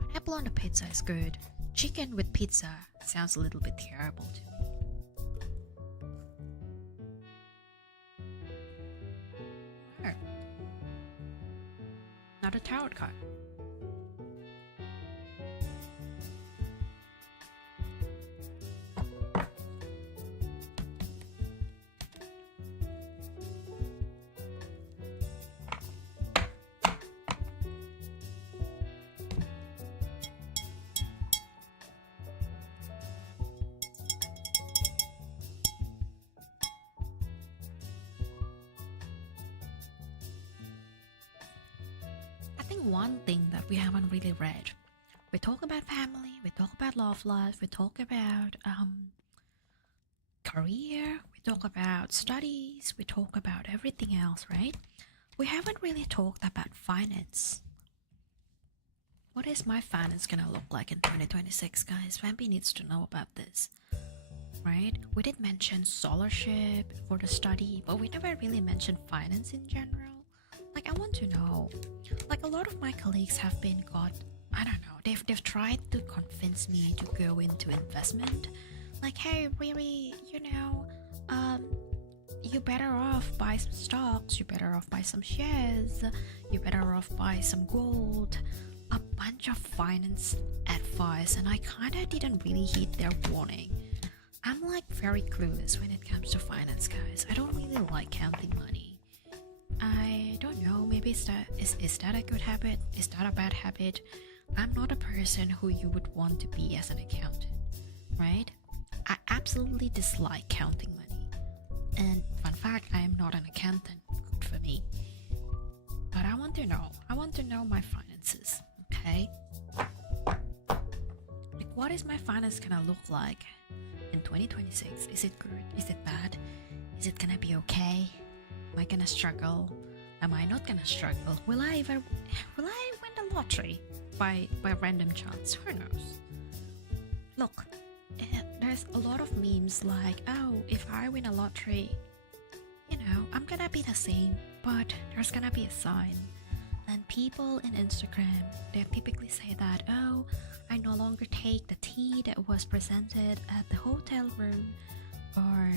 Pineapple on the pizza is good. Chicken with pizza sounds a little bit terrible to me. Not a tarot card. One thing that we haven't really read. We talk about family, we talk about love life, we talk about career, we talk about studies, we talk about everything else, right? We haven't really talked about finance. What is my finance gonna look like in 2026, guys? Vampy needs to know about this, right? We did mention scholarship for the study, but we never really mentioned finance in general. Like, I want to know. Like, a lot of my colleagues have been I don't know, they've tried to convince me to go into investment. Like, hey, really, you better off buy some stocks, you better off buy some shares, you better off buy some gold. A bunch of finance advice, and I kinda didn't really heed their warning. I'm like very clueless when it comes to finance, guys. I don't really like counting money. I don't know, maybe is that a good habit? Is that a bad habit? I'm not a person who you would want to be as an accountant, right? I absolutely dislike counting money. And fun fact, I am not an accountant. Good for me. But I want to know my finances, okay? Like, what is my finance gonna look like in 2026? Is it good? Is it bad? Is it gonna be okay? Am I gonna struggle? Am I not gonna struggle? Will I win the lottery by random chance? Who knows? Look, there's a lot of memes like, oh, if I win a lottery, I'm gonna be the same, but there's gonna be a sign. And people in Instagram, they typically say that, oh, I no longer take the tea that was presented at the hotel room, or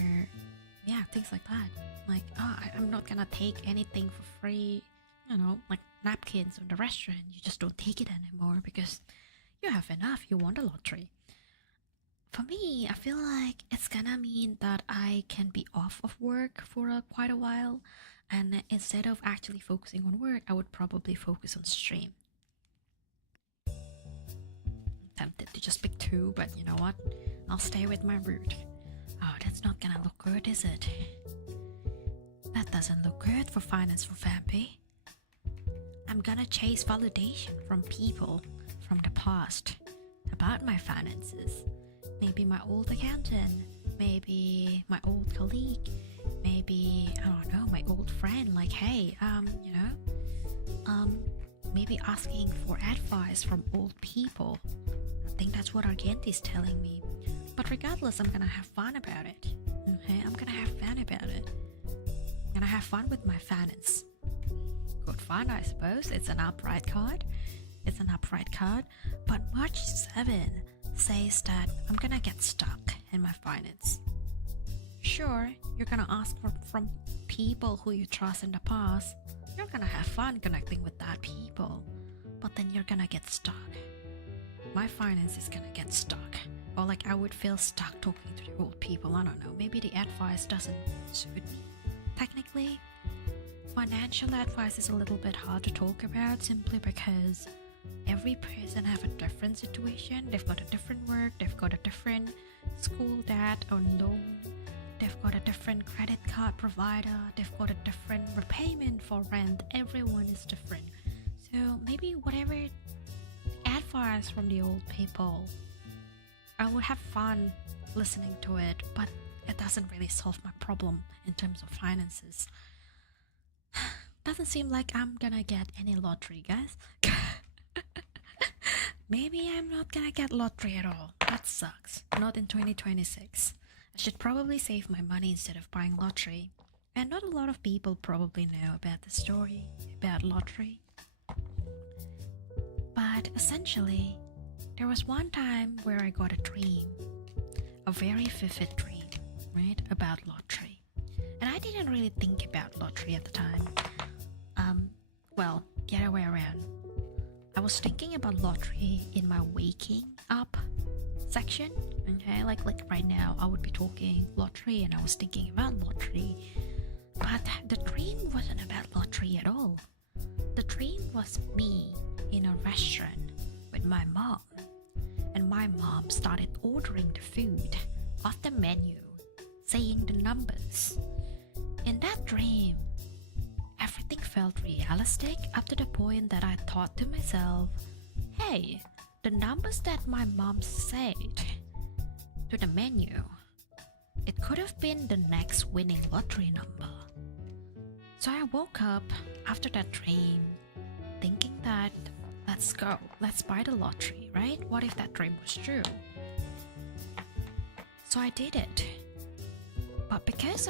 yeah, things like that. Like, oh, I'm not gonna take anything for free, like napkins from the restaurant. You just don't take it anymore because you have enough. You won the lottery. For me, I feel like it's gonna mean that I can be off of work for quite a while, and instead of actually focusing on work, I would probably focus on stream. I'm tempted to just pick two, but you know what? I'll stay with my route. Oh, that's not gonna look good, is it? That doesn't look good for finance for Vampy. I'm gonna chase validation from people from the past about my finances. Maybe my old accountant, maybe my old colleague, maybe, I don't know, my old friend, like, hey, maybe asking for advice from old people. I think that's what Argenti's telling me. But regardless, I'm gonna have fun about it. Okay, I'm gonna have fun about it. I'm gonna have fun with my finance. Good fun, I suppose. It's an upright card. But March 7 says that I'm gonna get stuck in my finance. Sure, you're gonna ask from people who you trust in the past. You're gonna have fun connecting with that people, but then you're gonna get stuck. My finance is gonna get stuck, or like I would feel stuck talking to the old people. I don't know, maybe the advice doesn't suit me. Technically, financial advice is a little bit hard to talk about simply because every person have a different situation. They've got a different work, they've got a different school debt or loan, they've got a different credit card provider, they've got a different repayment for rent. Everyone is different. So maybe whatever advice from the old people, I would have fun listening to it, but it doesn't really solve my problem in terms of finances. Doesn't seem like I'm gonna get any lottery, guys. Maybe I'm not gonna get lottery at all. That sucks. Not in 2026. I should probably save my money instead of buying lottery. And not a lot of people probably know about the story about lottery. But essentially, there was one time where I got a dream. A very vivid dream, right? About lottery. And I didn't really think about lottery at the time. Well, the other way around. I was thinking about lottery in my waking up section. Okay, like right now I would be talking lottery and I was thinking about lottery. But the dream wasn't about lottery at all. The dream was me in a restaurant with my mom. And my mom started ordering the food off the menu, saying the numbers. In that dream, everything felt realistic up to the point that I thought to myself, hey, the numbers that my mom said to the menu, it could have been the next winning lottery number. So I woke up after that dream thinking that, let's go, let's buy the lottery, right? What if that dream was true? So I did it. But because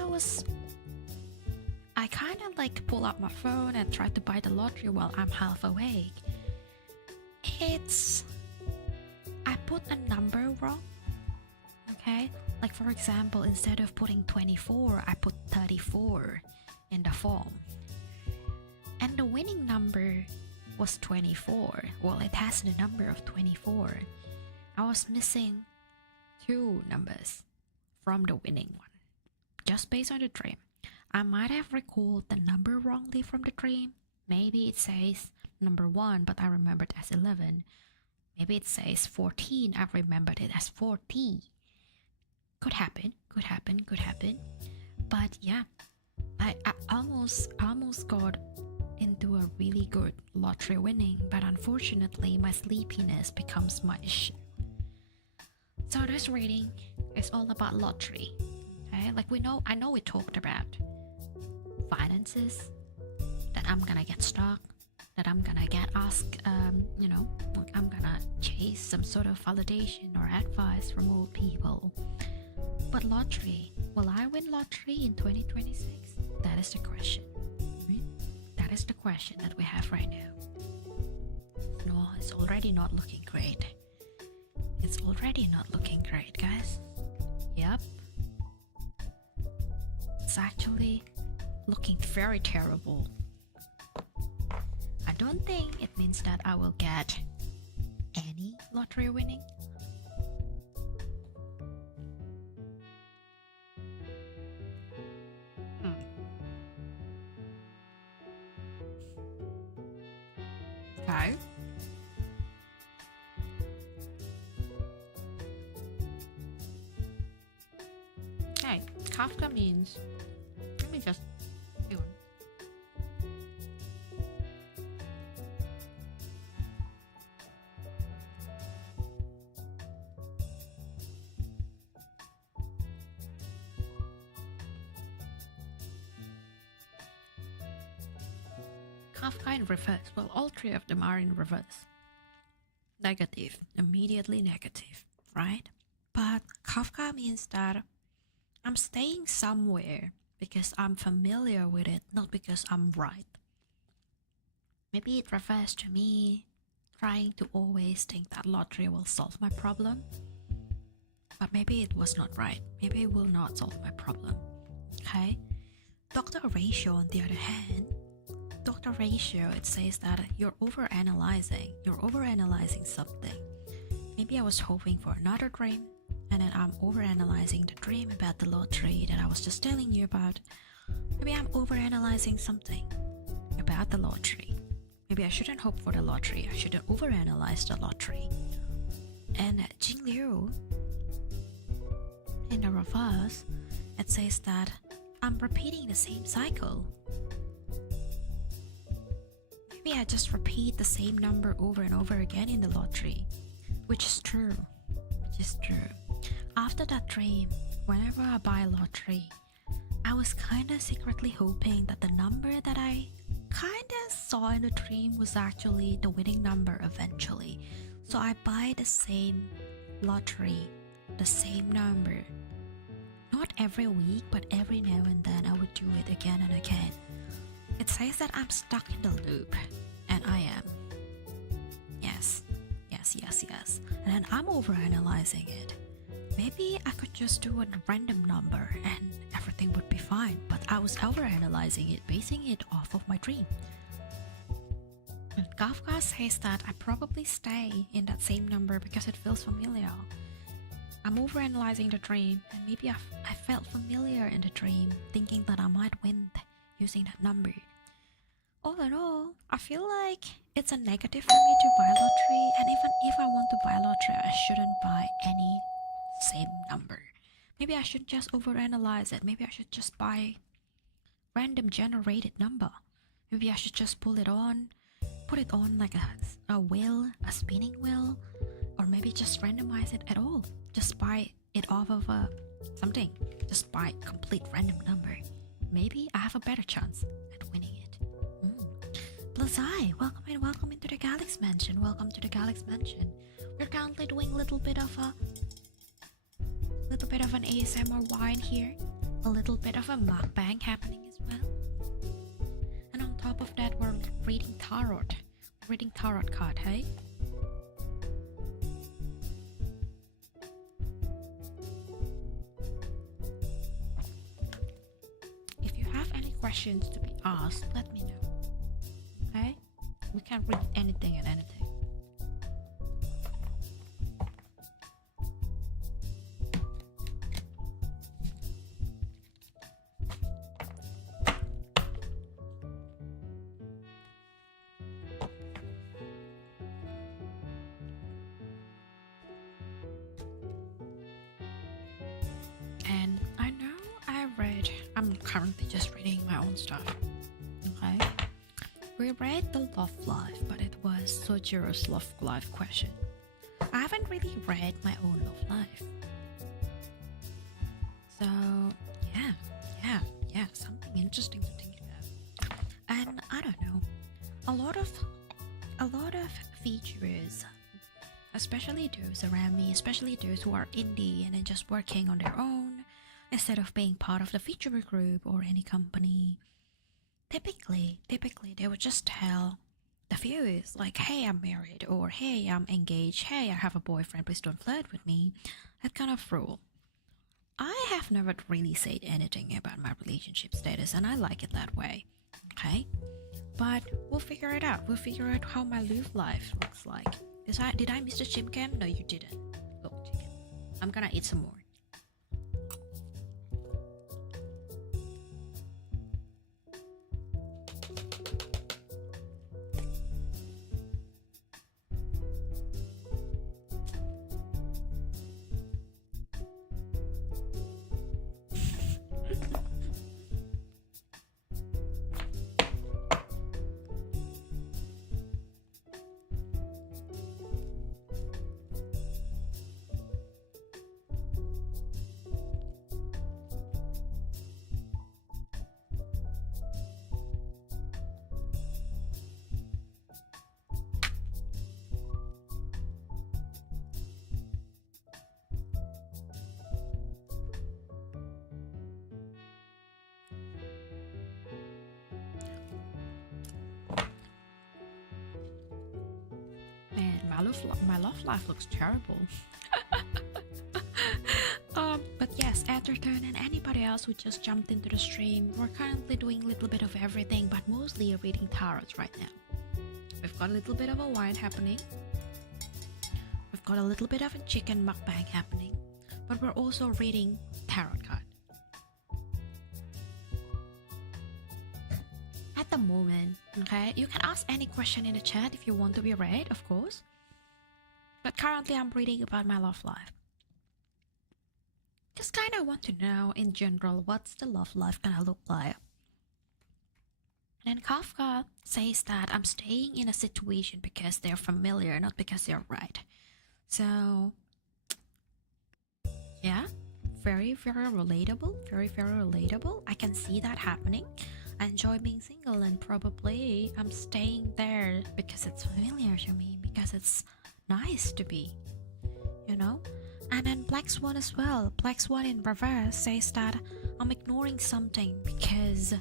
I kind of like pull out my phone and try to buy the lottery while I'm half awake. I put a number wrong. Okay, like for example, instead of putting 24, I put 34 in the form. And the winning number was 24. Well, it has the number of 24. I was missing 2 numbers from the winning one, just based on the dream. I might have recalled the number wrongly from the dream. Maybe it says number 1, but I remembered as 11. Maybe it says 14, I remembered it as 40. Could happen. But yeah, I almost got into a really good lottery winning, but unfortunately my sleepiness becomes my issue. So this reading is all about lottery. Okay? Like I know we talked about finances, that I'm gonna get stuck, that I'm gonna get asked, I'm gonna chase some sort of validation or advice from old people. But lottery, will I win lottery in 2026? That is the question. Right? That is the question that we have right now. No, it's already not looking great. It's already not looking great, guys. Yep. It's actually looking very terrible. I don't think it means that I will get any lottery winning. Okay. Okay, Kafka means, let me just do it. Kafka in reverse. Well, all 3 of them are in reverse. Negative, immediately negative, right? But Kafka means that I'm staying somewhere because I'm familiar with it, not because I'm right. Maybe it refers to me trying to always think that lottery will solve my problem. But maybe it was not right. Maybe it will not solve my problem. Okay? Dr. Ratio, on the other hand, Dr. Ratio, it says that you're overanalyzing something. Maybe I was hoping for another dream, and then I'm overanalyzing the dream about the lottery that I was just telling you about. Maybe I'm overanalyzing something about the lottery. Maybe I shouldn't hope for the lottery. I shouldn't overanalyze the lottery. And Jing Liu, in the reverse, it says that I'm repeating the same cycle. Maybe I just repeat the same number over and over again in the lottery, which is true. After that dream, whenever I buy a lottery, I was kinda secretly hoping that the number that I kinda saw in the dream was actually the winning number eventually. So I buy the same lottery, the same number. Not every week, but every now and then I would do it again and again. It says that I'm stuck in the loop, and I am. Yes. And then I'm overanalyzing it. Maybe I could just do a random number and everything would be fine, but I was overanalyzing it, basing it off of my dream. And Kafka says that I probably stay in that same number because it feels familiar. I'm overanalyzing the dream, and maybe I felt familiar in the dream, thinking that I might win using that number. All in all, I feel like it's a negative for me to buy lottery, and even if I want to buy lottery, I shouldn't buy any same number. Maybe I should just overanalyze it. Maybe I should just buy random generated number. Maybe I should just put it on like a wheel, a spinning wheel, or maybe just randomize it at all. Just buy it off of something. Just buy a complete random number. Maybe I have a better chance at winning it. Blazai, welcome into the Galax Mansion. Welcome to the Galax Mansion. We're currently doing a little bit of an ASMR wine here. A little bit of a mukbang happening as well. And on top of that, we're reading tarot. Reading tarot card, hey? questions to be asked, let me know. Okay? We can read anything and anything. And I know I'm currently just reading my own stuff. Okay? We read the love life, but it was Sojiro's love life question. I haven't really read my own love life. So, yeah, something interesting to think about. And I don't know, a lot of features, especially those around me, especially those who are indie and then just working on their own instead of being part of the Vtuber group or any company. Typically they would just tell the viewers like, hey, I'm married, or hey, I'm engaged, hey, I have a boyfriend, please don't flirt with me. That kind of rule. I have never really said anything about my relationship status, and I like it that way. Okay? But we'll figure it out. We'll figure out how my love life looks like. Did I miss the gym cam? No, you didn't. Look, chicken. I'm gonna eat some more. My love life looks terrible. But yes, Atherton and anybody else who just jumped into the stream, we're currently doing a little bit of everything, but mostly reading tarots right now. We've got a little bit of a wine happening. We've got a little bit of a chicken mukbang happening, but we're also reading tarot cards. At the moment, okay, you can ask any question in the chat if you want to be read, of course. But currently I'm reading about my love life. Just kind of want to know in general what's the love life gonna look like. And then Kafka says that I'm staying in a situation because they're familiar, not because they're right. So yeah, very relatable. Very relatable. I can see that happening. I enjoy being single, and probably I'm staying there because it's familiar to me, because it's nice to be, you know. And then Black Swan as well. Black Swan in reverse says that I'm ignoring something because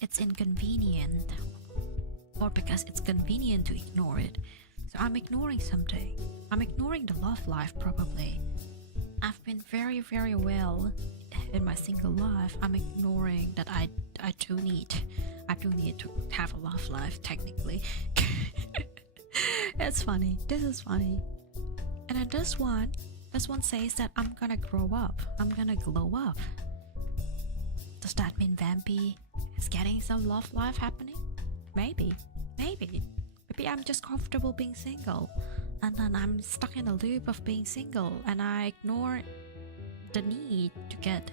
it's inconvenient, or because it's convenient to ignore it. So I'm ignoring something. I'm ignoring the love life probably. I've been very well in my single life. I'm ignoring that I do need to have a love life technically. It's funny. This is funny. And then this one says that I'm gonna grow up. I'm gonna glow up. Does that mean Vampy is getting some love life happening? Maybe. Maybe I'm just comfortable being single, and then I'm stuck in a loop of being single, and I ignore the need to get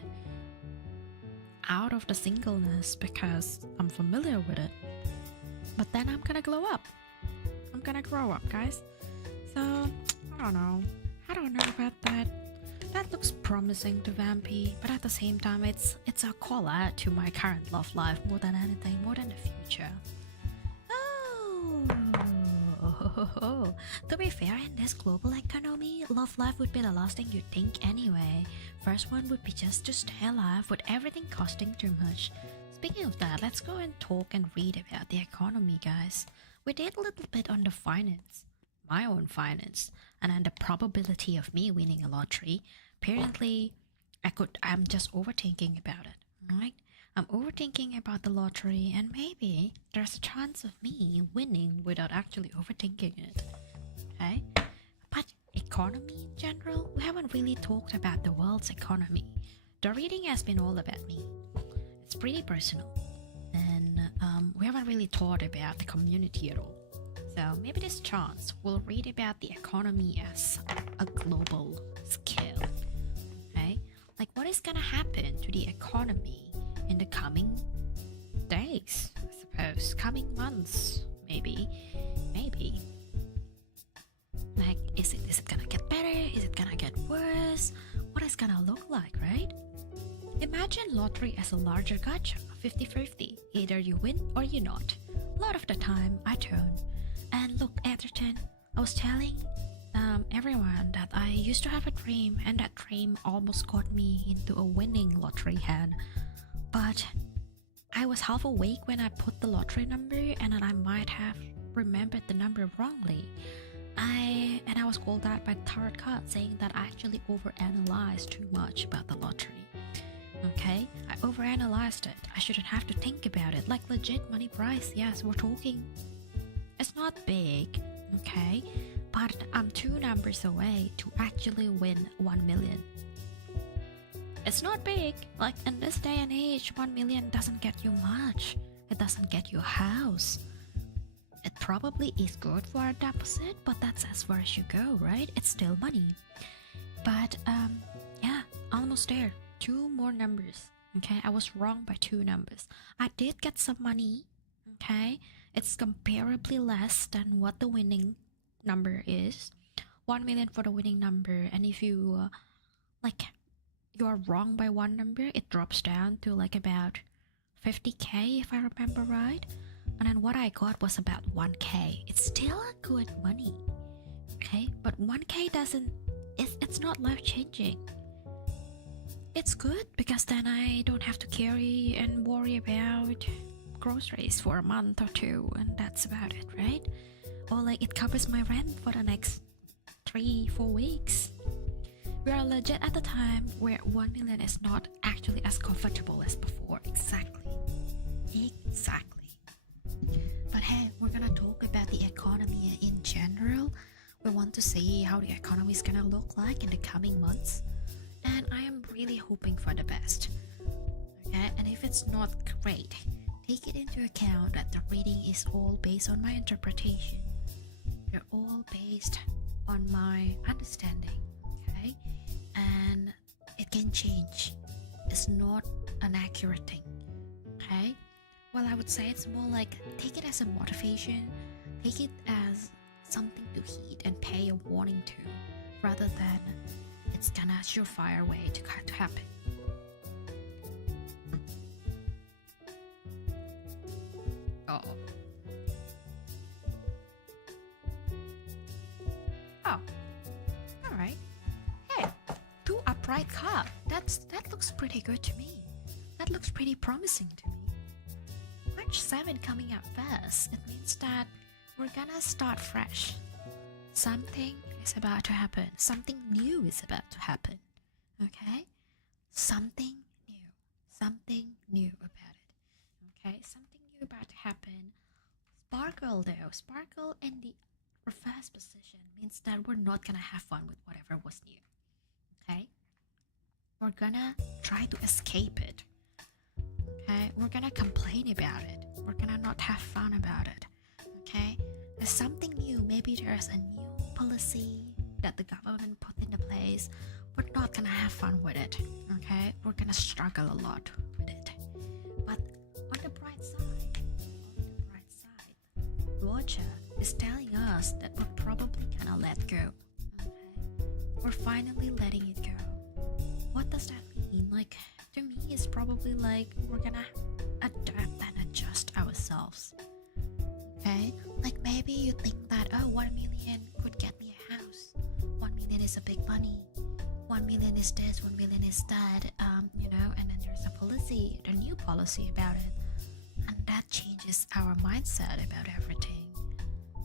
out of the singleness because I'm familiar with it. But then I'm gonna glow up. I'm gonna grow up, guys. So I don't know about that. That looks promising to Vampy, but at the same time it's a call out to my current love life more than anything, more than the future. Oh, to be fair, in this global economy, love life would be the last thing you'd think anyway. First one would be just to stay alive with everything costing too much. Speaking of that, let's go and talk and read about the economy, guys. We did a little bit on the finance, my own finance, and then the probability of me winning a lottery. Apparently, I'm just overthinking about it, alright? I'm overthinking about the lottery, and maybe there's a chance of me winning without actually overthinking it. Okay? But economy in general, we haven't really talked about the world's economy. The reading has been all about me. It's pretty personal, and we haven't really thought about the community at all. So maybe this chance we'll read about the economy as a global scale. Okay? Like what is gonna happen to the economy in the coming days, I suppose, coming months, maybe. Like, is it gonna get better? Is it gonna get worse? What is gonna look like, right? Imagine lottery as a larger gacha, 50-50. Either you win or you not. A lot of the time, I turn. And look, Atherton, I was telling everyone that I used to have a dream, and that dream almost got me into a winning lottery hand. But I was half awake when I put the lottery number, and then I might have remembered the number wrongly. I was called out by tarot card saying that I actually overanalyzed too much about the lottery. Okay, I overanalyzed it. I shouldn't have to think about it. Like legit money price, yes, we're talking. It's not big, okay, but I'm 2 numbers away to actually win 1 million. It's not big. Like in this day and age, 1 million doesn't get you much. It doesn't get you a house. It probably is good for a deposit, but that's as far as you go, right? It's still money. But yeah, almost there. 2 more numbers. Okay, I was wrong by 2 numbers. I did get some money. Okay, it's comparably less than what the winning number is. 1 million for the winning number, and if you you are wrong by 1 number, it drops down to like about 50k if I remember right. And then what I got was about 1k. It's still a good money, okay? But 1k it's not life changing. It's good because then I don't have to carry and worry about groceries for a month or 2, and that's about it, right? Or like it covers my rent for the next 3-4 weeks. We are legit at the time where 1 million is not actually as comfortable as before. Exactly. But hey, we're gonna talk about the economy in general. We want to see how the economy is gonna look like in the coming months, and I am really hoping for the best. Okay, and if it's not great, take it into account that the reading is all based on my interpretation. They're all based on my understanding, okay? And it can change. It's not an accurate thing, okay? Well, I would say it's more like take it as a motivation, take it as something to heed and pay a warning to, rather than it's gonna surefire way to happen. Oh. Alright. Hey, 2 upright card. That looks pretty good to me. That looks pretty promising to me. March 7 coming up fast. It means that we're gonna start fresh. Something is about to happen. Something new is about to happen. Okay? Something new about it. Okay? Something new about to happen. Sparkle though. Sparkle in the reverse position means that we're not gonna have fun with whatever was new. Okay? We're gonna try to escape it. Okay? We're gonna complain about it. We're gonna not have fun about it. Okay? There's something new. Maybe there's a new policy that the government put into place. We're not gonna have fun with it. Okay? We're gonna struggle a lot with it. But on the bright side, Roger is telling us that we're probably gonna let go. Okay? We're finally letting it go. What does that mean? Like, to me, it's probably like we're gonna adapt and adjust ourselves. Okay? Like maybe you think that, oh, 1 million could get me a house. 1 million is a big money. 1 million is this, 1 million is that, and then there's a policy, a new policy about it. And that changes our mindset about everything.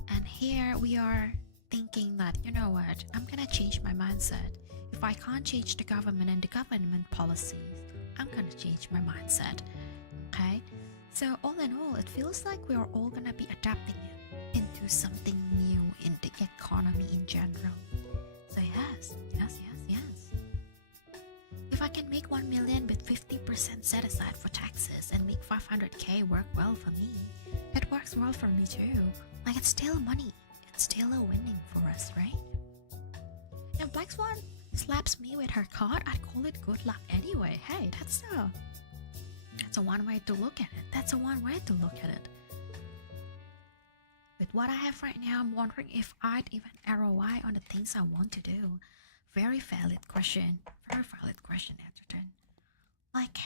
And here we are thinking that, you know what, I'm gonna change my mindset. If I can't change the government and the government policies, I'm gonna change my mindset. Okay, so all in all, it feels like we are all gonna be adapting it into something new in the economy in general. So yes. If I can make 1 million with 50% set aside for taxes and make 500k work well for me, it works well for me too. Like, it's still money. It's still a winning for us, right? If Black Swan slaps me with her card, I'd call it good luck anyway. Hey, that's a one way to look at it. That's a one way to look at it. With what I have right now, I'm wondering if I'd even ROI on the things I want to do. Very valid question. Very valid question, Edgerton. Like,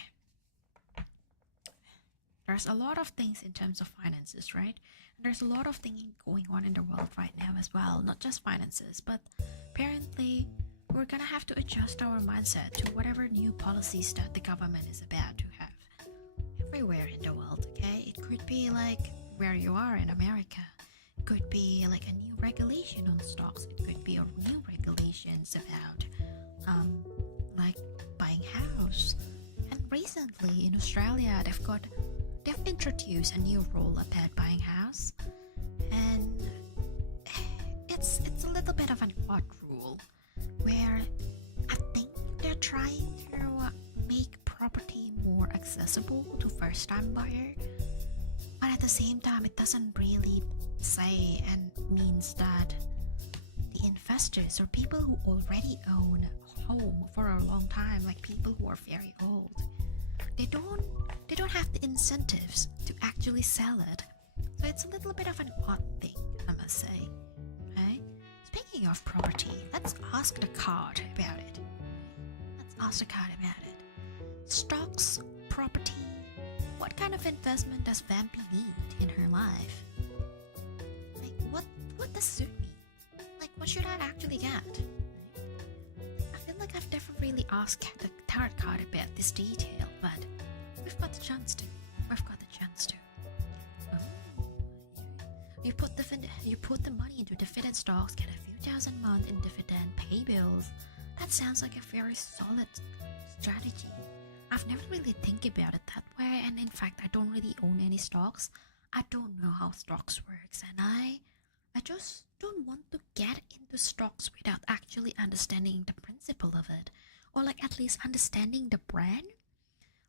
there's a lot of things in terms of finances, right? And there's a lot of things going on in the world right now as well. Not just finances, but apparently we're gonna have to adjust our mindset to whatever new policies that the government is about to have. Everywhere in the world, okay? It could be like where you are in America. It could be like a new regulation on stocks. It could be a new regulations about like buying house. And recently in Australia they've introduced a new rule about buying house, and it's a little bit of an odd rule where I think they're trying to make property more accessible to first-time buyer, but at the same time it doesn't really say and means that the investors or people who already own a home for a long time, like people who are very old, they don't have the incentives to actually sell it. So it's a little bit of an odd thing, I must say. Okay? Speaking of property, let's ask the card about it. Stocks, property. What kind of investment does Vampy need in her life? Like, what does suit me? Like, what should I actually get? I feel like I've never really asked the tarot card about this detail, but we've got the chance to. Oh, you put the money into dividend stocks, get a few thousand a month in dividend, pay bills. That sounds like a very solid strategy. I've never really think about it that way, and in fact, I don't really own any stocks. I don't know how stocks works, and I just don't want to get into stocks without actually understanding the principle of it, or like at least understanding the brand.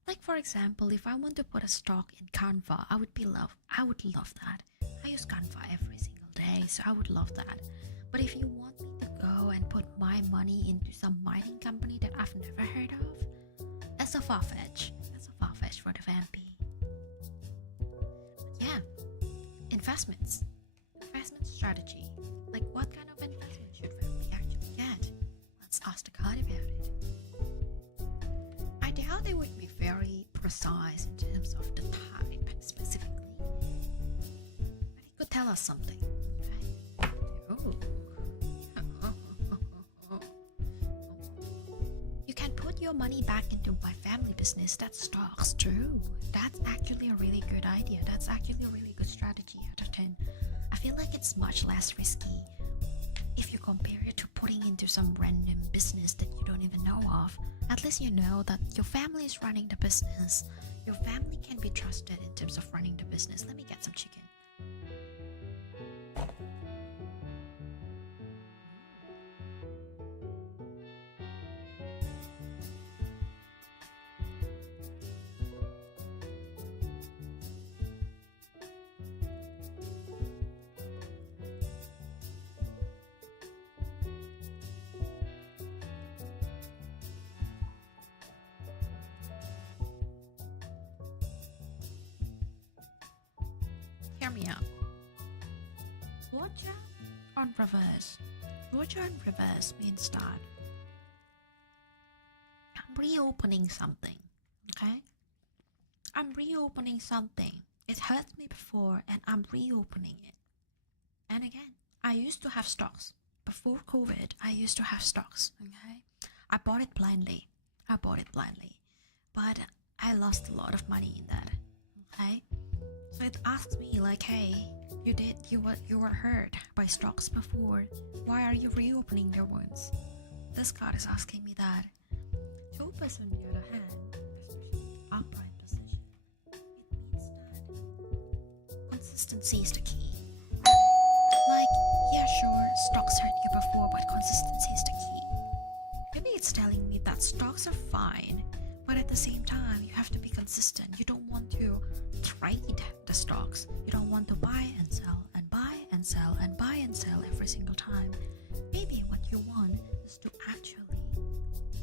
Like, for example, if I want to put a stock in Canva, I would love that. I use Canva every single day, so I would love that. But if you want me to go and put my money into some mining company that I've never heard of, that's a far-fetch. For the Vampy. But yeah, investment strategy. Like, what kind of investment should Vampy actually get? Let's ask the card about it. I doubt they would be very precise in terms of the type specifically, but it could tell us something. Okay? Ooh. You can put your money back into my family business. That's stocks too. That's actually a really good idea. That's actually a really good strategy out of 10. I feel like it's much less risky if you compare it to putting into some random business that you don't even know of. At least you know that your family is running the business. Your family can be trusted in terms of running the business. Let me get some chicken. Hear me out. Roger on reverse. Roger on reverse means that I'm reopening something. Okay? I'm reopening something. It hurt me before and I'm reopening it. And again, I used to have stocks. Before COVID, I used to have stocks. Okay? I bought it blindly. But I lost a lot of money in that. Okay? So it asks me like, hey, you were hurt by stocks before. Why are you reopening your wounds? This card is asking me that. Taurus, on the other hand, especially upright position, consistency is the key. Like, yeah, sure, stocks hurt you before, but consistency is the key. Maybe it's telling me that stocks are fine, but at the same time, you have to be consistent. You don't want to trade the stocks. You don't want to buy and sell and buy and sell and buy and sell every single time. Maybe what you want is to actually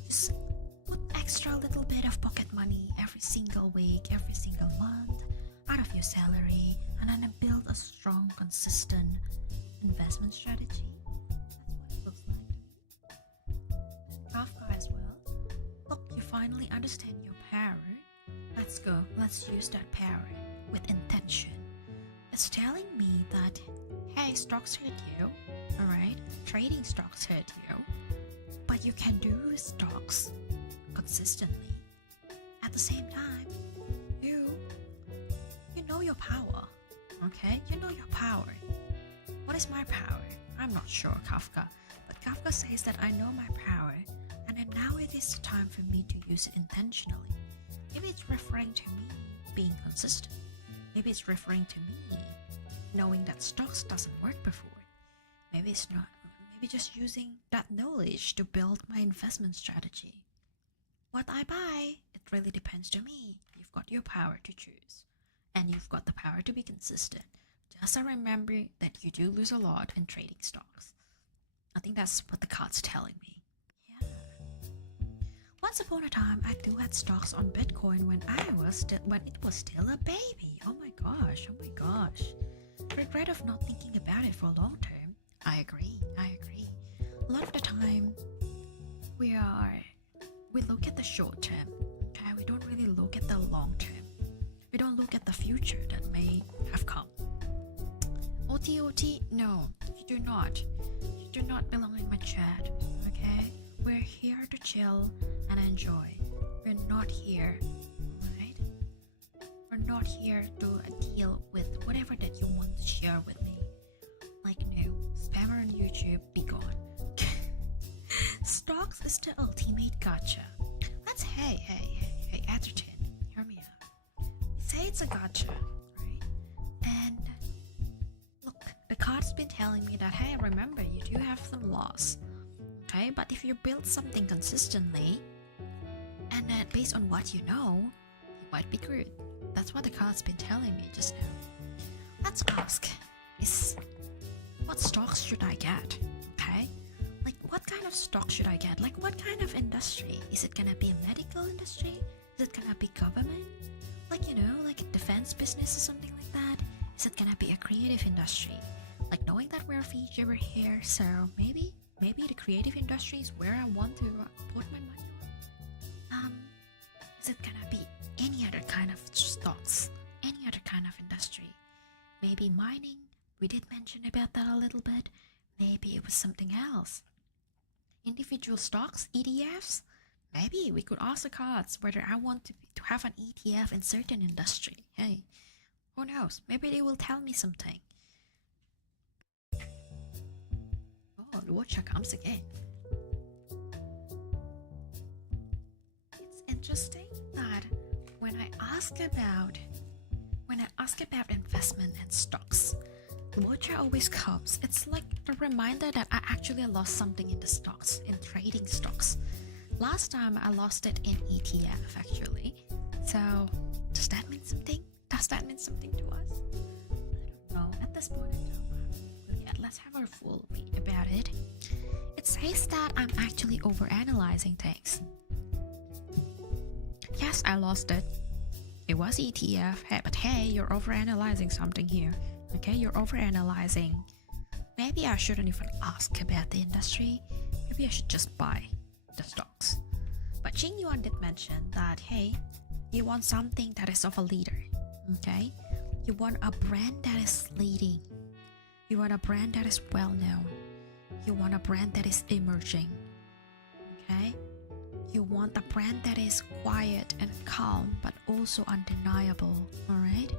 just put extra little bit of pocket money every single week, every single month out of your salary, and then build a strong, consistent investment strategy. That's what it looks like. Kafka as well. Look, you finally understand your power. Let's go. Let's use that power with intention. It's telling me that, hey, stocks hurt you, alright? Trading stocks hurt you, but you can do stocks consistently. At the same time, you know your power, okay? You know your power. What is my power? I'm not sure, Kafka, but Kafka says that I know my power, and then now it is the time for me to use it intentionally. Maybe it's referring to me being consistent. Maybe it's referring to me knowing that stocks doesn't work before. Maybe it's not. Maybe just using that knowledge to build my investment strategy. What I buy, it really depends to me. You've got your power to choose, and you've got the power to be consistent. Just remember that you do lose a lot in trading stocks. I think that's what the card's telling me. Yeah. Once upon a time, I do had stocks on Bitcoin when it was still a baby. Oh my gosh. Regret of not thinking about it for long term. I agree. A lot of the time, we look at the short term. Okay, we don't really look at the long term. We don't look at the future that may have come. OT, no, you do not. You do not belong in my chat, okay? We're here to chill and enjoy. We're not here, right? We're not here to deal with whatever that you want to share with me. Like, no, spammer on YouTube, be gone. Stocks is the ultimate gotcha. Hey, Atherton, hear me out. Say it's a gotcha, right? And look, the card's been telling me that, hey, remember, you do have some loss, okay? But if you build something consistently, and then based on what you know, you might be good. That's what the card's been telling me just now. Let's ask, what stocks should I get, okay? Like, what kind of stock should I get? Like, what kind of industry? Is it gonna be a medical industry? Is it gonna be government? Like, like a defense business or something like that? Is it gonna be a creative industry? Like, knowing that we're Vtuber here, so maybe the creative industry is where I want to put my money on. Is it gonna be any other kind of stocks? Any other kind of industry? Maybe mining? We did mention about that a little bit. Maybe it was something else. Individual stocks, ETFs? Maybe we could ask the cards whether I want to have an ETF in certain industry. Hey, who knows? Maybe they will tell me something. Oh, the watcher comes again. It's interesting that when I ask about investment and stocks, the watcher always comes. It's like a reminder that I actually lost something in the stocks, in trading stocks. Last time I lost it in ETF actually. So does that mean something? Does that mean something to us? I don't know. At this point in time, yet. Let's have a full read about it. It says that I'm actually overanalyzing things. Yes, I lost it. It was ETF. Hey, but hey, you're overanalyzing something here. Okay, you're overanalyzing. Maybe I shouldn't even ask about the industry. Maybe I should just buy the stocks. But Jing Yuan did mention that, hey, you want something that is of a leader. Okay? You want a brand that is leading. You want a brand that is well known. You want a brand that is emerging. Okay? You want a brand that is quiet and calm, but also undeniable. Alright?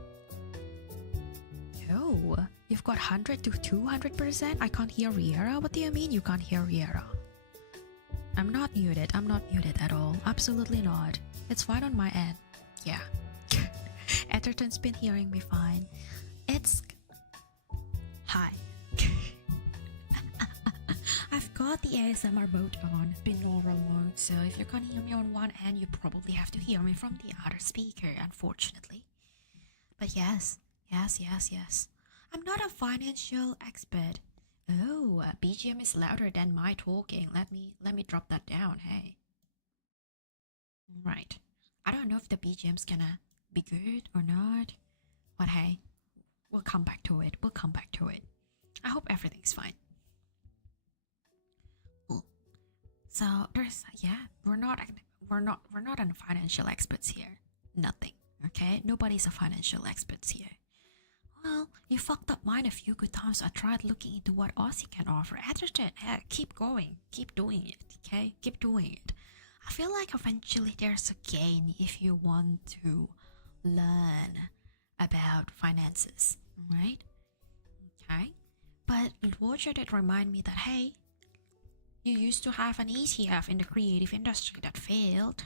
Oh, you've got 100 to 200%? I can't hear Riera? What do you mean you can't hear Riera? I'm not muted at all. Absolutely not. It's fine on my end. Yeah. Atherton's been hearing me fine. It's got the ASMR mode on, binaural mode, so if you're gonna hear me on one end, you probably have to hear me from the other speaker, unfortunately. But yes. I'm not a financial expert. Oh, BGM is louder than my talking. Let me drop that down, hey. Right. I don't know if the BGM's gonna be good or not, but hey, we'll come back to it. I hope everything's fine. Cool. So we're not financial experts here. Nothing. Okay, nobody's a financial experts here. Well, you fucked up mine a few good times. I tried looking into what Aussie can offer. Edgerton, keep going, keep doing it. Okay, keep doing it. I feel like eventually there's a gain if you want to learn about finances, right? Okay, but Roger did remind me that hey, you used to have an ETF in the creative industry that failed.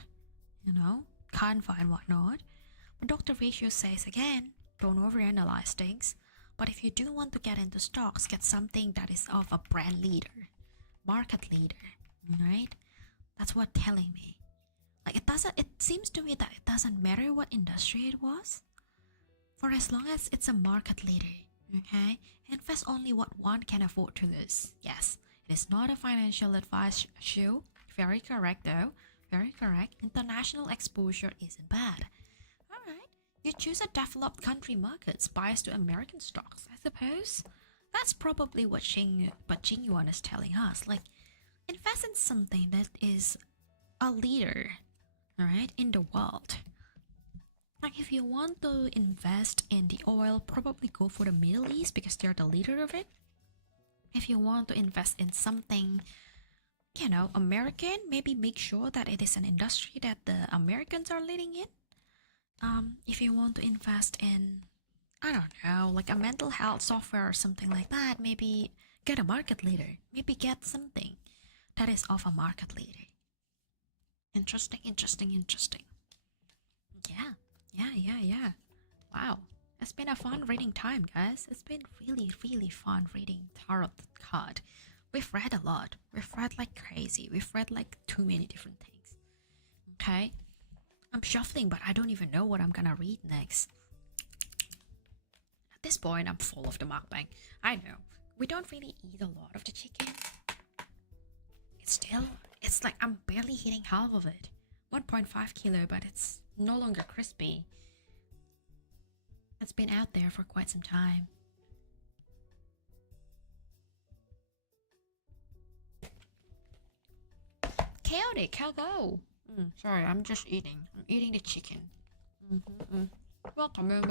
You know, can't find whatnot. But Dr. Ratio says again, don't overanalyze things. But if you do want to get into stocks, get something that is of a brand leader, market leader, right? That's what telling me. Like it seems to me that it doesn't matter what industry it was. For as long as it's a market leader, okay? Invest only what one can afford to lose. Yes, it is not a financial advice show. Very correct though. Very correct. International exposure isn't bad. Alright. You choose a developed country markets biased to American stocks, I suppose. That's probably what Xingyuan is telling us. Like, invest in something that is a leader, alright, in the world. Like, if you want to invest in the oil, probably go for the Middle East because they're the leader of it. If you want to invest in something, you know, American, maybe make sure that it is an industry that the Americans are leading in. If you want to invest in, I don't know, like a mental health software or something like that, maybe get a market leader. Maybe get something that is of a market leader. Interesting. Yeah. Wow. It's been a fun reading time, guys. It's been really fun reading Tarot card. We've read a lot. We've read like crazy. We've read like too many different things. Okay? I'm shuffling, but I don't even know what I'm gonna read next. At this point, I'm full of the mukbang. I know. We don't really eat a lot of the chicken. It's like I'm barely hitting half of it. 1.5 kilo, but it's no longer crispy. It's been out there for quite some time. Chaotic, how go? Sorry, I'm just eating. I'm eating the chicken. Welcome in.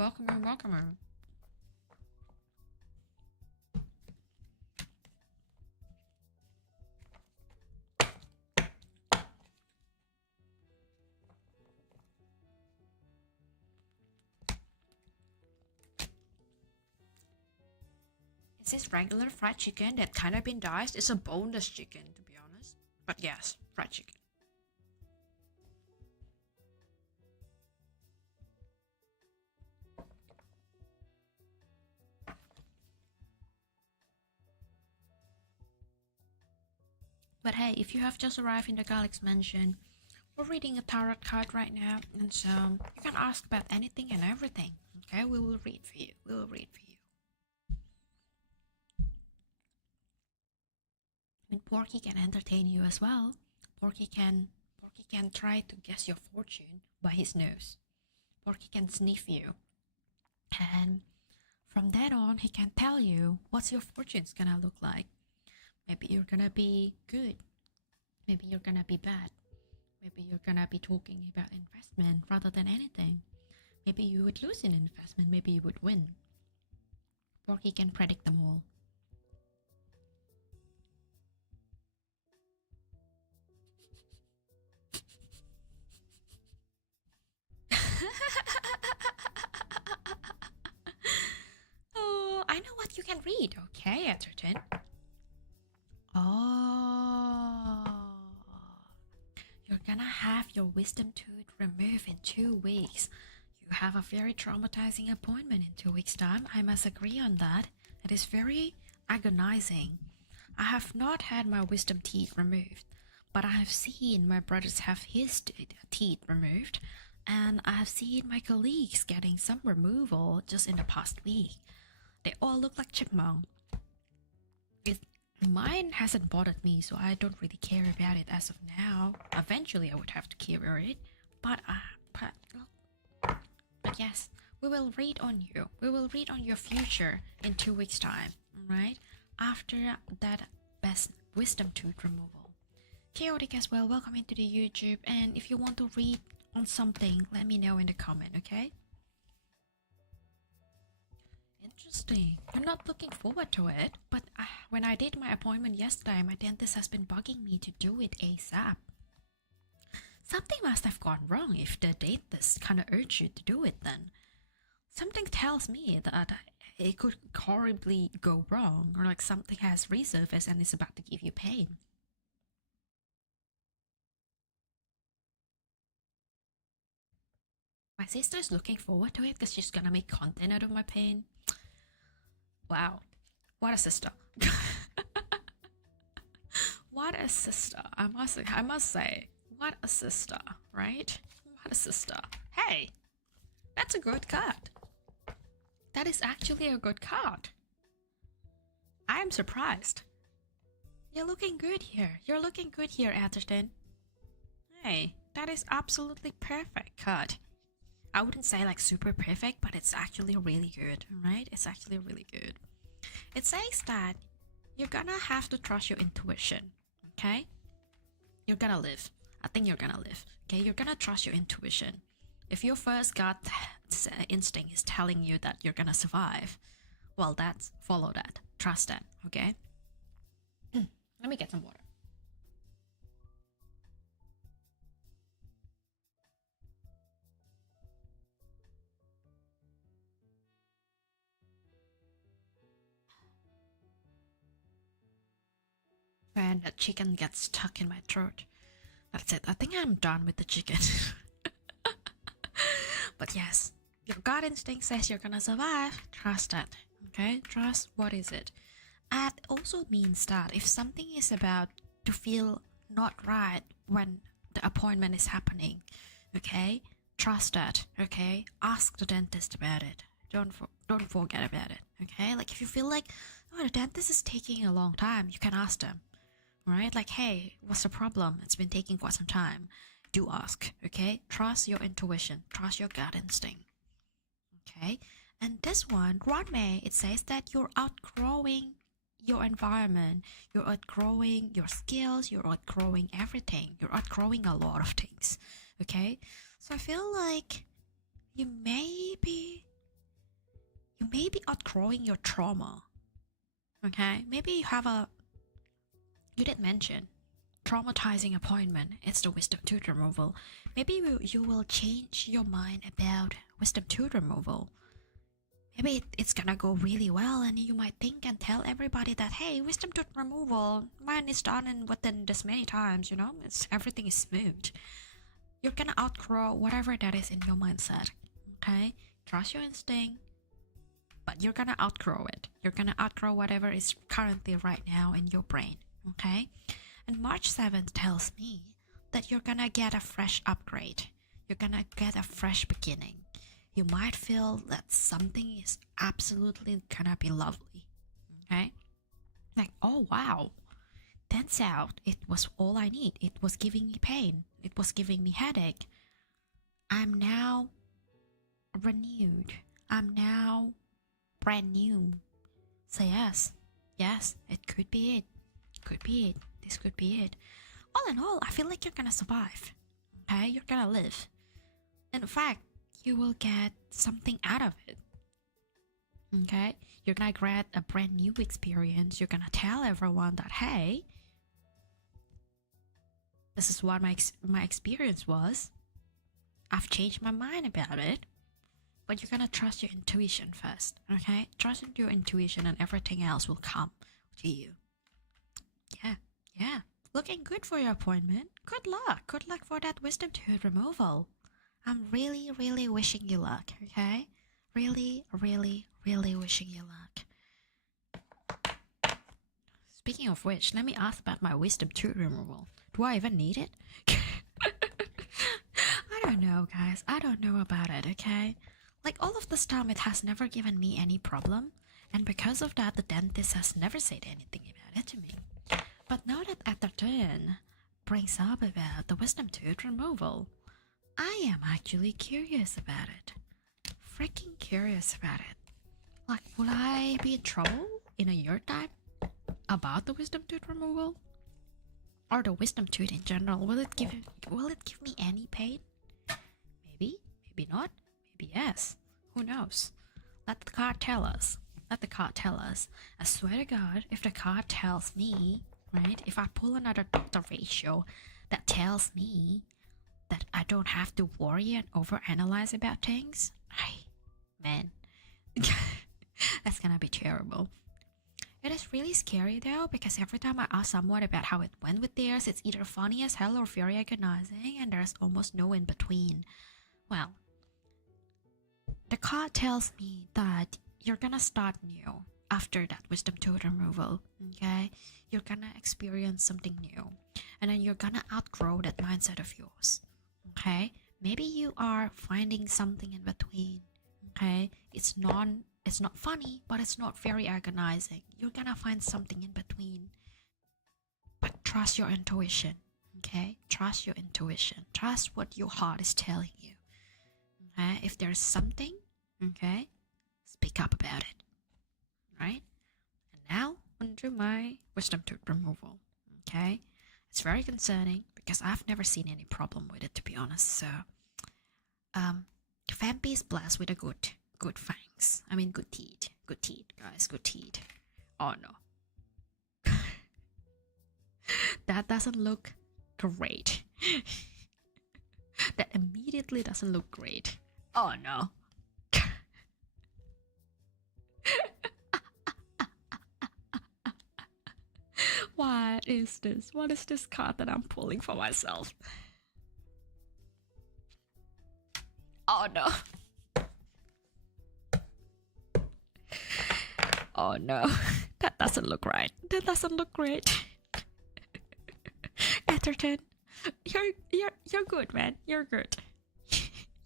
Is this regular fried chicken that kind of been diced? It's a boneless chicken, to be honest. But yes, fried chicken. But hey, if you have just arrived in the Galaxy Mansion, we're reading a tarot card right now, and so you can ask about anything and everything. Okay, we will read for you. I mean, Porky can entertain you as well. Porky can try to guess your fortune by his nose. Porky can sniff you, and from then on, he can tell you what's your fortune's gonna look like. Maybe you're gonna be good. Maybe you're gonna be bad. Maybe you're gonna be talking about investment rather than anything. Maybe you would lose in investment. Maybe you would win. Porky can predict them all. Oh, I know what you can read. Okay, Edgerton. Oh, you're gonna have your wisdom tooth removed in 2 weeks. You have a very traumatizing appointment in 2 weeks' time. I must agree on that. It is very agonizing. I have not had my wisdom teeth removed, but I have seen my brothers have his teeth removed, and I have seen my colleagues getting some removal just in the past week. They all look like chipmunk. Mine hasn't bothered me, so I don't really care about it as of now. Eventually, I would have to care about it, but yes, we will read on you. We will read on your future in 2 weeks' time, right? After that best wisdom tooth removal. Chaotic as well, welcome into the YouTube, and if you want to read on something, let me know in the comment, okay? Interesting. I'm not looking forward to it, but when I did my appointment yesterday, my dentist has been bugging me to do it ASAP. Something must have gone wrong if the dentist kind of urged you to do it then. Something tells me that it could horribly go wrong, or like something has resurfaced and is about to give you pain. My sister is looking forward to it because she's gonna make content out of my pain. Wow, what a sister. What a sister. I must say, what a sister, right? What a sister. Hey, that's a good card. That is actually a good card. I am surprised. You're looking good here. You're looking good here, Atherton. Hey, that is absolutely perfect card. I wouldn't say like super perfect, but it's actually really good, right? It's actually really good. It says that you're gonna have to trust your intuition, okay? You're gonna live. I think you're gonna live, okay? You're gonna trust your intuition. If your first gut instinct is telling you that you're gonna survive, well, follow that. Trust that, okay? Let me get some water. When that chicken gets stuck in my throat. That's it. I think I'm done with the chicken. But yes, your gut instinct says you're gonna survive. Trust that. Okay? Trust what is it. And it also means that if something is about to feel not right when the appointment is happening, okay? Trust that. Okay? Ask the dentist about it. Don't forget about it. Okay? Like if you feel like, oh, the dentist is taking a long time, you can ask them. Right? Like, hey, what's the problem? It's been taking quite some time. Do ask, okay? Trust your intuition. Trust your gut instinct. Okay? And this one, Rodme, it says that you're outgrowing your environment. You're outgrowing your skills. You're outgrowing everything. You're outgrowing a lot of things. Okay? So I feel like you may be outgrowing your trauma. Okay? Maybe you did mention traumatizing appointment. It's the wisdom tooth removal. Maybe you will change your mind about wisdom tooth removal. Maybe it's gonna go really well, and you might think and tell everybody that, hey, wisdom tooth removal, mine is done in within this many times. You know, everything is smooth. You're gonna outgrow whatever that is in your mindset. Okay, trust your instinct. But you're gonna outgrow it. You're gonna outgrow whatever is currently right now in your brain. Okay, and March 7th tells me that you're gonna get a fresh upgrade. You're gonna get a fresh beginning. You might feel that something is absolutely gonna be lovely. Okay, like, oh wow, turns out it was all I need. It was giving me pain. It was giving me headache. I'm now renewed. I'm now brand new. So yes, it could be it. Could be it. This could be it. All in all, I feel like you're gonna survive. Okay? You're gonna live. In fact, you will get something out of it. Okay? You're gonna get a brand new experience. You're gonna tell everyone that, hey, this is what my experience was. I've changed my mind about it. But you're gonna trust your intuition first. Okay? Trust in your intuition and everything else will come to you. Yeah. Looking good for your appointment. Good luck. Good luck for that wisdom tooth removal. I'm really, really wishing you luck, okay? Really, really, really wishing you luck. Speaking of which, let me ask about my wisdom tooth removal. Do I even need it? I don't know, guys. I don't know about it, okay? Like, all of this time, it has never given me any problem. And because of that, the dentist has never said anything about it to me. But now that Atherton brings up about the wisdom tooth removal, I am actually curious about it. Freaking curious about it. Like, will I be in trouble in a year time about the wisdom tooth removal? Or the wisdom tooth in general? Will it give me any pain? Maybe, maybe not, maybe yes. Who knows? Let the card tell us. Let the card tell us. I swear to God, if the card tells me, right, if I pull another doctor ratio that tells me that I don't have to worry and overanalyze about things, man, that's gonna be terrible. It is really scary though, because every time I ask someone about how it went with theirs, it's either funny as hell or very agonizing, and there's almost no in between. Well, the card tells me that you're gonna start new after that wisdom tooth removal, okay? You're gonna experience something new, and then you're gonna outgrow that mindset of yours, okay? Maybe you are finding something in between, okay? It's not funny, but it's not very agonizing. You're gonna find something in between. But trust your intuition, okay? Trust your intuition. Trust what your heart is telling you, okay? If there's something, okay, speak up about it, right? And now, onto my wisdom tooth removal, okay? It's very concerning because I've never seen any problem with it, to be honest. So, Vampy is blessed with a good fangs. I mean, good teeth, guys, good teeth. Oh no, that doesn't look great. That immediately doesn't look great. Oh no. What is this? What is this card that I'm pulling for myself? Oh no. Oh no. That doesn't look right. That doesn't look great. Atherton, you're good, man. You're good.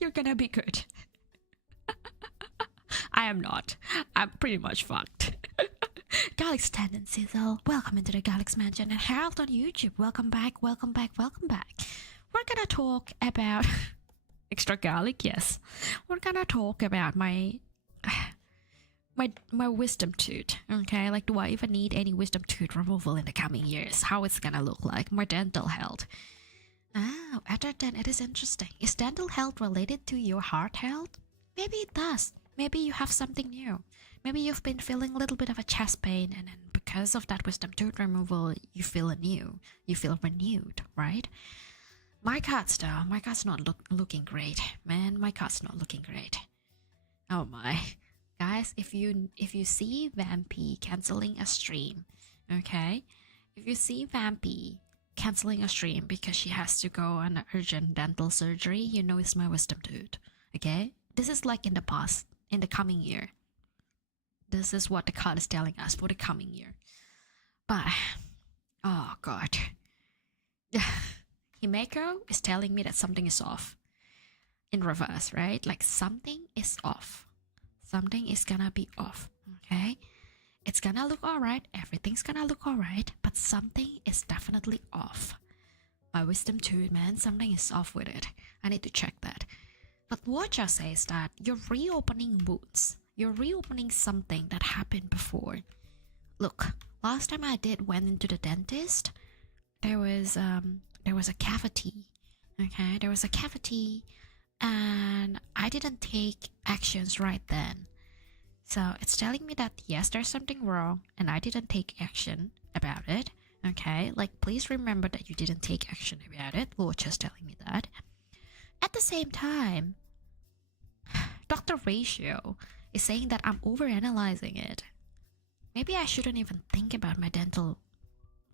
You're gonna be good. I am not. I'm pretty much fucked. Galax tendencies, though. Welcome into the Galax Mansion and Harold on YouTube. Welcome back, welcome back, welcome back. We're gonna talk about extra garlic, yes. We're gonna talk about my wisdom tooth, okay? Like, do I even need any wisdom tooth removal in the coming years? How it's gonna look like? My dental health. Oh, Atherton, it is interesting. Is dental health related to your heart health? Maybe it does. Maybe you have something new. Maybe you've been feeling a little bit of a chest pain, and then because of that wisdom tooth removal, you feel anew. You feel renewed, right? My card's not looking great, man. My card's not looking great. Oh my, guys! If you see Vampy canceling a stream, okay? If you see Vampy canceling a stream because she has to go on an urgent dental surgery, you know it's my wisdom tooth, okay? This is like in the past, in the coming year. This is what the card is telling us for the coming year. But, oh god. Himeko is telling me that something is off. In reverse, right? Like, something is off. Something is gonna be off, okay? It's gonna look alright. Everything's gonna look alright. But something is definitely off. My wisdom tooth, man. Something is off with it. I need to check that. But what just says that you're reopening wounds. You're reopening something that happened before. Look, last time I went into the dentist, there was a cavity. Okay, there was a cavity, and I didn't take actions right then. So it's telling me that yes, there's something wrong, and I didn't take action about it. Okay, like, please remember that you didn't take action about it. Lord just telling me that. At the same time, Dr. Ratio is saying that I'm overanalyzing it. Maybe I shouldn't even think about my dental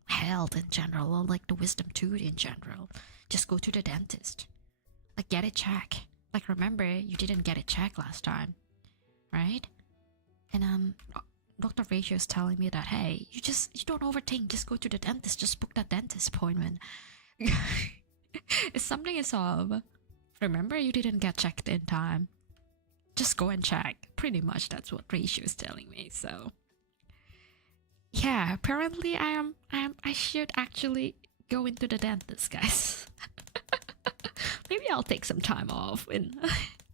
health in general, or like the wisdom tooth in general. Just go to the dentist. Like, get it checked. Like, remember, you didn't get it checked last time, right? And Dr. Ratio is telling me that, hey, you don't overthink, just go to the dentist, just book that dentist appointment. If something is off, remember you didn't get checked in time, just go and check. Pretty much that's what Ratio is telling me. So yeah, apparently I should actually go into the dentist, guys. Maybe I'll take some time off in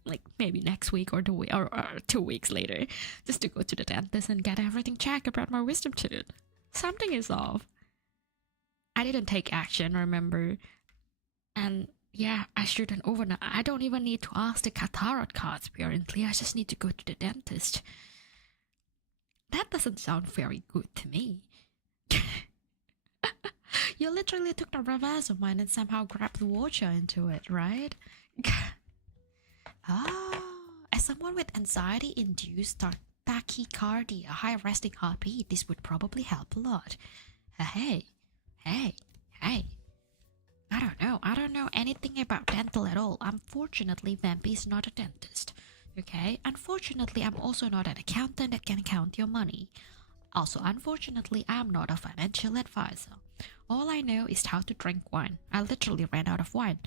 like maybe next week or 2 weeks later, just to go to the dentist and get everything checked about my wisdom tooth. Something is off. I didn't take action, remember? And yeah, I shouldn't overnight. I don't even need to ask the tarot cards, apparently. I just need to go to the dentist. That doesn't sound very good to me. You literally took the reverse of mine and somehow grabbed the water into it, right? As someone with anxiety-induced tachycardia, high resting heartbeat, this would probably help a lot. Hey. I don't know anything about dental at all. Unfortunately, Vampy is not a dentist. Okay? Unfortunately, I'm also not an accountant that can count your money. Also, unfortunately, I'm not a financial advisor. All I know is how to drink wine. I literally ran out of wine.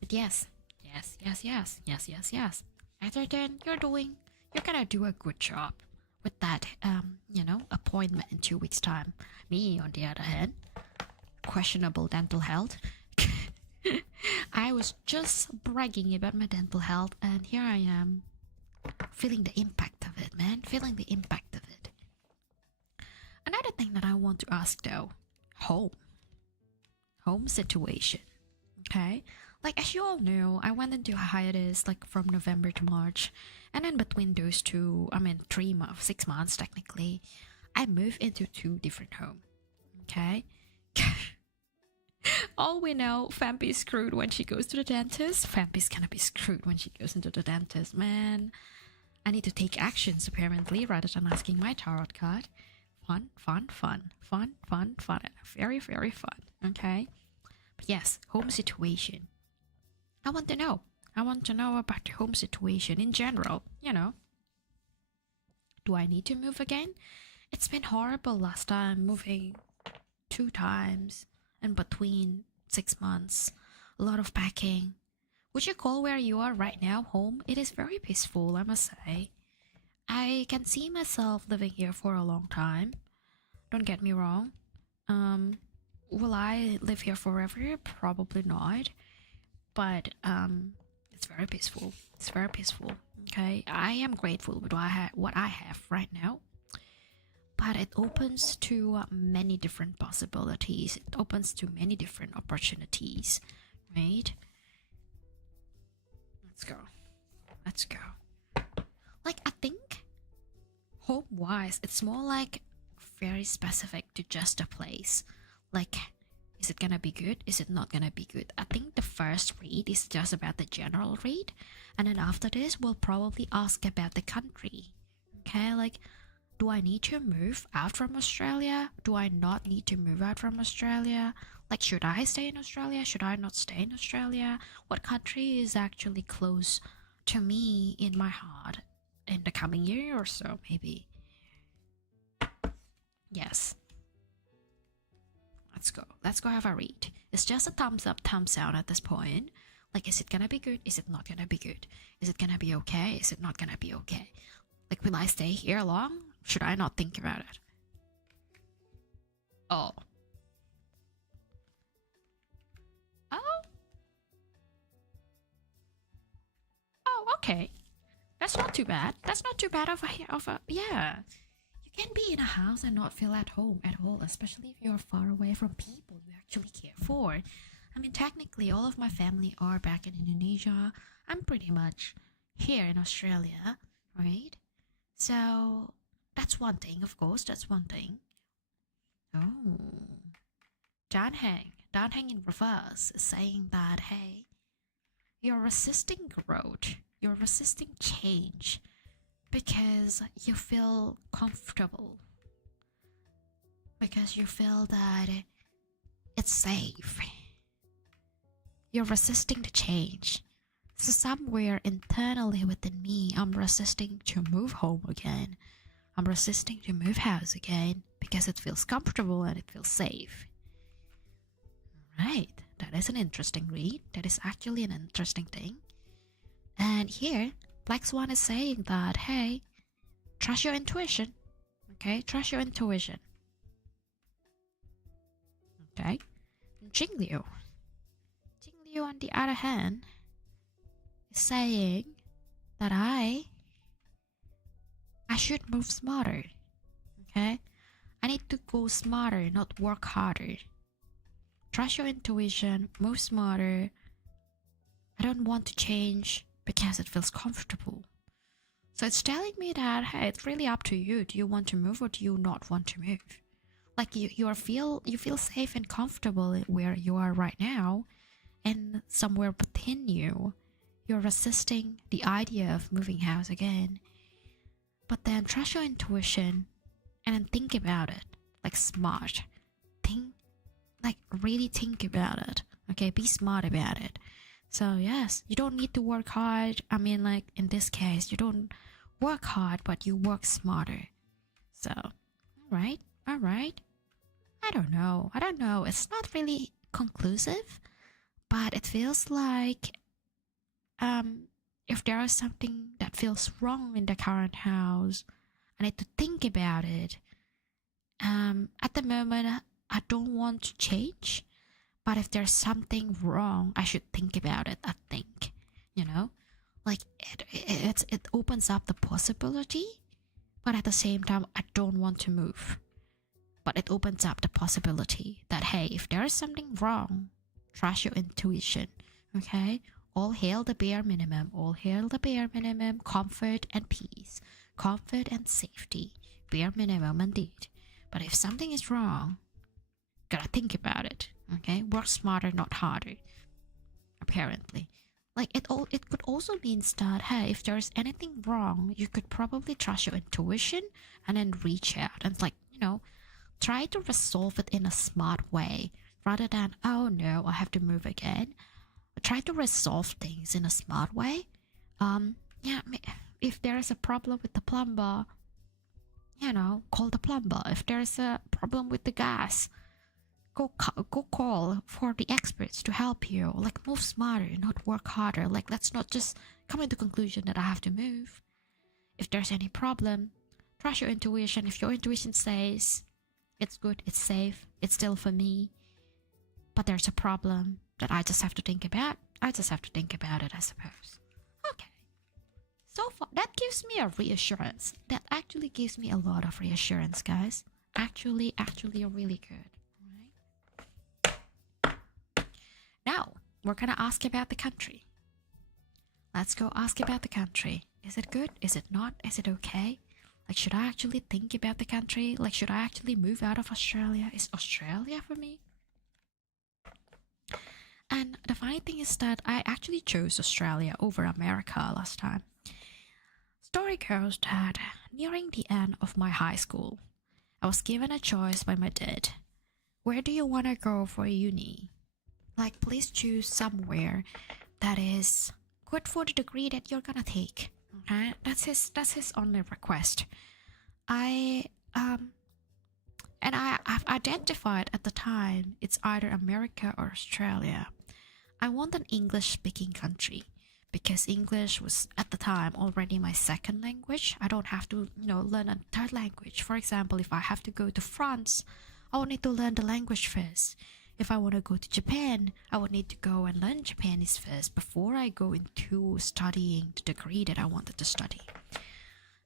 But yes. Other than you're gonna do a good job with that, appointment in 2 weeks' time. Me, on the other hand, questionable dental health. I was just bragging about my dental health, and here I am, feeling the impact of it, man. Feeling the impact of it. Another thing that I want to ask though, home situation. Okay, like as you all know, I went into a hiatus like from November to March, and then between those two, 6 months technically, I moved into 2 different homes. Okay. All we know, Fampy's screwed when she goes to the dentist. Fampy's gonna be screwed when she goes into the dentist, man. I need to take actions apparently rather than asking my tarot card. Fun. Very, very fun. Okay. But yes, home situation. I want to know about the home situation in general, Do I need to move again? It's been horrible last time, moving 2 times in between 6 months. A lot of packing. Would you call where you are right now home? It is very peaceful, I must say. I can see myself living here for a long time. Don't get me wrong. Will I live here forever? Probably not. But it's very peaceful. It's very peaceful. Okay, I am grateful with what I have right now. But it opens to many different possibilities. It opens to many different opportunities, right? Let's go. Like, I think home-wise, it's more like very specific to just a place. Like, is it gonna be good? Is it not gonna be good? I think the first read is just about the general read, and then after this, we'll probably ask about the country. Okay, like, do I need to move out from Australia? Do I not need to move out from Australia? Like, should I stay in Australia? Should I not stay in Australia? What country is actually close to me in my heart in the coming year or so, maybe? Yes. Let's go have a read. It's just a thumbs up, thumbs down at this point. Like, is it gonna be good? Is it not gonna be good? Is it gonna be okay? Is it not gonna be okay? Like, will I stay here long? Should I not think about it? Oh, okay. That's not too bad. That's not too bad of a yeah. You can be in a house and not feel at home at all, especially if you're far away from people you actually care for. I mean, technically, all of my family are back in Indonesia. I'm pretty much here in Australia, right? So that's one thing, of course. That's one thing. Oh, Danheng in reverse is saying that, hey, you're resisting growth. You're resisting change because you feel comfortable. Because you feel that it's safe. You're resisting the change. So somewhere internally within me, I'm resisting to move home again. I'm resisting to move house again because it feels comfortable and it feels safe. Right, that is an interesting read. That is actually an interesting thing. And here, Black Swan is saying that, hey, trust your intuition. Okay, trust your intuition. Okay, Jingliu. Jingliu, on the other hand, is saying that I should move smarter. Okay, I need to go smarter, not work harder. Trust your intuition, move smarter. I don't want to change because it feels comfortable. So it's telling me that, hey, it's really up to you. Do you want to move or do you not want to move? Like you feel safe and comfortable where you are right now, and somewhere within you, you're resisting the idea of moving house again. But then trust your intuition and then think about it. Like smart. Really think about it. Okay, be smart about it. So yes, you don't need to work hard. I mean, like in this case, you don't work hard, but you work smarter. So, all right. I don't know. It's not really conclusive, but it feels like if there is something that feels wrong in the current house, I need to think about it. At the moment, I don't want to change, but if there's something wrong, I should think about it. I think, like it opens up the possibility, but at the same time, I don't want to move. But it opens up the possibility that, hey, if there is something wrong, trust your intuition. Okay, all hail the bare minimum. All hail the bare minimum. Comfort and peace, comfort and safety, bare minimum indeed. But if something is wrong, gotta think about it. Okay, work smarter, not harder. Apparently, like it could also mean that, hey, if there's anything wrong, you could probably trust your intuition and then reach out and try to resolve it in a smart way rather than, oh no, I have to move again. Try to resolve things in a smart way. If there is a problem with the plumber, call the plumber. If there's a problem with the gas, go call for the experts to help you. Like, move smarter, not work harder. Like, let's not just come to the conclusion that I have to move. If there's any problem, trust your intuition. If your intuition says it's good, it's safe, it's still for me, but there's a problem that I just have to think about, I just have to think about it, I suppose. Okay. So far, that gives me a reassurance. That actually gives me a lot of reassurance, guys. Actually, really good. Now, we're gonna ask about the country. Let's go ask about the country. Is it good? Is it not? Is it okay? Like, should I actually think about the country? Like, should I actually move out of Australia? Is Australia for me? And the funny thing is that I actually chose Australia over America last time. Story goes that nearing the end of my high school, I was given a choice by my dad. Where do you want to go for uni? Like, please choose somewhere that is good for the degree that you're gonna take. Okay, that's his only request. I've identified at the time it's either America or Australia. I want an English-speaking country because English was at the time already my second language. I don't have to learn a third language. For example, if I have to go to France, I will need to learn the language first. If I want to go to Japan, I would need to go and learn Japanese first before I go into studying the degree that I wanted to study.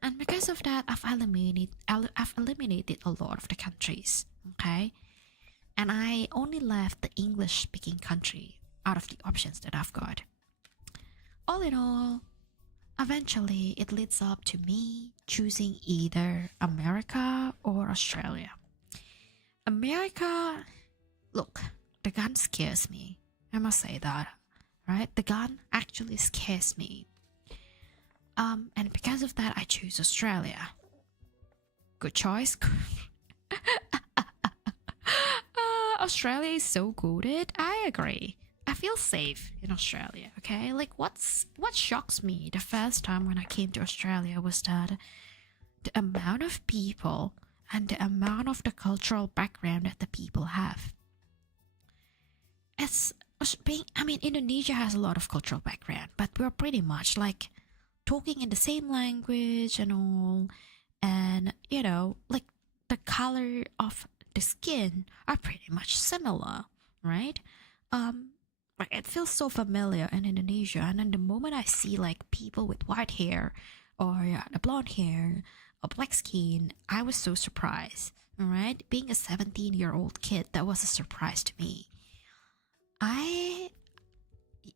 And because of that, I've eliminated a lot of the countries, okay? And I only left the English-speaking country out of the options that I've got. All in all, eventually it leads up to me choosing either America or Australia. America... Look, the gun scares me. I must say that, right? The gun actually scares me. And because of that, I choose Australia. Good choice. Australia is so good. I agree. I feel safe in Australia, okay? Like, what shocks me the first time when I came to Australia was that the amount of people and the amount of the cultural background that the people have. Indonesia has a lot of cultural background, but we're pretty much like talking in the same language and all, and like the color of the skin are pretty much similar, right? Like it feels so familiar in Indonesia, and then the moment I see like people with white hair or the blonde hair or black skin, I was so surprised. All right, being a 17-year-old kid, that was a surprise to me.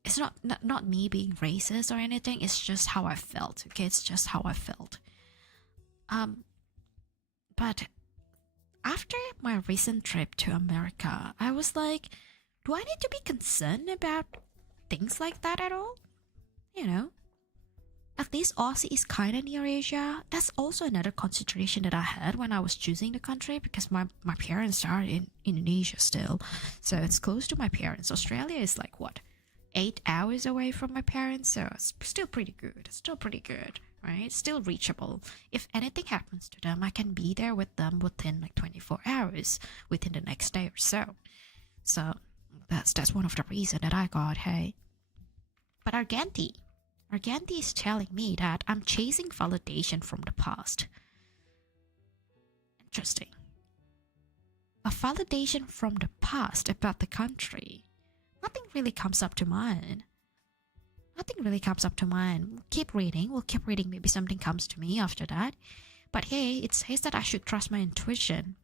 It's not me being racist or anything. It's just how I felt. Okay, it's just how I felt. But after my recent trip to America, I was like, do I need to be concerned about things like that at all? At least Aussie is kind of near Asia. That's also another consideration that I had when I was choosing the country, because my parents are in Indonesia still. So it's close to my parents. Australia is like, what, 8 hours away from my parents? So it's still pretty good. Right? Still reachable. If anything happens to them, I can be there with them within like 24 hours, within the next day or so. So that's one of the reasons that I got, hey. But Arganti is telling me that I'm chasing validation from the past. Interesting. A validation from the past about the country. Nothing really comes up to mind. We'll keep reading. Maybe something comes to me after that. But hey, it says that I should trust my intuition.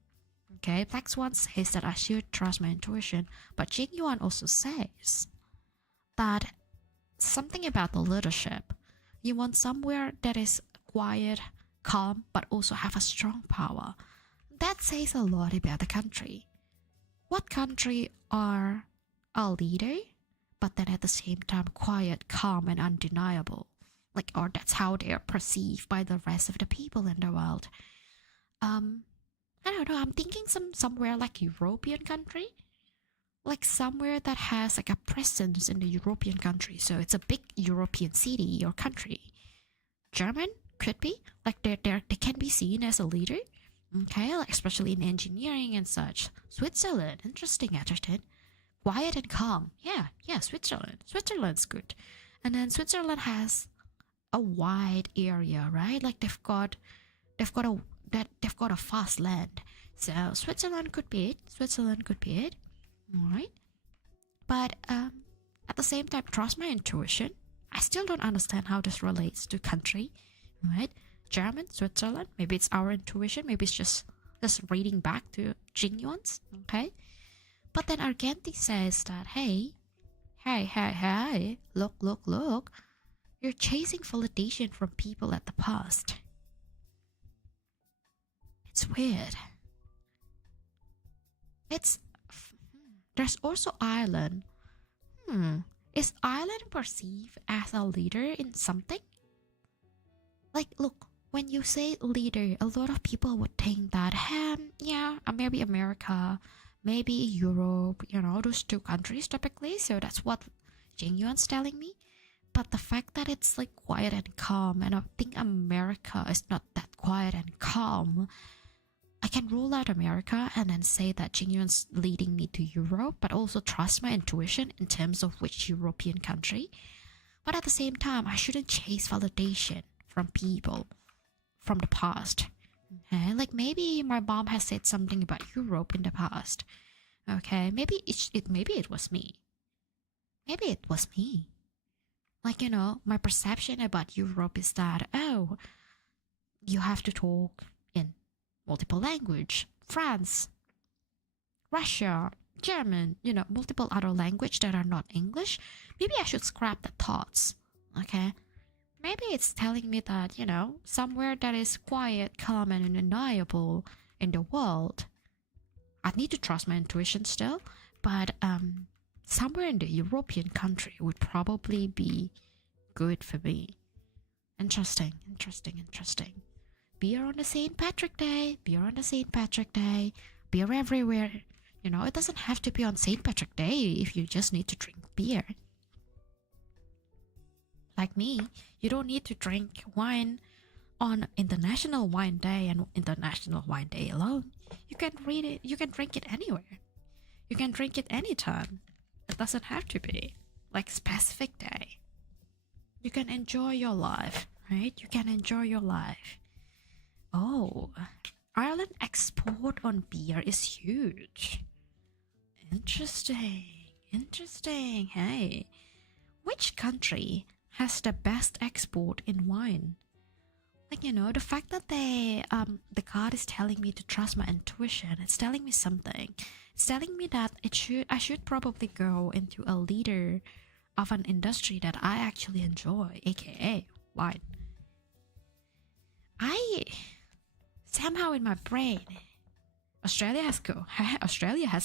Okay, Black Swan says that I should trust my intuition. But Jing Yuan also says that something about the leadership. You want somewhere that is quiet, calm, but also have a strong power. That says a lot about the country. What country are a leader, but then at the same time quiet, calm, and undeniable? Like, or that's how they are perceived by the rest of the people in the world. I don't know, I'm thinking somewhere like European country. Like somewhere that has like a presence in the European country. So it's a big European city or country. German could be. Like they can be seen as a leader. Okay, like especially in engineering and such. Switzerland, interesting, Atherton. Quiet and calm. Yeah, Switzerland. Switzerland's good. And then Switzerland has a wide area, right? Like they've got a vast land. So Switzerland could be it. Alright. But at the same time, trust my intuition. I still don't understand how this relates to country. Right? German, Switzerland, maybe it's our intuition, maybe it's just reading back to Jing Yuan's. Okay? But then Argenti says that, hey, look. You're chasing validation from people at the past. It's weird. There's also Ireland. Is Ireland perceived as a leader in something? Like, look, when you say leader, a lot of people would think that, maybe America, maybe Europe, those two countries typically. So that's what Jing Yuan's telling me. But the fact that it's like quiet and calm, and I think America is not that quiet and calm, I can rule out America and then say that Jing Yuan's leading me to Europe, but also trust my intuition in terms of which European country. But at the same time, I shouldn't chase validation from people from the past. Okay? Like maybe my mom has said something about Europe in the past. Okay, maybe it was me. Like, my perception about Europe is that, you have to talk in multiple language, France, Russia, German, multiple other language that are not English. Maybe I should scrap the thoughts. Okay, maybe it's telling me that somewhere that is quiet, calm, and undeniable in the world. I need to trust my intuition still, but somewhere in the European country would probably be good for me. Interesting. Beer on the St. Patrick Day. Beer everywhere. It doesn't have to be on St. Patrick Day if you just need to drink beer. Like me, you don't need to drink wine on International Wine Day and International Wine Day alone, you can read it. You can drink it anywhere. You can drink it anytime. It doesn't have to be like specific day. You can enjoy your life, right? You can enjoy your life. Oh, Ireland export on beer is huge. Interesting. Interesting. Hey, which country has the best export in wine? Like, the fact that the card is telling me to trust my intuition, it's telling me something. It's telling me that I should probably go into a leader of an industry that I actually enjoy, aka wine. I somehow in my brain, Australia has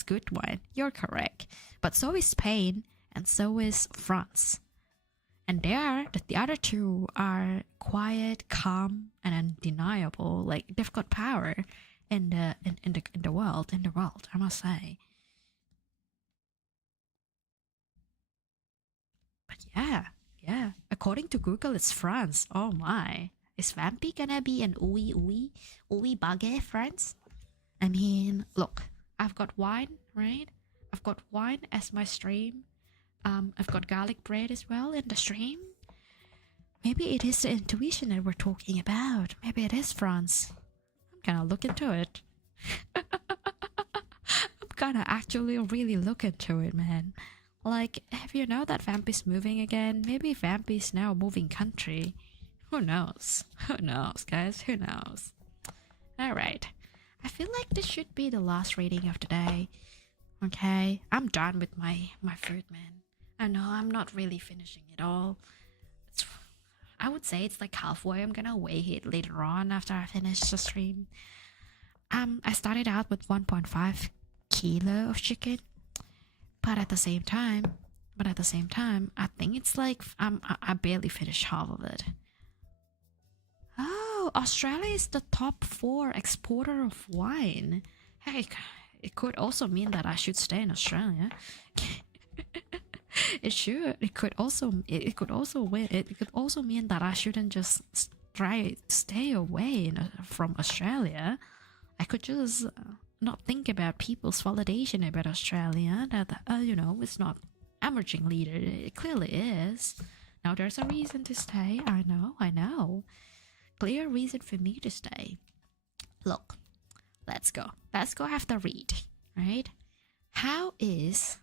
good wine. You're correct, but so is Spain and so is France. And the other two are quiet, calm, and undeniable. Like they've got power in the world. I must say. But yeah. According to Google, it's France. Oh my, is Vampy gonna be an ooey buggy France? I mean, look, I've got wine, right? I've got wine as my stream. I've got garlic bread as well in the stream. Maybe it is the intuition that we're talking about. Maybe it is France. I'm gonna look into it. I'm gonna actually really look into it, man. Like, if you know that Vampy's moving again, maybe Vampy's now moving country. Who knows? Who knows, guys? Who knows? Alright. I feel like this should be the last reading of the day. Okay? I'm done with my food, man. I know I'm not really finishing it all. I would say it's like halfway. I'm gonna weigh it later on after I finish the stream. I started out with 1.5 kilo of chicken, but at the same time, I think it's like I barely finished half of it. Oh, Australia is the top 4 exporter of wine. Hey, it could also mean that I should stay in Australia. It should. It could also mean that I shouldn't just try stay away from Australia. I could just not think about people's validation about Australia. That it's not emerging leader. It clearly is. Now there's a reason to stay. I know. Clear reason for me to stay. Look, let's go have the read, right? How is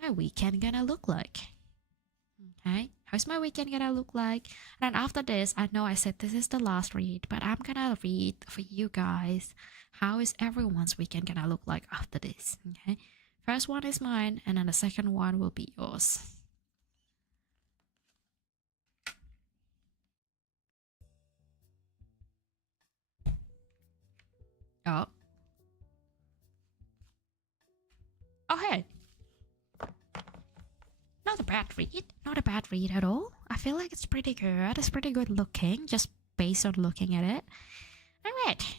my weekend gonna look like? Okay, how's my weekend gonna look like? And then after this, I know I said this is the last read, but I'm gonna read for you guys how is everyone's weekend gonna look like after this. Okay, first one is mine, and then the second one will be yours. Oh, hey, not a bad read at all. I feel like it's pretty good. It's pretty good looking, just based on looking at it. Alright.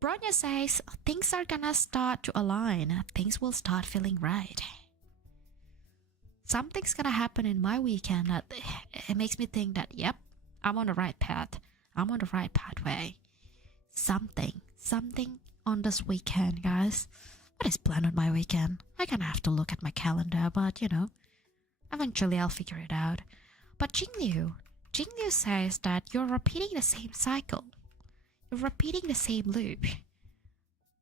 Bronya says, things are gonna start to align. Things will start feeling right. Something's gonna happen in my weekend that it makes me think that, yep, I'm on the right path. I'm on the right pathway. Something on this weekend, guys. What is planned on my weekend? I'm gonna have to look at my calendar, but eventually I'll figure it out. But Jingliu says that you're repeating the same cycle. You're repeating the same loop.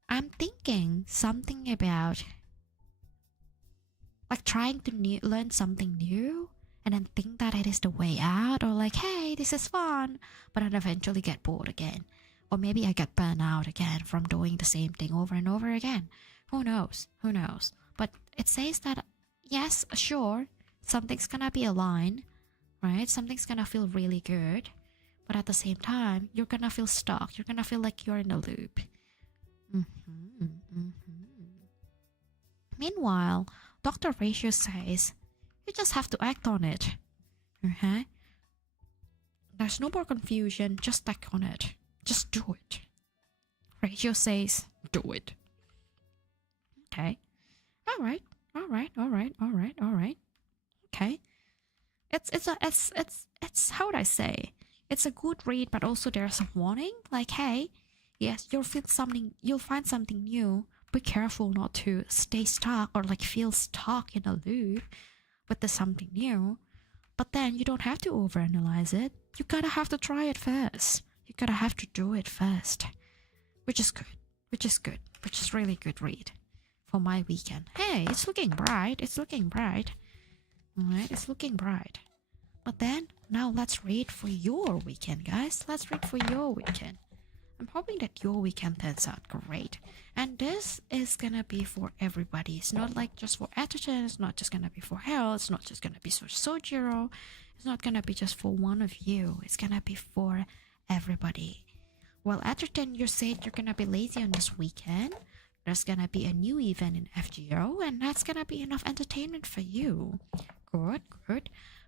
I'm thinking something about like trying to learn something new and then think that it is the way out, or like, hey, this is fun, but then eventually get bored again. Or maybe I get burned out again from doing the same thing over and over again. Who knows? But it says that, yes, sure, something's gonna be aligned, right? Something's gonna feel really good. But at the same time, you're gonna feel stuck. You're gonna feel like you're in a loop. Meanwhile, Dr. Ratio says, you just have to act on it. Okay? There's no more confusion, just act on it. Just do it. Ratio says, do it. Okay. Alright. Okay. It's how would I say? it's a good read, but also there's a warning like, hey, yes, you'll find something new. Be careful not to stay stuck or like feel stuck in a loop with the something new. But then you don't have to overanalyze it. You gotta have to try it first. You gotta have to do it first. Which is good. Which is really good read for my weekend. Hey, it's looking bright. Alright, it's looking bright. But then, now let's read for your weekend, guys. Let's read for your weekend. I'm hoping that your weekend turns out great. And this is gonna be for everybody. It's not like just for Atherton. It's not just gonna be for Harold. It's not just gonna be for Sojiro. It's not gonna be just for one of you. It's gonna be for everybody. Well, Atherton, you said you're gonna be lazy on this weekend. There's gonna be a new event in FGO, and that's gonna be enough entertainment for you. Good.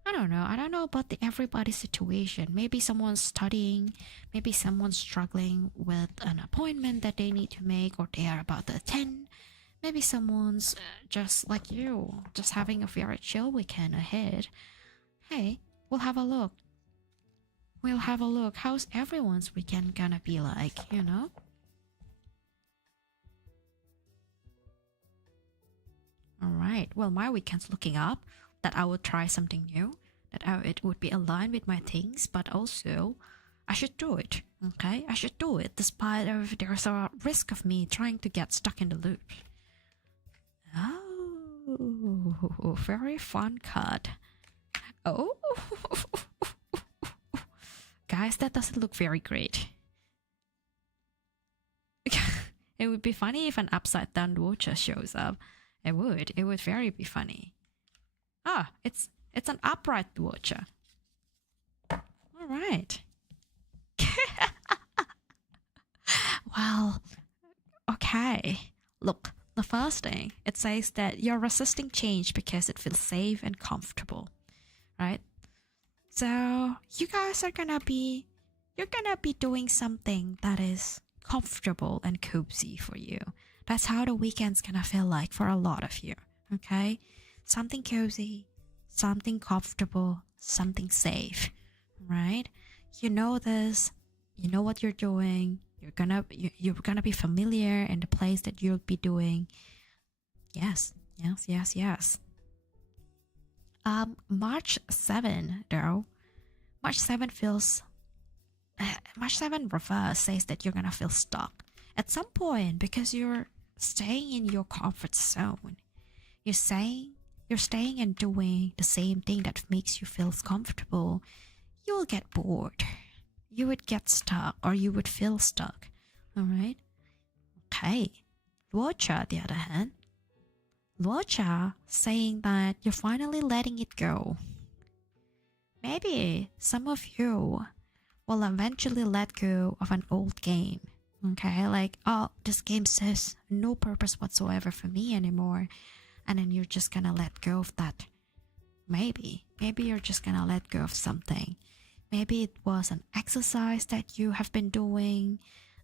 I don't know about the everybody situation. Maybe someone's studying, maybe someone's struggling with an appointment that they need to make or they are about to attend. Maybe someone's just like you, just having a very chill weekend ahead. Hey, we'll have a look. How's everyone's weekend gonna be like, you know? Alright, well, my weekend's looking up that I would try something new, it would be aligned with my things, but also I should do it, okay? I should do it despite there's a risk of me trying to get stuck in the loop. Oh, very fun card. Oh, guys, that doesn't look very great. It would be funny if an upside down watcher shows up. It would very be funny. Ah, it's an upright watcher. All right. Well, okay. Look, the first thing, it says that you're resisting change because it feels safe and comfortable, right? So you guys you're gonna be doing something that is comfortable and cozy for you. That's how the weekend's gonna feel like for a lot of you, okay? Something cozy, something comfortable, something safe, right? You know this, you know what you're doing, you're gonna be familiar in the place that you'll be doing. Yes. March 7 though. March 7 reverse says that you're gonna feel stuck at some point because you're staying in your comfort zone. You're staying and doing the same thing that makes you feel comfortable. You will get bored. You would get stuck or you would feel stuck. Alright? Okay. Luocha, on the other hand. Luocha saying that you're finally letting it go. Maybe some of you will eventually let go of an old game. Okay? Like, oh, this game says no purpose whatsoever for me anymore. And then you're just gonna let go of that. Maybe you're just gonna let go of something. Maybe it was an exercise that you have been doing,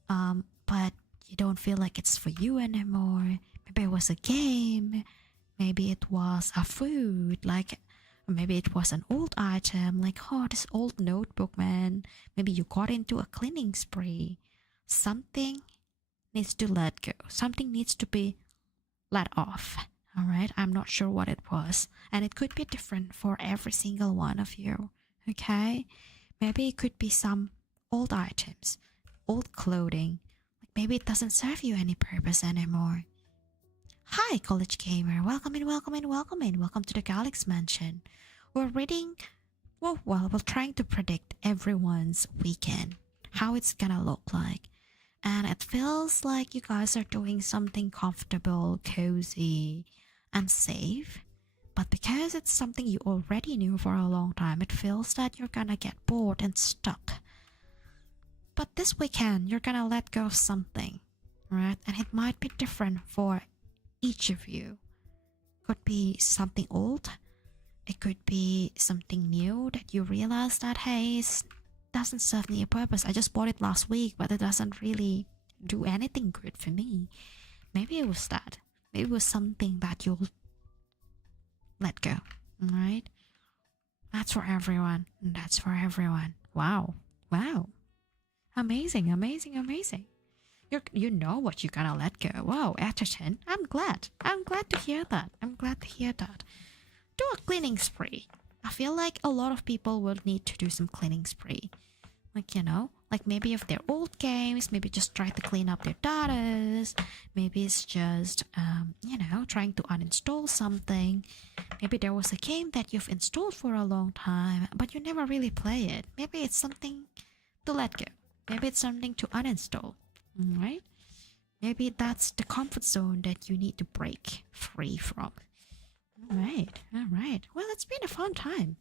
but you don't feel like it's for you anymore. Maybe it was a game. Maybe it was a food, like maybe it was an old item, like, oh, this old notebook, man. Maybe you got into a cleaning spree. Something needs to let go. Something needs to be let off. Alright, I'm not sure what it was. And it could be different for every single one of you. Okay? Maybe it could be some old items, old clothing. Like maybe it doesn't serve you any purpose anymore. Hi, College Gamer. Welcome in. Welcome to the Galax Mansion. We're reading, we're trying to predict everyone's weekend, how it's gonna look like. And it feels like you guys are doing something comfortable, cozy, and safe. But because it's something you already knew for a long time, it feels that you're gonna get bored and stuck. But this weekend, you're gonna let go of something, right? And it might be different for each of you. Could be something old. It could be something new that you realize that, hey, it doesn't serve me a purpose. I just bought it last week, but it doesn't really do anything good for me. Maybe it was that. Maybe it was something that you'll let go. Alright? That's for everyone. Wow. Wow. Amazing, amazing, amazing. You know what you're gonna let go. Wow, after 10. I'm glad. I'm glad to hear that. I'm glad to hear that. Do a cleaning spree. I feel like a lot of people will need to do some cleaning spree. Like, like maybe if they're old games, maybe just try to clean up their datas. Maybe it's just, trying to uninstall something. Maybe there was a game that you've installed for a long time, but you never really play it. Maybe it's something to let go. Maybe it's something to uninstall, right? Maybe that's the comfort zone that you need to break free from. All right. Well, it's been a fun time.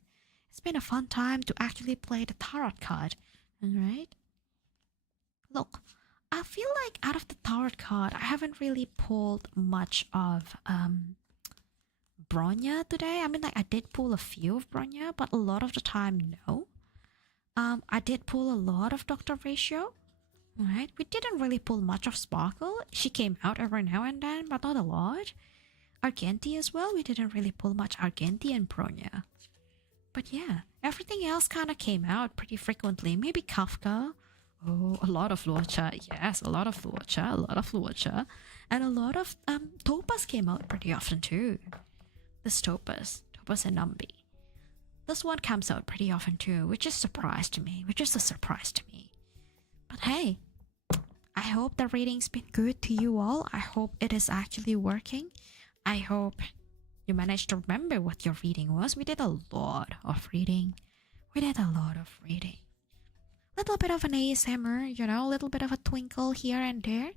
It's been a fun time to actually play the tarot card, all right? Look, I feel like out of the tarot card, I haven't really pulled much of Bronya today. I mean, like I did pull a few of Bronya, but a lot of the time, no. I did pull a lot of Dr. Ratio. Right? We didn't really pull much of Sparkle. She came out every now and then, but not a lot. Argenti as well. We didn't really pull much Argenti and Bronya. But yeah, everything else kind of came out pretty frequently. Maybe Kafka. Oh, a lot of Luocha. Yes, a lot of Luocha. And a lot of Topaz came out pretty often too. This Topaz and Numbi. This one comes out pretty often too, which is a surprise to me. But hey, I hope the reading's been good to you all. I hope it is actually working. I hope you managed to remember what your reading was. We did a lot of reading. Little bit of an ASMR, a little bit of a twinkle here and there.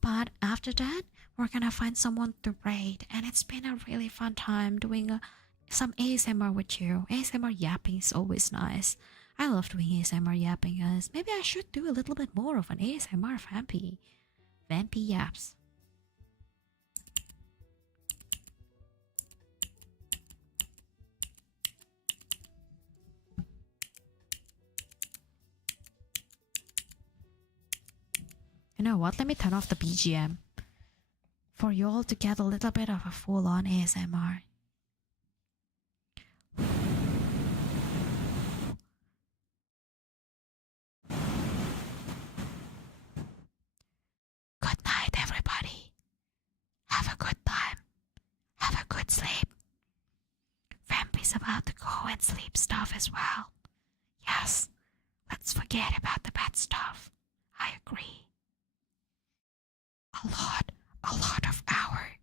But after that, we're gonna find someone to raid. And it's been a really fun time doing some ASMR with you. ASMR yapping is always nice. I love doing ASMR yapping, guys. Maybe I should do a little bit more of an ASMR Vampy yaps. You know what? Let me turn off the BGM for you all to get a little bit of a full-on ASMR. Good night, everybody. Have a good time. Have a good sleep. Vampy's about to go and sleep stuff as well. Yes, let's forget about the bad stuff. I agree. A lot of our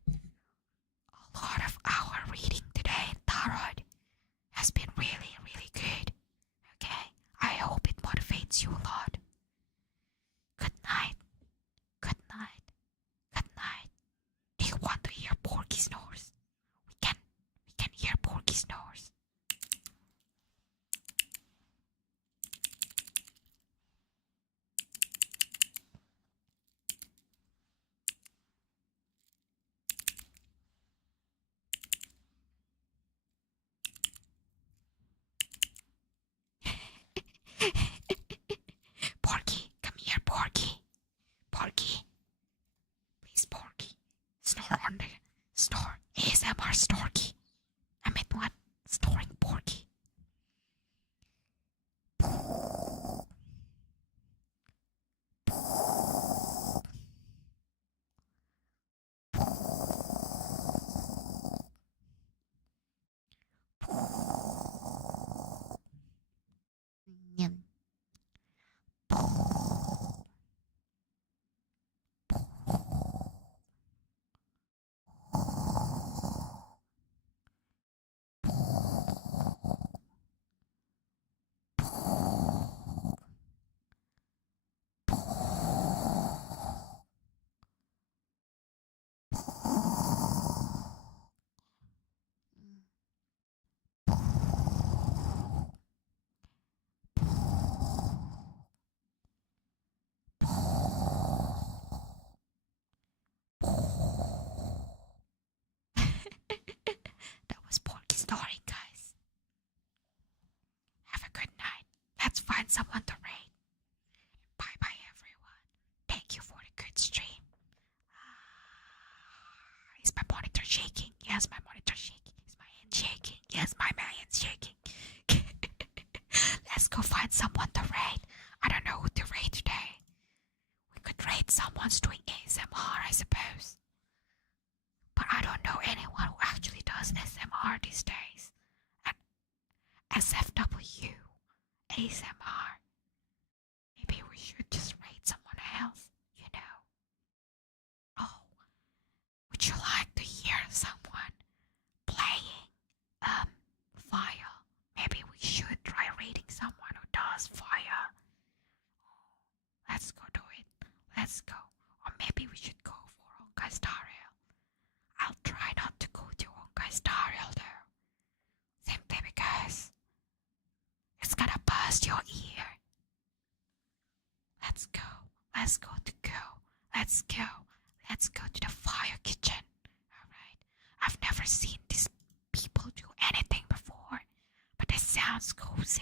reading today in Tarot has been really, really good. Okay, I hope it motivates you a lot. Good night. Do you want to hear Porky snores? We can hear Porky snores. Porky, come here, Porky. Please, Porky. Snore on the store. ASMR Storky. I meant what? Storing Porky. Nyam. That was Porky snoring, guys. Have a good night. Let's find someone to raid. Bye bye, everyone. Thank you for the good stream. Is my monitor shaking? Yes, my monitor shaking. Is my hand shaking? Yes, my hand's shaking. Let's go find someone to raid. someone's doing ASMR, I suppose. But I don't know anyone who actually does ASMR these days. And SFW, ASMR. Maybe we should just rate someone else, you know. Oh, would you like to hear someone playing fire? Maybe we should try rating someone who does fire. Let's go do it. Let's go. Or maybe we should go for Honkai Star Rail. I'll try not to go to Honkai Star Rail though. Simply because it's gonna burst your ear. Let's go. Let's go to go. Let's go. Let's go to the fire kitchen. Alright. I've never seen these people do anything before. But this sounds cozy.